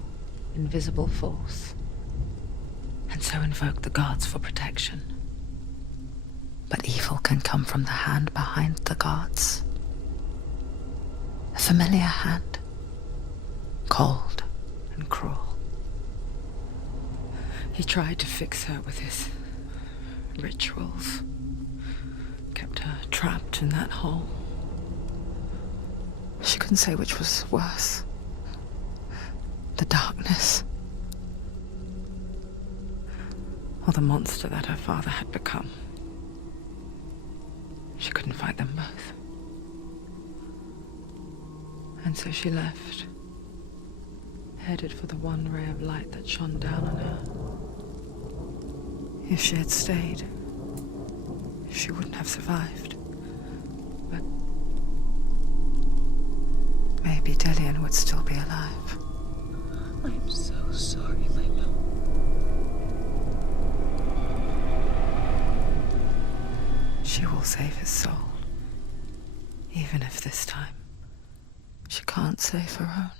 invisible force, and so invoke the gods for protection. But evil can come from the hand behind the gods. A familiar hand, cold and cruel. He tried to fix her with his rituals, kept her trapped in that hole. She couldn't say which was worse. The darkness, or the monster that her father had become. She couldn't fight them both. And so she left, headed for the one ray of light that shone down on her. If she had stayed, she wouldn't have survived. But maybe Dillian would still be alive. I'm so sorry, my love. She will save his soul, even if this time she can't save her own.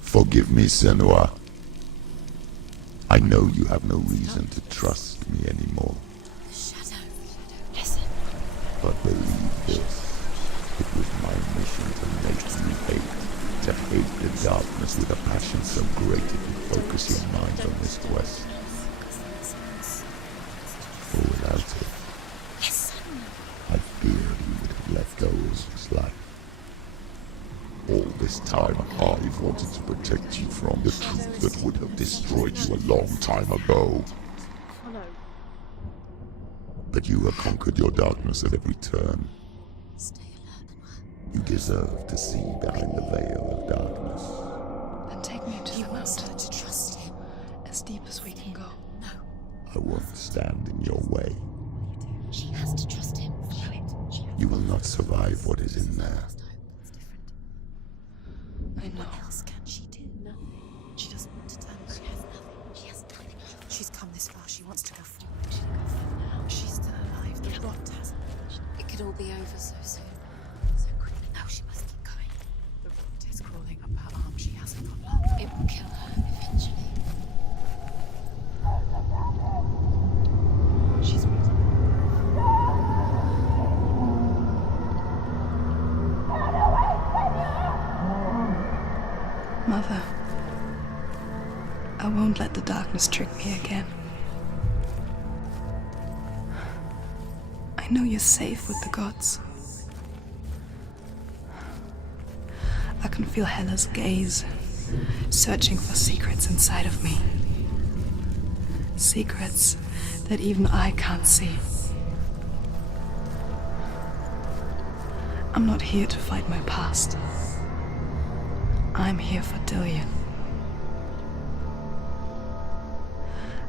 Forgive me, Senua. I know you have no reason to trust me anymore. Shadow. Listen. But believe this, it was my mission to make you hate the darkness with a passion so great it would focus your mind on this quest. For without it, I fear you would have let go of his life. All this time, I've wanted to protect you from the truth that would have destroyed you a long time ago. But you have conquered your darkness at every turn. You deserve to see behind the veil of darkness. Then take me to the mountain to trust him. As deep as we can go. No. I won't stand in your way. She has to trust him. You will not survive what is in there. I know. What else can she do? No. She doesn't want to turn back. She has nothing. She has nothing. She's come this far. She wants to go forward. She's still alive. The rot hasn't. It could all be over so soon. So quickly. Now she must keep going. The rot is crawling up her arm. She hasn't got long. It will kill her eventually. She's ready. Mother, I won't let the darkness trick me again. I know you're safe with the gods. I can feel Hella's gaze, searching for secrets inside of me. Secrets that even I can't see. I'm not here to fight my past. I'm here for Dillian.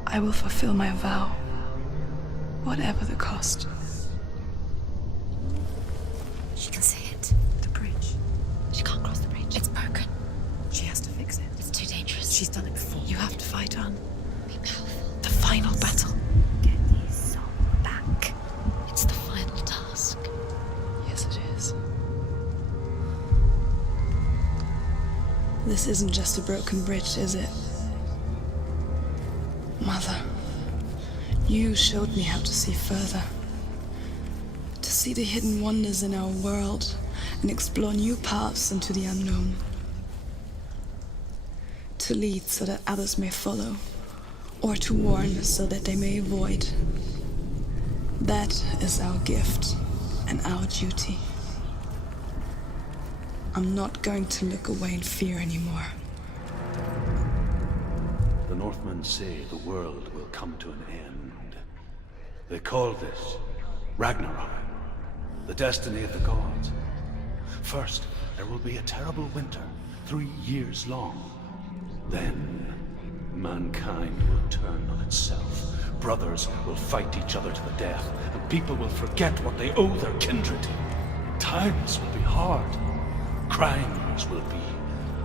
I will fulfill my vow, whatever the cost. She can see it. The bridge. She can't cross the bridge. It's broken. She has to fix it. It's too dangerous. She's done it before. You have to fight on. Be powerful. The final battle. Get his soul back. It's the final task. Yes, it is. This isn't just a broken bridge, is it? Mother, you showed me how to see further. To see the hidden wonders in our world and explore new paths into the unknown. To lead so that others may follow, or to warn so that they may avoid. That is our gift and our duty. I'm not going to look away in fear anymore. The Northmen say the world will come to an end. They call this Ragnarok, the destiny of the gods. First, there will be a terrible winter, 3 years long. Then, mankind will turn on itself. Brothers will fight each other to the death, and people will forget what they owe their kindred. Times will be hard. Crimes will be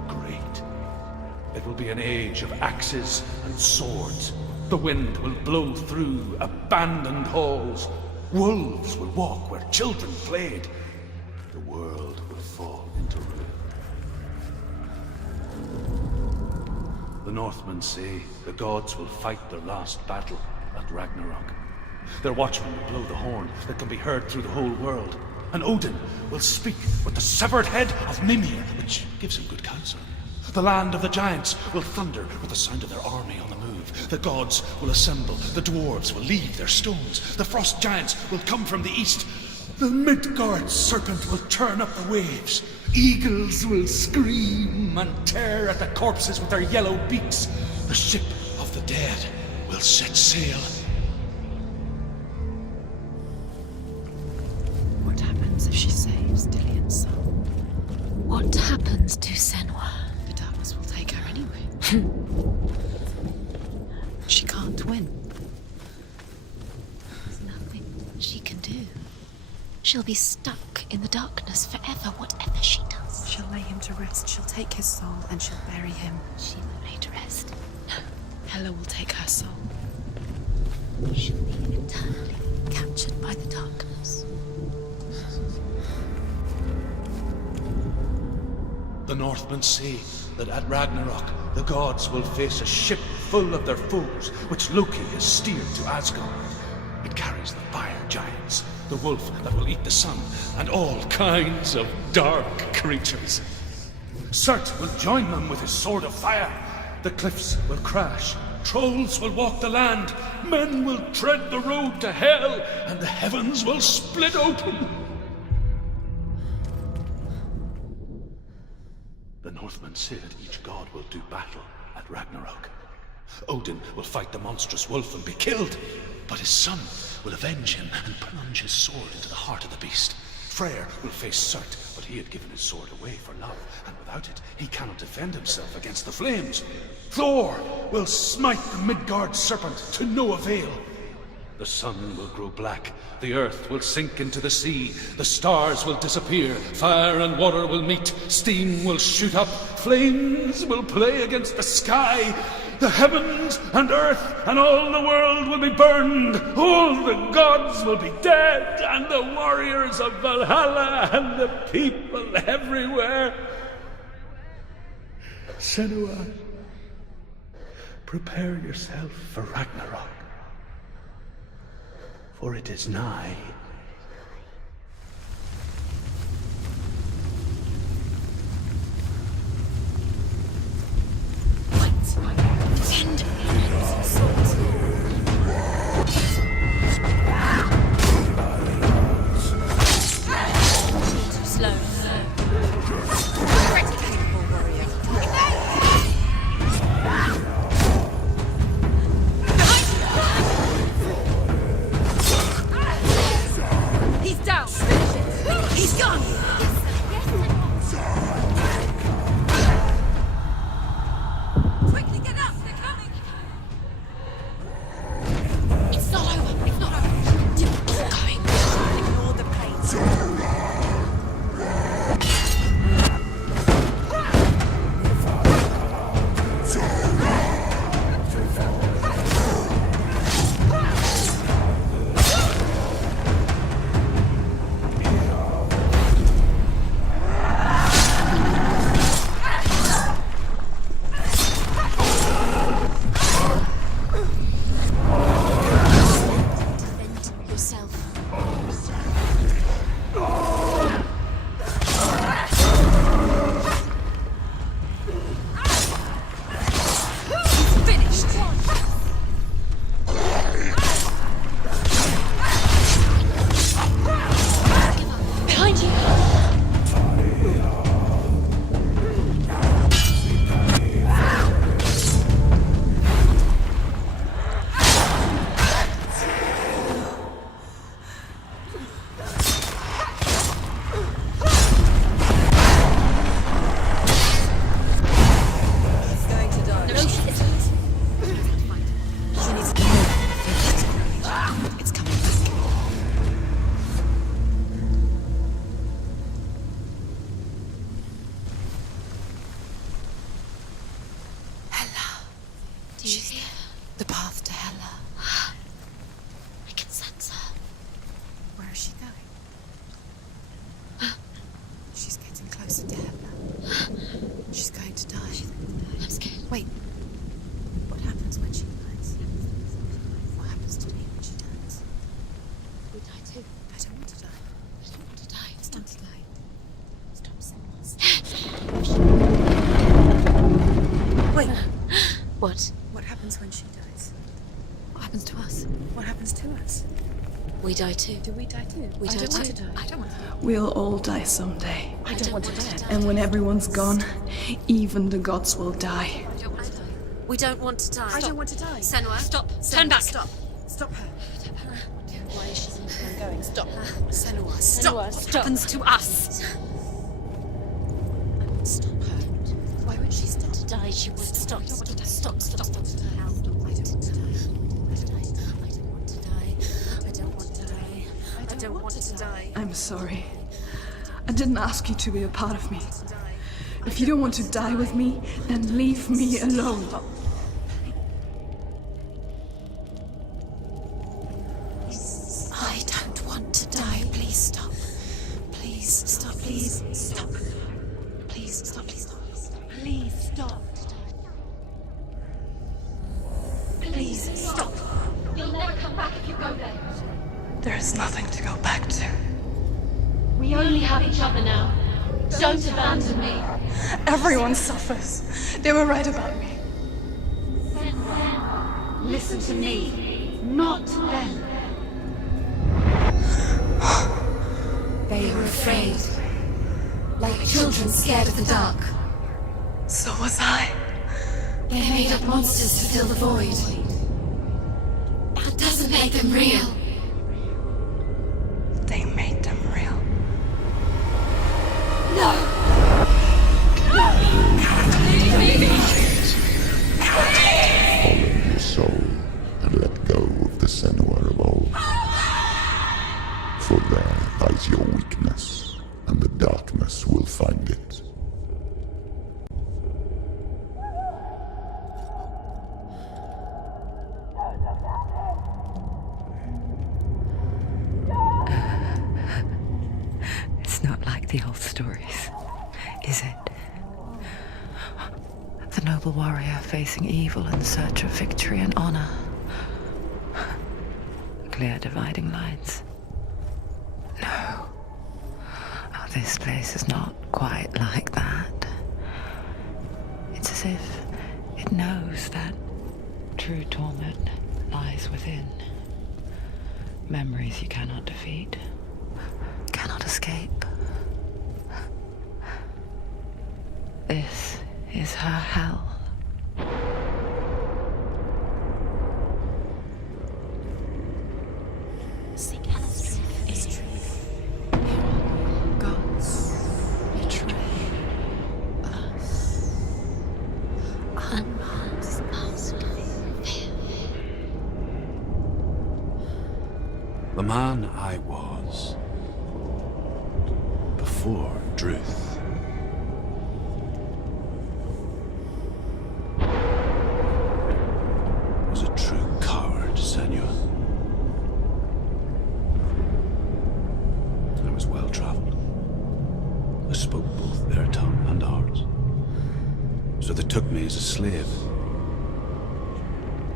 great. It will be an age of axes and swords, The wind will blow through abandoned halls. Wolves will walk where children played. The world will fall into ruin. The Northmen say the gods will fight their last battle at Ragnarok. Their watchmen will blow the horn that can be heard through the whole world. And Odin will speak with the severed head of Mimir, which gives him good counsel. The land of the giants will thunder with the sound of their army on the move. The gods will assemble. The dwarves will leave their stones. The frost giants will come from the east. The Midgard serpent will turn up the waves. Eagles will scream and tear at the corpses with their yellow beaks. The ship of the dead will set sail. What happens if she saves Dillion's soul? What happens to Senua? The darkness will take her anyway. She can't win. There's nothing she can do. She'll be stuck in the darkness forever, whatever she does. She'll lay him to rest. She'll take his soul and she'll bury him. She will lay to rest. No, Hela will take her soul. she'll be eternally captured by the darkness. The Northmen say that at Ragnarok, the gods will face a ship full of their foes, which Loki has steered to Asgard. It carries the fire giants, the wolf that will eat the sun, and all kinds of dark creatures. Surt will join them with his sword of fire. The cliffs will crash, trolls will walk the land, men will tread the road to hell, and the heavens will split open. The Northmen say that each god will do battle at Ragnarok. Odin will fight the monstrous wolf and be killed, but his son will avenge him and plunge his sword into the heart of the beast. Freyr will face Surt, but he had given his sword away for love, and without it, he cannot defend himself against the flames. Thor will smite the Midgard serpent to no avail. The sun will grow black, the earth will sink into the sea, the stars will disappear, fire and water will meet, steam will shoot up, flames will play against the sky, the heavens and earth and all the world will be burned, all the gods will be dead, and the warriors of Valhalla and the people everywhere. Senua, prepare yourself for Ragnarok, for it is nigh. Slow. Pretty capable warrior. He's down. He's gone. Quickly get up. They're coming. It's not over. It's not over. Keep going. Ignore the pain. Do you hear? The path to Hela. I can sense her. Where is she going? She's getting closer to Hela. She's going to die. I'm scared. Wait. What happens when she dies? What happens to me when she dies? We die too. I don't want to die. I don't want to die. I don't want to die. Stop saying this. Wait. What? What happens when she dies? What happens to us? What happens to us? We die too. Do we die too? We I die don't want too. to die. I don't want to die. We'll all die someday. I don't want to die. And when everyone's gone, even the gods will die. We don't want to die. I don't want to die. Senua, stop. Turn Senua, back. Stop. Stop her. Why is she I'm going. Stop. Senua, Senua, stop. What stop. happens to us? Stop her. Why would she stop? To die, she won't stop. Stop. Stop. Stop. I don't want to die. I don't want to die. I don't want to die. I don't want to die. I'm sorry. I didn't ask you to be a part of me. If you don't want to die with me, then leave me alone. I don't want to die. Please stop. Please stop. Please stop. Please stop. Please stop. Please stop. Please stop. You'll never come back if you go there. There is nothing to go back to. We only have each other now. Don't abandon me. Everyone suffers. They were right about me. Listen to me, not them. They were afraid. Like children scared of the dark. So was I. They made up monsters to fill the void. That doesn't make them real. They made them real. No! Follow your soul and let go of the Senua of old. For there lies your weakness, and the darkness will find it. It's not like the old stories, is it? The noble warrior facing evil in search of victory and honor. Clear dividing lines. No. Oh, this place is not quite like that. It's as if it knows that true torment lies within. Memories you cannot defeat, cannot escape. This is her hell. Seek Hela's truth. Gods betray us. Unmasked. The man I was before Druth. Was a true coward, Senua. I was well traveled. I spoke both their tongue and ours. So they took me as a slave.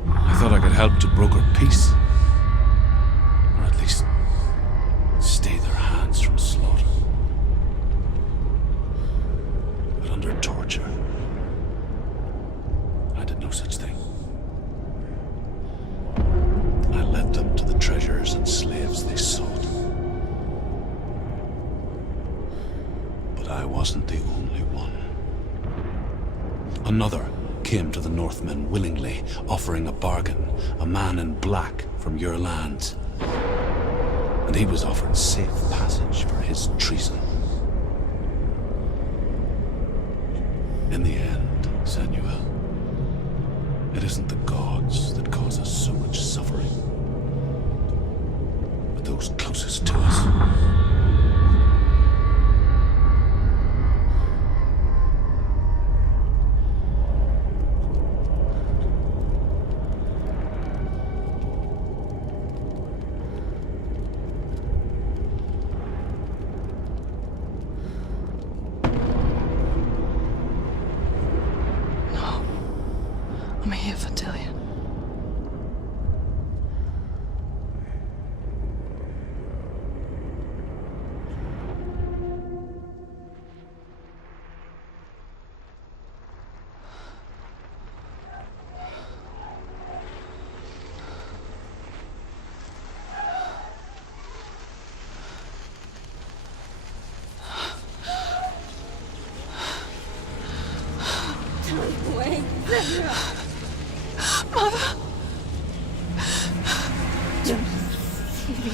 I thought I could help to broker peace. Or at least stay their hands from slaughter. But under torture, I did no such thing. I led them to the treasures and slaves they sought. But I wasn't the only one. Another came to the Northmen willingly, offering a bargain, a man in black from your lands. And he was offered safe passage for his treason. In the end, Senua, it isn't the gods that cause us so much suffering, but those closest to us.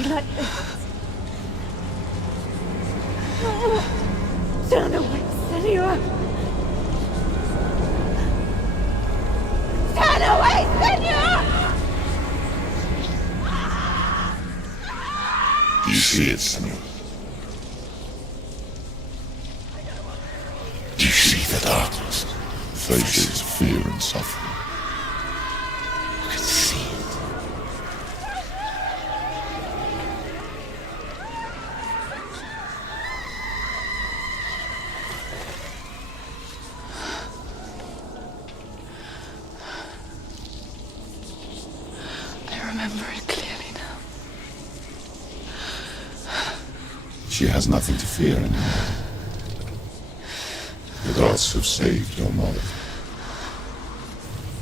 like this. Turn away, Senua! Turn away, Senua! Do you see it, Senua? Do you see the darkness? Faces of fear and suffering. I can see it. I remember it clearly now. She has nothing to fear anymore. The gods have saved your mother.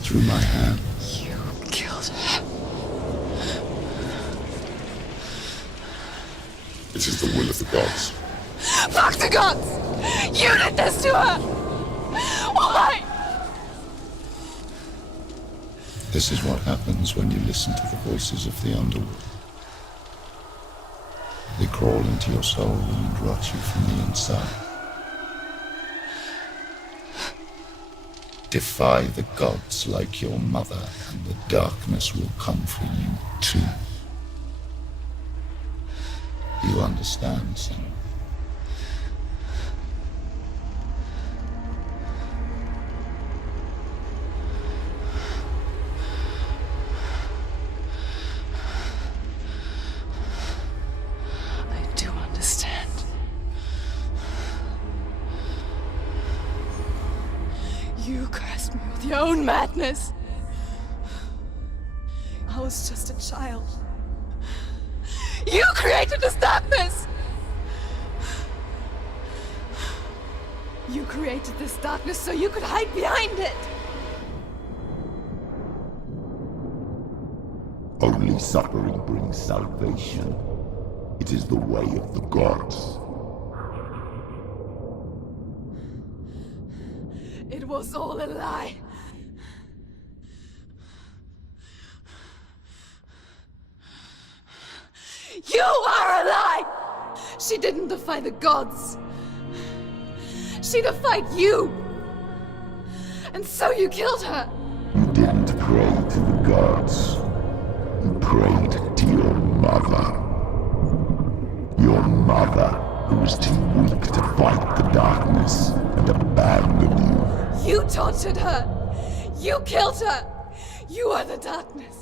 Through my hand. You killed her. It is the will of the gods. Fuck the gods! You did this to her! Why? This is what happens when you listen to the voices of the underworld. They crawl into your soul and rot you from the inside. Defy the gods like your mother, and the darkness will come for you too. You understand, son? I do understand. You cursed me with your own madness. I was just a child. You created this darkness! You created this darkness so you could hide behind it! Only suffering brings salvation. It is the way of the gods. It was all a lie. You are a lie! She didn't defy the gods. She defied you. And so you killed her. You didn't pray to the gods. You prayed to your mother. Your mother, who was too weak to fight the darkness and abandoned you. You tortured her. You killed her. You are the darkness.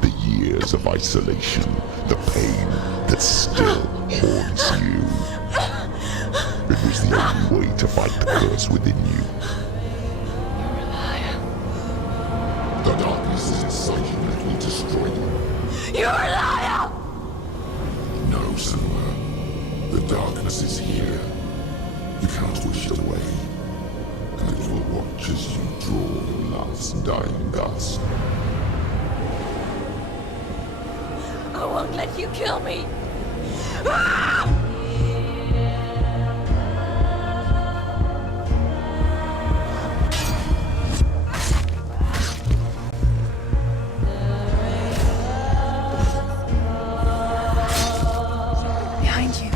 The years of isolation, the pain that still haunts you. It was the only way to fight the curse within you. You're a liar. The darkness is inside you, let me destroy you. You're a liar! No, Senua. The darkness is here. You cannot wish it away. And it will watch as you draw your last dying gasp. I won't let you kill me! Ah! Behind you.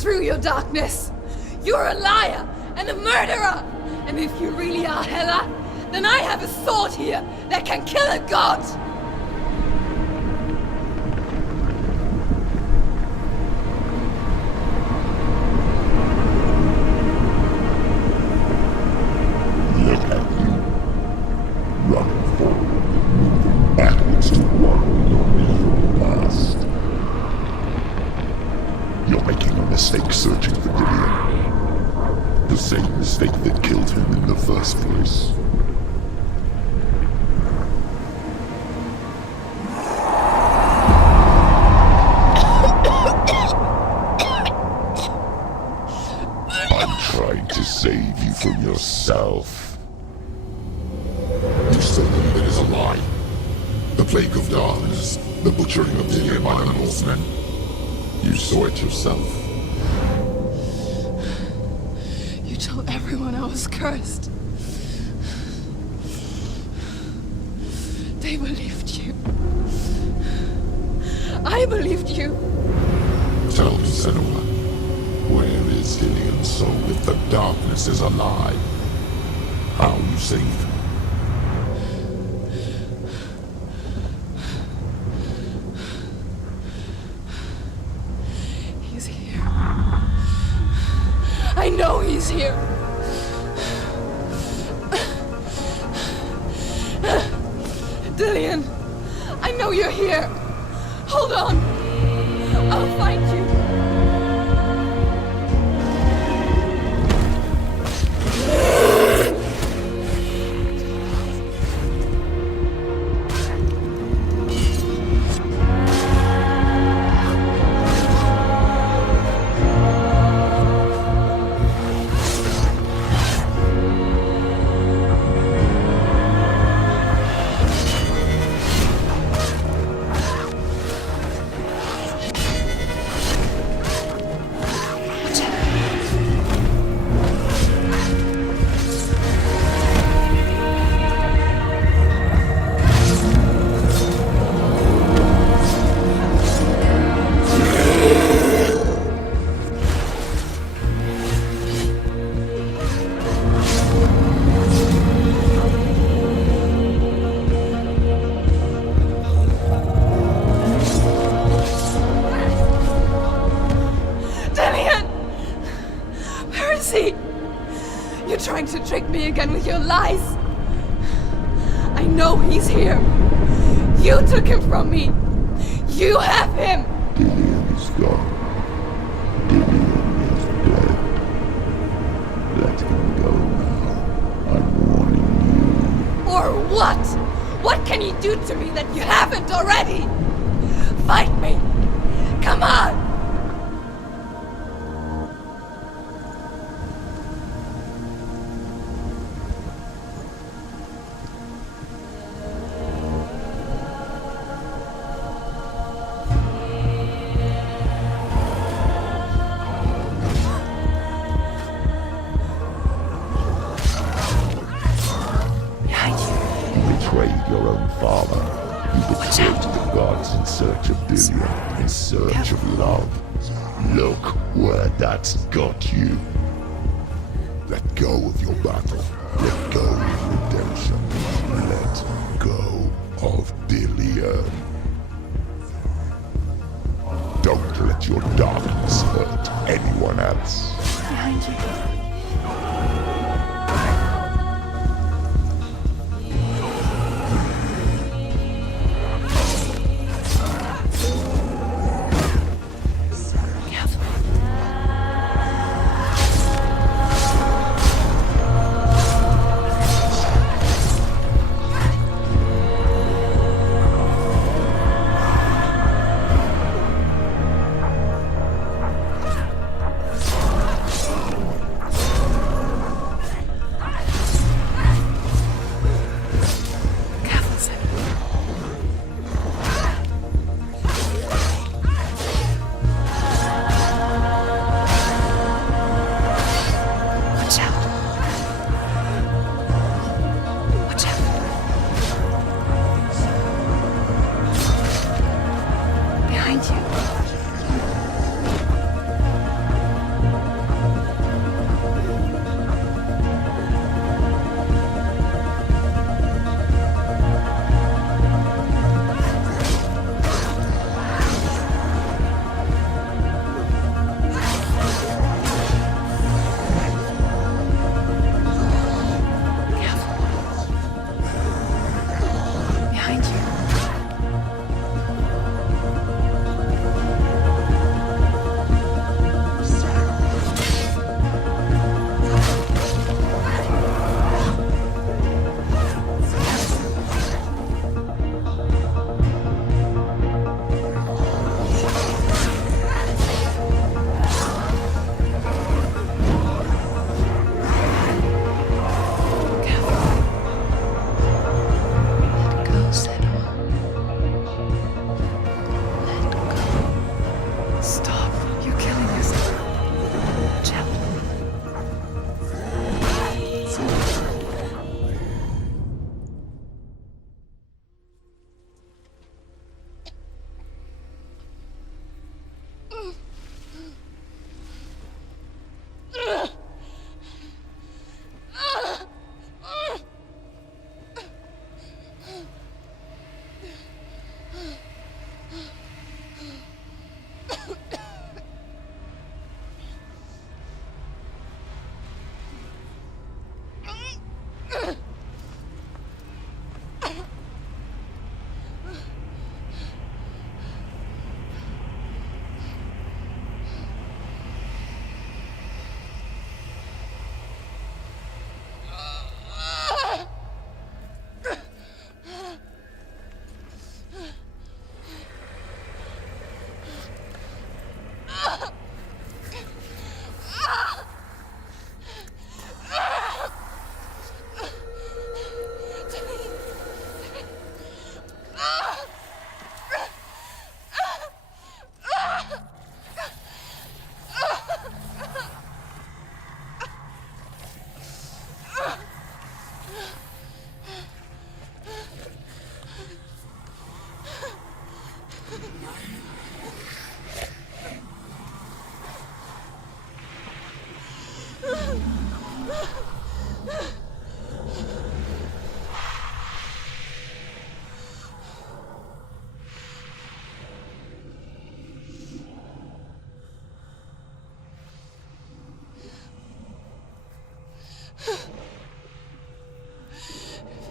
Through your darkness. You're a liar and a murderer. And if you really are Hela, then I have a sword here that can kill a god. mistake searching for Dillion. The same mistake that killed him in the first place. I'm trying to save you from yourself. You still believe it is a lie? The plague of darkness, the butchering of Dillion by the Northmen. You saw it yourself. You told everyone I was cursed. They believed you. I believed you. Tell me, Senua, where is Dillion's soul if the darkness is a lie? How you saved him? He's here. I know he's here. Dillion, I know you're here. Hold on. I'll find you. You're trying to trick me again with your lies. I know he's here. You took him from me. You have him. Dillion is gone. Dillion is dead. Let him go now. I'm warning you. Or what? What can you do to me that you haven't already? Fight me. Come on. Your own father. You betrayed the gods in search of Dillion, in search of love. Look where that's got you. Let go of your battle. Let go of redemption. Let go of Dillion. Don't let your darkness hurt anyone else. Behind you.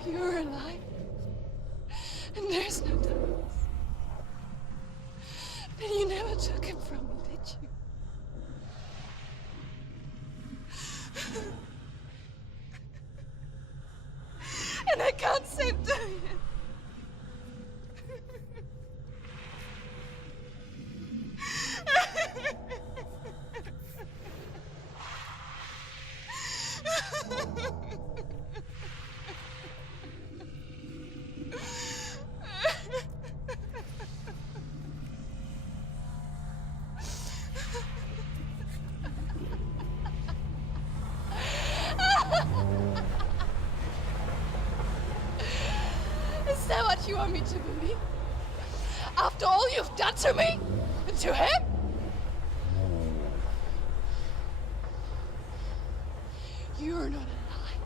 If you're alive, and there's no darkness, then you never took him from me, did you? And I can't save doing it. Is that what you want me to believe? After all you've done to me? And to him? You're not a lie,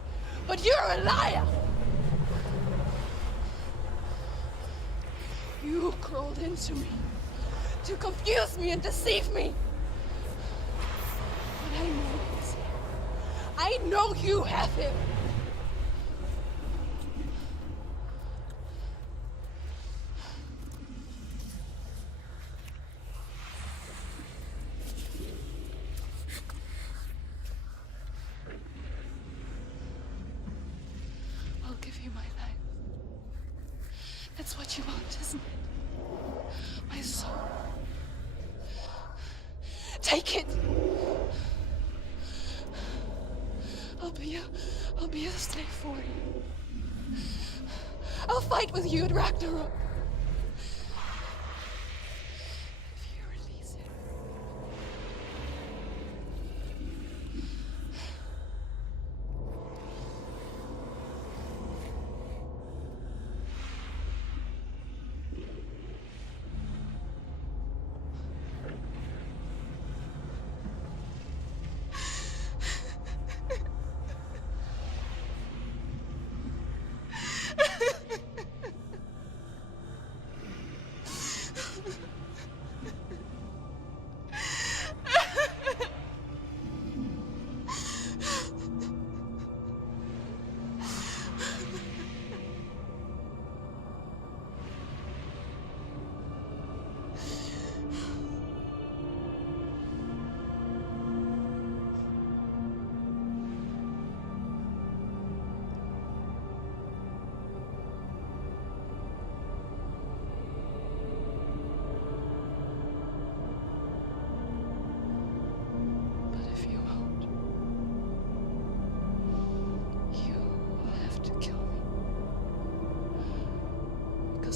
but you're a liar! You crawled into me to confuse me and deceive me. But I know he's here. I know you have him. I'll give you my life. That's what you want, isn't it? My soul. Take it. I'll be a slave for you. I'll fight with you at Ragnarok. If you release it.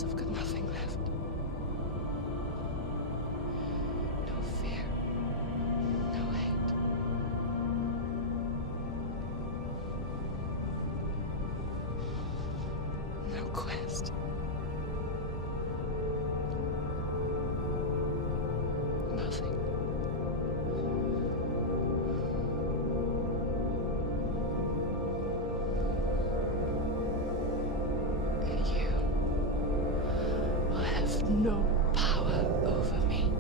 I've got nothing left. No fear. No hate. No quest. Nothing. And you will have no power over me.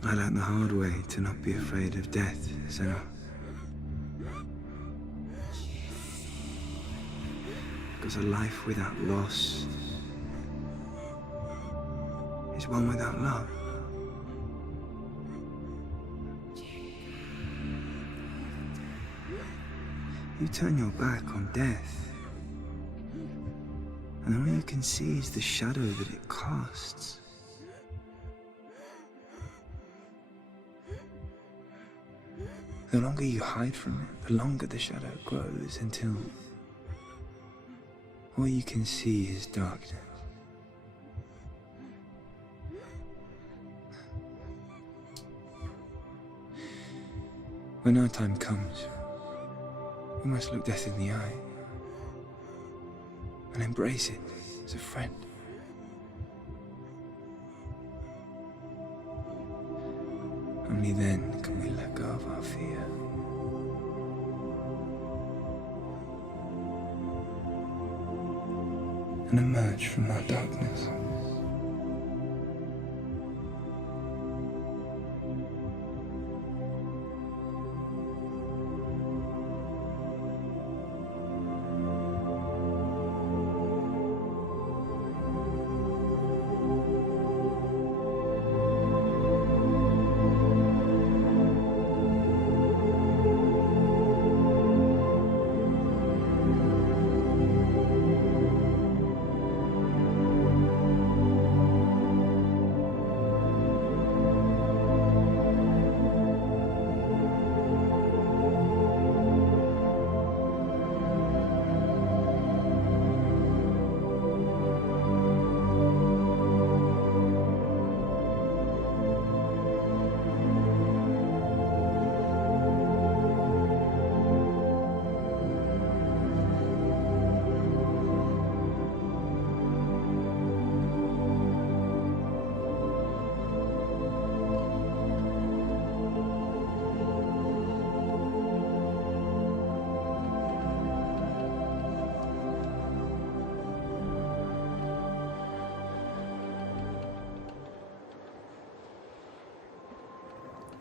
I learned the hard way to not be afraid of death, Senua. Because a life without loss is one without love. You turn your back on death, and all you can see is the shadow that it casts. The longer you hide from it, the longer the shadow grows until all you can see is darkness. When our time comes, we must look death in the eye and embrace it as a friend. Only then can we let go of our fear. And emerge from our darkness.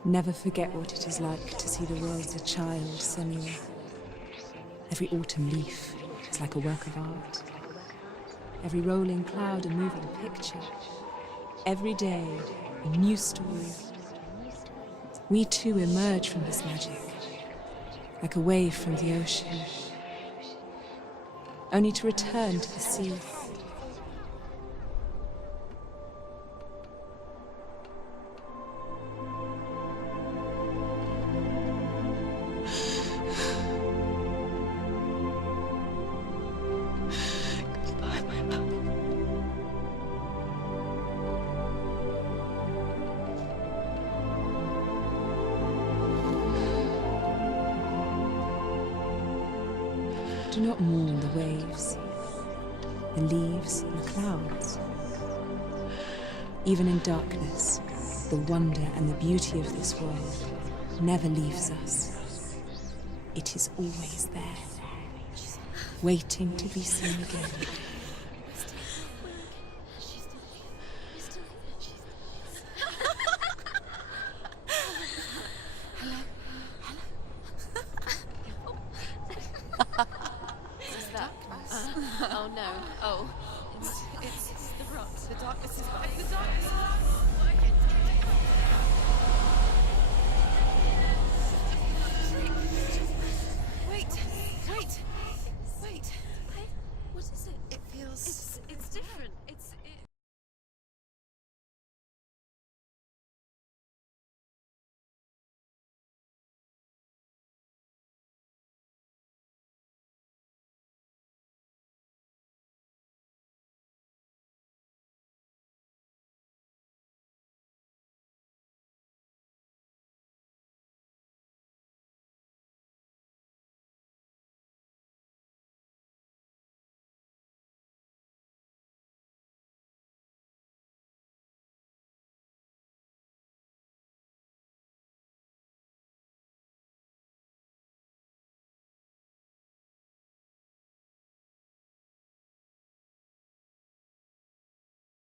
Never forget what it is like to see the world as a child, Senua. Every autumn leaf is like a work of art. Every rolling cloud a moving picture. Every day a new story. We too emerge from this magic, like a wave from the ocean, only to return to the sea. Do not mourn the waves, the leaves and the clouds. Even in darkness, the wonder and the beauty of this world never leaves us. It is always there, waiting to be seen again.